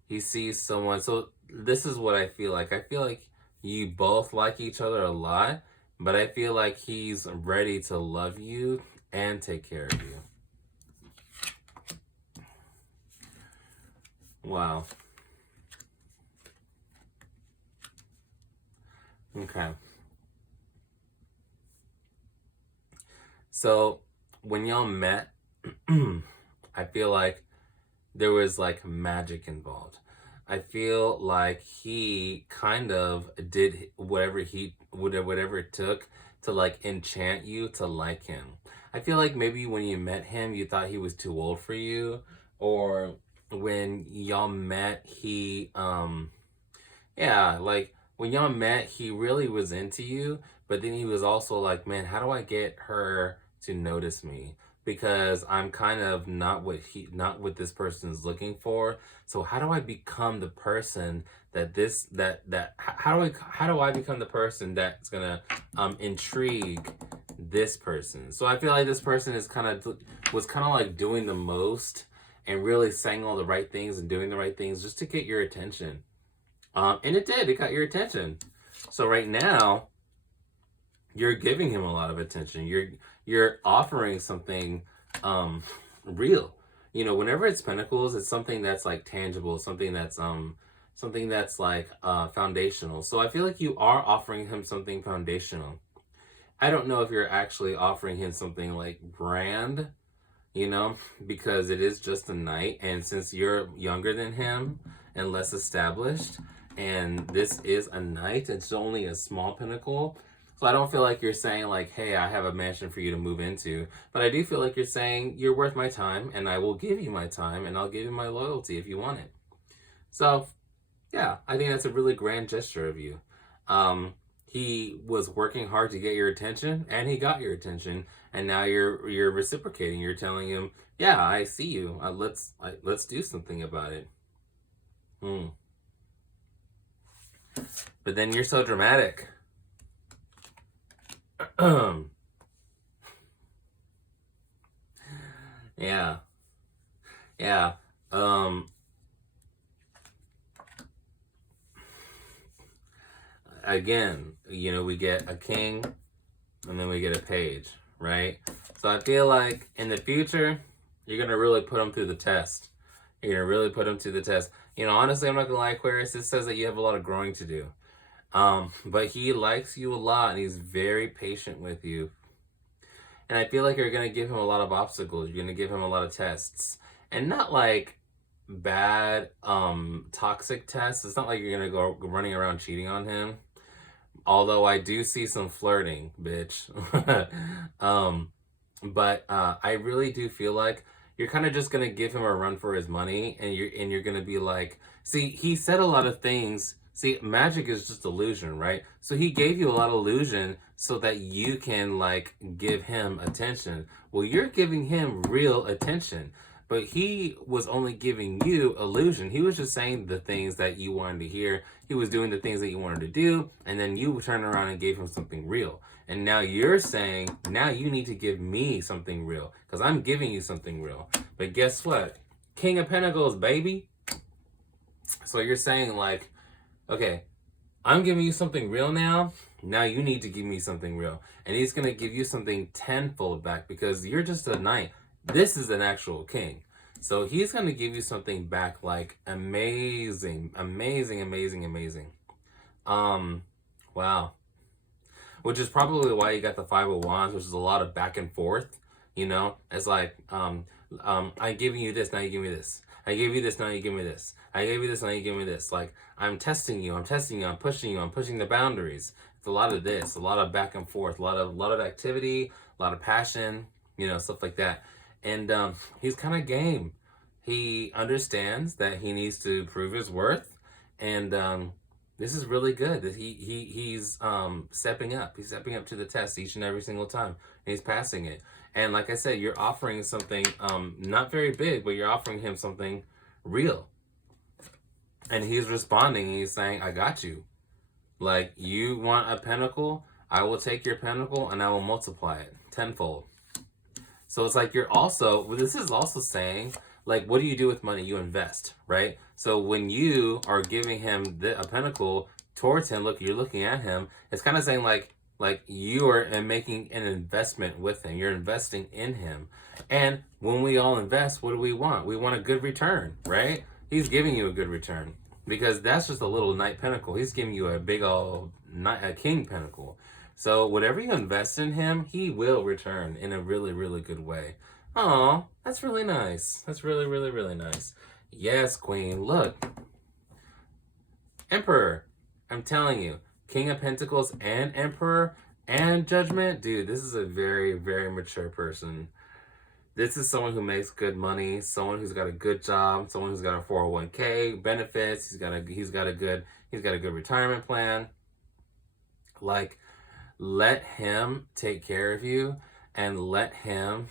He sees someone. So this is what I feel like. I feel like you both like each other a lot, but I feel like he's ready to love you and take care of you. Wow. Okay. So when y'all met, I feel like there was like magic involved. I feel like he kind of did whatever it took to like enchant you to like him. I feel like maybe when you met him, you thought he was too old for you, or when y'all met, like when y'all met, he really was into you, but then he was also like, man, how do I get her to notice me? Because I'm kind of not what this person is looking for. So how do I become the person how do I become the person that's gonna intrigue this person? So I feel like this person was kind of like doing the most and really saying all the right things and doing the right things just to get your attention. And it got your attention. So right now, you're giving him a lot of attention. You're offering something real. You know, whenever it's Pentacles, it's something that's like tangible, something that's like foundational. So I feel like you are offering him something foundational. I don't know if you're actually offering him something like grand, you know, because it is just a knight, and since you're younger than him and less established, and this is a knight, it's only a small pentacle. So I don't feel like you're saying like, hey, I have a mansion for you to move into, but I do feel like you're saying you're worth my time, and I will give you my time, and I'll give you my loyalty if you want it. So yeah, I think that's a really grand gesture of you. He was working hard to get your attention, and he got your attention, and now you're reciprocating. You're telling him, yeah, I see you. Let's do something about it. But then you're so dramatic. Yeah. Again, you know, we get a king and then we get a page, right? So I feel like in the future, you're going to really put him through the test. You're going to really put him through the test. You know, honestly, I'm not going to lie, Aquarius, it says that you have a lot of growing to do. But he likes you a lot, and he's very patient with you. And I feel like you're going to give him a lot of obstacles. You're going to give him a lot of tests. And not like bad, toxic tests. It's not like you're going to go running around cheating on him. Although I do see some flirting, bitch. But I really do feel like you're kind of just going to give him a run for his money. And you're going to be like, see, he said a lot of things. See, magic is just illusion, right? So he gave you a lot of illusion so that you can like give him attention. Well, you're giving him real attention, but he was only giving you illusion. He was just saying the things that you wanted to hear. He was doing the things that you wanted to do, and then you turned around and gave him something real. And now you're saying, now you need to give me something real, because I'm giving you something real. But guess what? King of Pentacles, baby. So you're saying like, okay, I'm giving you something real now. Now you need to give me something real. And he's going to give you something tenfold back, because you're just a knight. This is an actual king. So he's going to give you something back like amazing, amazing, amazing, amazing. Wow. Which is probably why you got the Five of Wands, which is a lot of back and forth. You know, it's like, I'm giving you this, now you give me this. I gave you this, now you give me this. I gave you this, now you give me this. Like, I'm testing you, I'm pushing you, I'm pushing the boundaries. It's a lot of this, a lot of back and forth, a lot of activity, a lot of passion, you know, stuff like that. And he's kind of game. He understands that he needs to prove his worth, and This is really good. He's stepping up. He's stepping up to the test each and every single time, and he's passing it. And like I said, you're offering something not very big, but you're offering him something real. And he's responding. He's saying, "I got you. Like, you want a pentacle? I will take your pentacle and I will multiply it tenfold." So it's like you're also, this is also saying, like, what do you do with money? You invest, right? So when you are giving him a pentacle towards him, look, you're looking at him, it's kind of saying like you are making an investment with him. You're investing in him. And when we all invest, what do we want? We want a good return, right? He's giving you a good return because that's just a little knight pentacle. He's giving you a big old a king pentacle. So whatever you invest in him, he will return in a really, really good way. Oh, that's really nice. That's really, really, really nice. Yes, Queen. Look. Emperor. I'm telling you. King of Pentacles and Emperor and Judgment. Dude, this is a very, very mature person. This is someone who makes good money, someone who's got a good job, someone who's got a 401k, benefits, he's got a good retirement plan. Like, let him take care of you and let him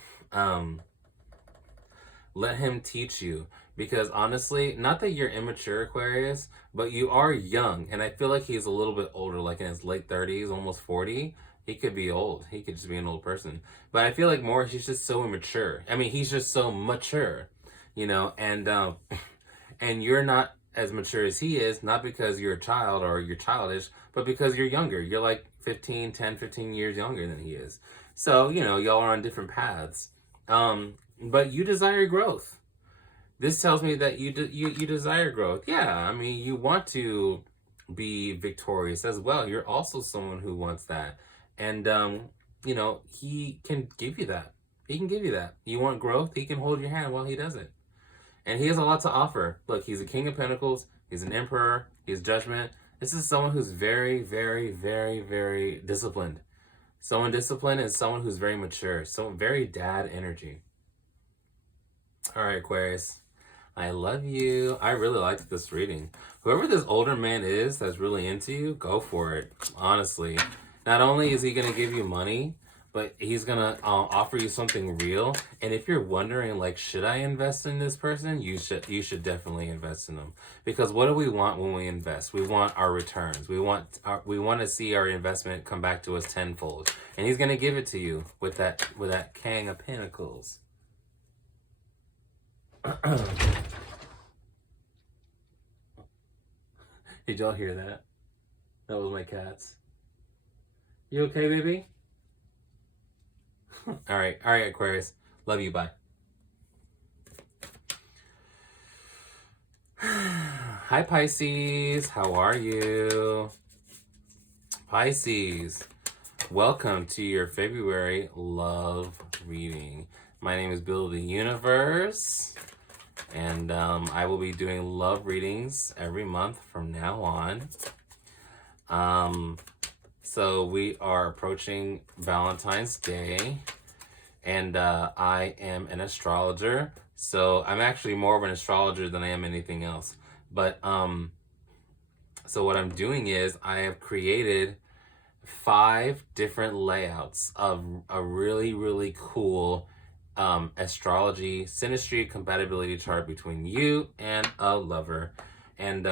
teach you. Because honestly, not that you're immature, Aquarius, but you are young. And I feel like he's a little bit older, like in his late 30s, almost 40. He could be old. He could just be an old person. But I feel like more, he's just so immature. I mean, he's just so mature, you know, and you're not as mature as he is, not because you're a child or you're childish, but because you're younger. You're like 15 years younger than he is. So, you know, y'all are on different paths. But you desire growth. This tells me that you desire growth. Yeah, I mean, you want to be victorious as well. You're also someone who wants that. And, you know, he can give you that. He can give you that. You want growth? He can hold your hand while he does it. And he has a lot to offer. Look, he's a King of Pentacles. He's an Emperor. He's Judgment. This is someone who's very, very, very, very disciplined. Someone disciplined and someone who's very mature. So very dad energy. All right, Aquarius. I love you. I really liked this reading. Whoever this older man is that's really into you, go for it. Honestly. Not only is he going to give you money, but he's going to offer you something real. And if you're wondering, like, should I invest in this person? You should definitely invest in them. Because what do we want when we invest? We want our returns. We want to see our investment come back to us tenfold. And he's going to give it to you with that King of Pentacles. Did y'all hear that? That was my cats. You okay, baby? All right, Aquarius. Love you. Bye. Hi, Pisces. How are you? Pisces, welcome to your February love reading. My name is Bill the Universe. And I will be doing love readings every month from now on. So we are approaching Valentine's Day. And I am an astrologer. So I'm actually more of an astrologer than I am anything else. But so what I'm doing is I have created 5 different layouts of a really, really cool astrology synastry compatibility chart between you and a lover. And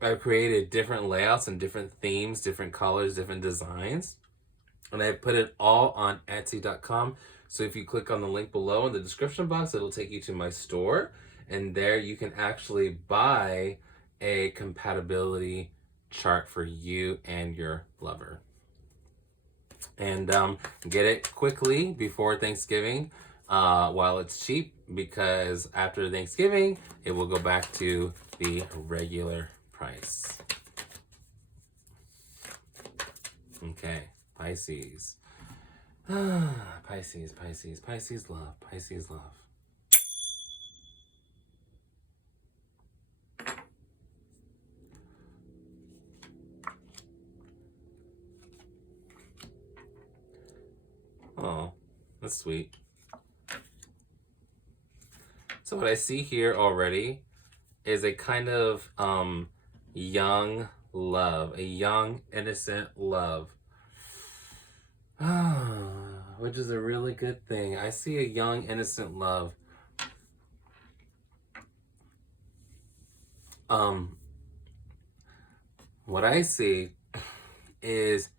I've created different layouts and different themes, different colors, different designs, and I put it all on Etsy.com. So if you click on the link below in the description box, it'll take you to my store, and there you can actually buy a compatibility chart for you and your lover. And get it quickly before Thanksgiving while it's cheap, because after Thanksgiving, it will go back to the regular price. Okay, Pisces. Pisces love, Pisces love. Oh, that's sweet. So what I see here already is a kind of young love, a young, innocent love. Which is a really good thing. I see a young, innocent love. What I see is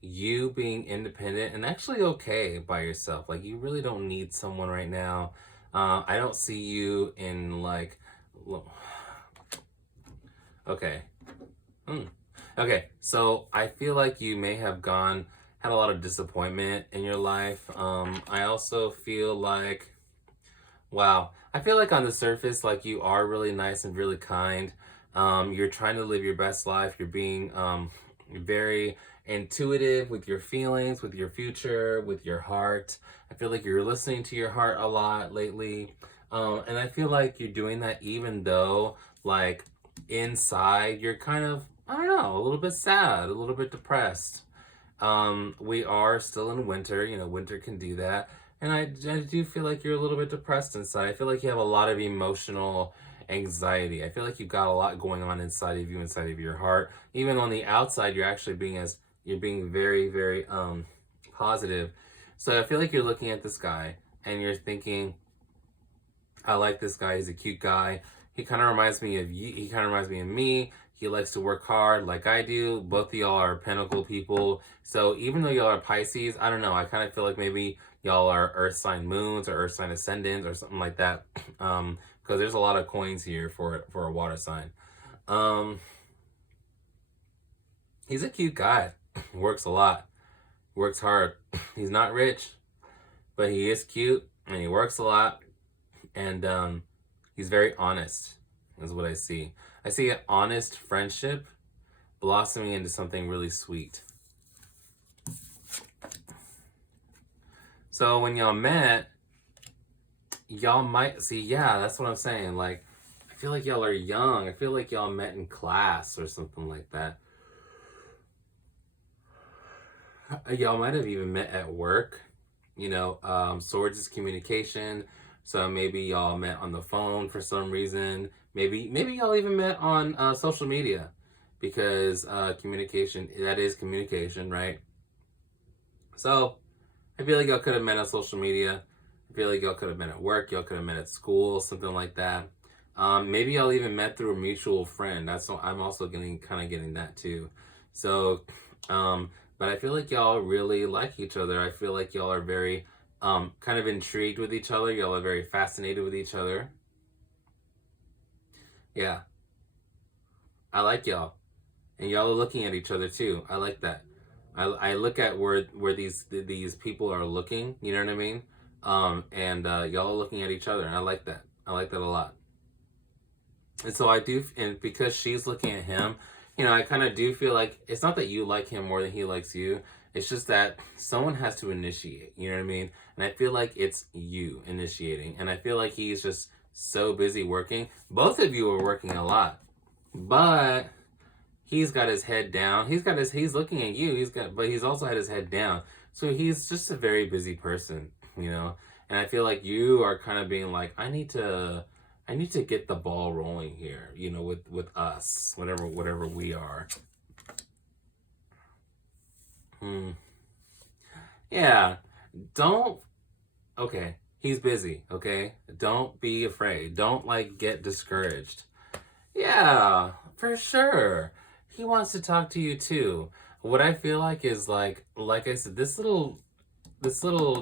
you being independent and actually okay by yourself. Like, you really don't need someone right now. I don't see you in like, okay. Okay, so I feel like you may have had a lot of disappointment in your life. I also feel like, wow, I feel like on the surface, like, you are really nice and really kind. You're trying to live your best life. You're being very intuitive with your feelings, with your future, with your heart. I feel like you're listening to your heart a lot lately. And I feel like you're doing that even though, like, inside you're kind of, I don't know, a little bit sad, a little bit depressed. We are still in winter, winter can do that. And I do feel like you're a little bit depressed inside. I feel like you have a lot of emotional anxiety. I feel like you've got a lot going on inside of you, inside of your heart. Even on the outside, you're being very, very positive. So I feel like you're looking at this guy and you're thinking, I like this guy. He's a cute guy. He kind of reminds me of you. He kind of reminds me of me. He likes to work hard like I do. Both of y'all are Pentacle people. So even though y'all are Pisces, I don't know. I kind of feel like maybe y'all are Earth sign moons or Earth sign ascendants or something like that. Because there's a lot of coins here for a water sign. He's a cute guy. Works a lot. Works hard. He's not rich, but he is cute and he works a lot. And he's very honest, is what I see. I see an honest friendship blossoming into something really sweet. So when y'all met, y'all might see, yeah, that's what I'm saying. Like, I feel like y'all are young. I feel like y'all met in class or something like that. Y'all might have even met at work. Swords is communication. So maybe y'all met on the phone for some reason. Maybe y'all even met on social media, because communication, that is communication, right? So I feel like y'all could have met on social media. I feel like y'all could have met at work. Y'all could have met at school, something like that. Maybe y'all even met through a mutual friend. I'm also getting that too. So, but I feel like y'all really like each other. I feel like y'all are very kind of intrigued with each other. Y'all are very fascinated with each other. Yeah. I like y'all. And y'all are looking at each other too. I like that. I look at where these people are looking, you know what I mean? And y'all are looking at each other, and I like that. I like that a lot. And so I do, and because she's looking at him, I kind of do feel like it's not that you like him more than he likes you. It's just that someone has to initiate, you know what I mean? And I feel like it's you initiating. And I feel like he's just so busy working. Both of you are working a lot. But he's got his head down. He's looking at you. But he's also had his head down. So he's just a very busy person, And I feel like you are kind of being like, I need to get the ball rolling here, with us, whatever we are. Yeah. Okay. He's busy, okay? Don't be afraid. Don't get discouraged. Yeah, for sure. He wants to talk to you too. What I feel like is like I said, this little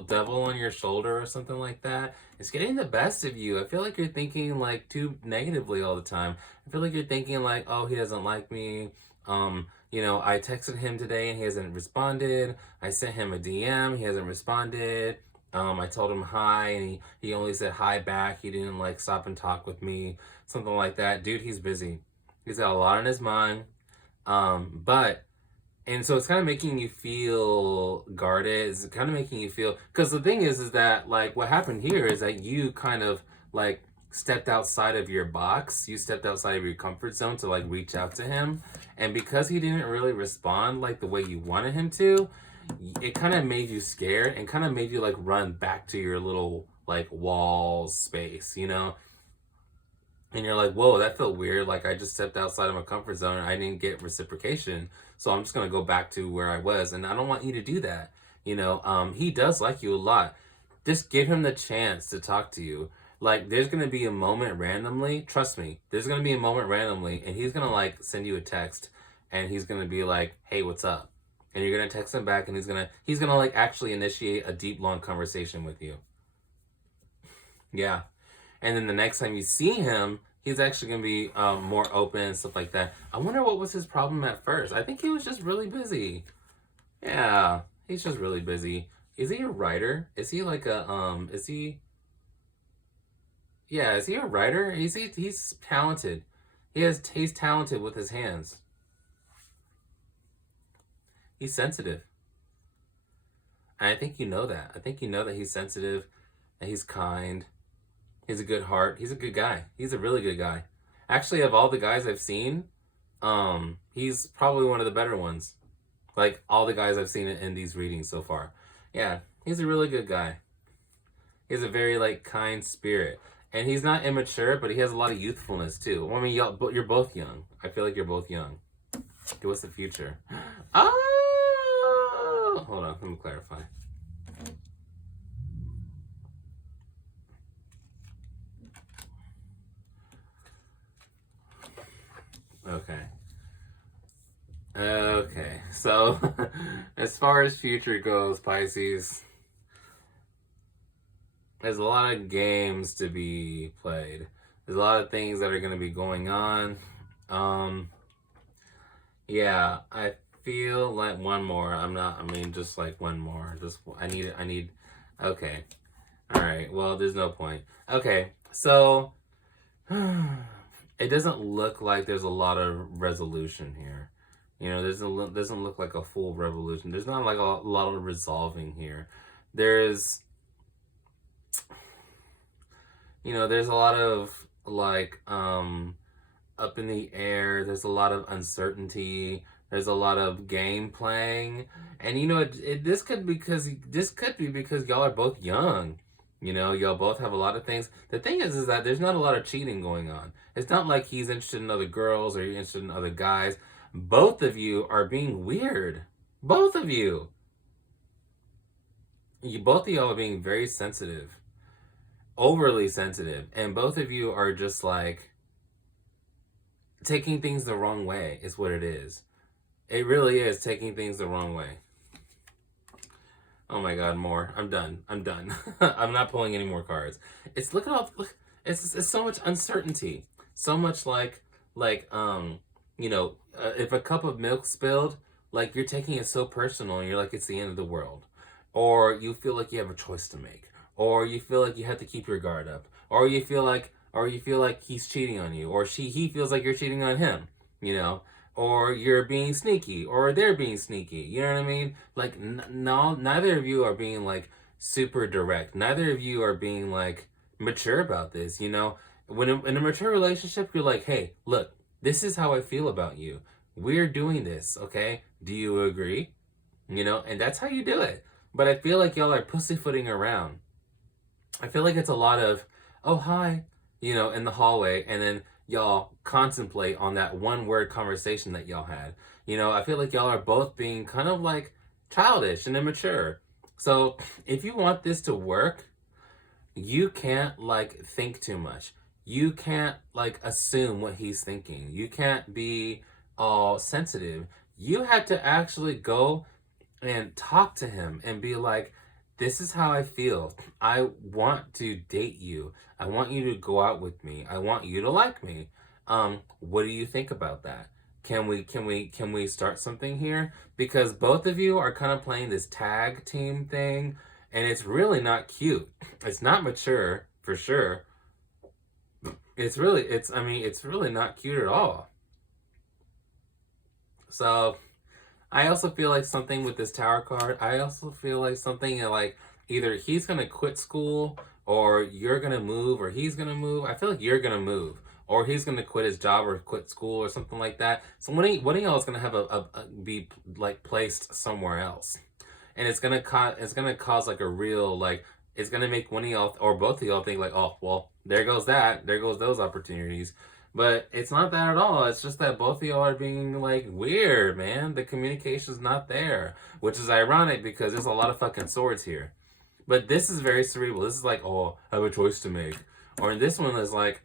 devil on your shoulder or something like that is getting the best of you. I feel like you're thinking too negatively all the time. I feel like you're thinking oh, he doesn't like me. I texted him today and he hasn't responded. I sent him a DM, he hasn't responded. I told him hi and he only said hi back. He didn't stop and talk with me, something like that. Dude, he's busy. He's got a lot on his mind. And so it's kind of making you feel guarded. It's kind of making you feel, because the thing is that what happened here is that you kind of stepped outside of your box. You stepped outside of your comfort zone to reach out to him. And because he didn't really respond the way you wanted him to, it kind of made you scared and kind of made you run back to your little wall space, and you're like, whoa, that felt weird. Like I just stepped outside of my comfort zone and I didn't get reciprocation. So I'm just gonna go back to where I was. And I don't want you to do that. He does like you a lot. Just give him the chance to talk to you. Like there's gonna be a moment randomly, trust me, there's gonna be a moment randomly, and he's gonna like send you a text and he's gonna be like, hey, what's up? And you're gonna text him back and he's gonna like actually initiate a deep long conversation with you. Yeah. And then the next time you see him, he's actually going to be more open and stuff like that. I wonder what was his problem at first. I think he was just really busy. Yeah, he's just really busy. Is he a writer? Is he like yeah, is he a writer? He's talented. He's talented with his hands. He's sensitive. And I think you know that. I think you know that he's sensitive and he's kind. He's a good heart. He's a good guy. He's a really good guy. Actually, of all the guys I've seen, he's probably one of the better ones. Like all the guys I've seen in these readings so far. Yeah, he's a really good guy. He has a very like kind spirit. And he's not immature, but he has a lot of youthfulness too. Well, I mean, you're both young. I feel like you're both young. Okay, what's the future? Oh! Hold on, let me clarify. Okay, so as far as future goes, Pisces, there's a lot of games to be played. There's a lot of things that are going to be going on. Yeah, I feel like one more. Just like one more. I need, okay. All right, well, there's no point. Okay, so it doesn't look like there's a lot of resolution here. Doesn't look like a full revolution. There's not like a lot of resolving here. There's there's a lot of like up in the air. There's a lot of uncertainty. There's a lot of game playing, and this could be because y'all are both young. Y'all both have a lot of things. The thing is that there's not a lot of cheating going on. It's not like he's interested in other girls or you're interested in other guys. Both of you are being weird. Both of you. Both of y'all are being very sensitive. Overly sensitive. And both of you are just like taking things the wrong way is what it is. It really is taking things the wrong way. Oh my God, more. I'm done. I'm not pulling any more cards. It's so much uncertainty. So much if a cup of milk spilled, like you're taking it so personal and you're like it's the end of the world. Or you feel like you have a choice to make. Or you feel like you have to keep your guard up. Or you feel like he's cheating on you. Or he feels like you're cheating on him, or you're being sneaky, or they're being sneaky. You know what I mean? Like, neither of you are being, like, super direct. Neither of you are being, like, mature about this, When in a mature relationship, you're like, hey, look, this is how I feel about you. We're doing this, okay? Do you agree? And that's how you do it. But I feel like y'all are pussyfooting around. I feel like it's a lot of, oh, hi, in the hallway, and then y'all contemplate on that one word conversation that y'all had. I feel like y'all are both being kind of like childish and immature. So if you want this to work, you can't like think too much. You can't like assume what he's thinking. You can't be all sensitive. You had to actually go and talk to him and be like, this is how I feel. I want to date you. I want you to go out with me. I want you to like me. What do you think about that? Can we start something here? Because both of you are kind of playing this tag team thing, and it's really not cute. It's not mature, for sure. It's really not cute at all. So I also feel like something with this Tower card, I also feel like something like either he's going to quit school or you're going to move or he's going to move. I feel like you're going to move or he's going to quit his job or quit school or something like that. So one of y'all is going to have be like placed somewhere else. And it's going to cause like a real like it's going to make one of y'all or both of y'all think like, oh, well, there goes that. There goes those opportunities. But it's not that at all. It's just that both of y'all are being like weird, man. The communication's not there, which is ironic because there's a lot of fucking swords here. But this is very cerebral. This is like, oh, I have a choice to make. Or this one is like,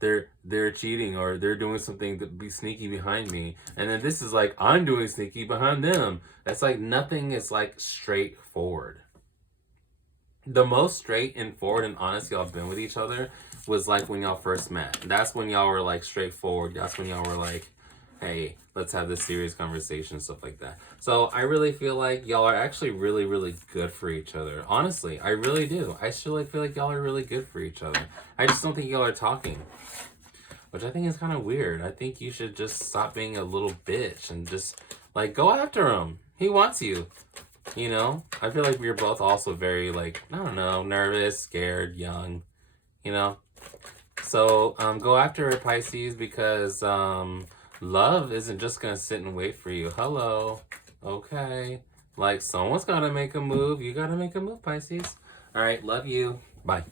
they're cheating or they're doing something to be sneaky behind me. And then this is like, I'm doing sneaky behind them. That's like nothing is like straightforward. The most straight and forward and honest y'all been with each other was like when y'all first met. That's when y'all were like straightforward. That's when y'all were like, hey, let's have this serious conversation, stuff like that. So I really feel like y'all are actually really, really good for each other. Honestly, I really do. I still feel like y'all are really good for each other. I just don't think y'all are talking, which I think is kind of weird. I think you should just stop being a little bitch and just like go after him. He wants you. You know, I feel like we're both also very like, I don't know, nervous, scared, young, you know. So go after it, Pisces, because love isn't just gonna sit and wait for you. Hello. Okay. Like someone's gotta make a move. You gotta make a move, Pisces. All right, love you. Bye.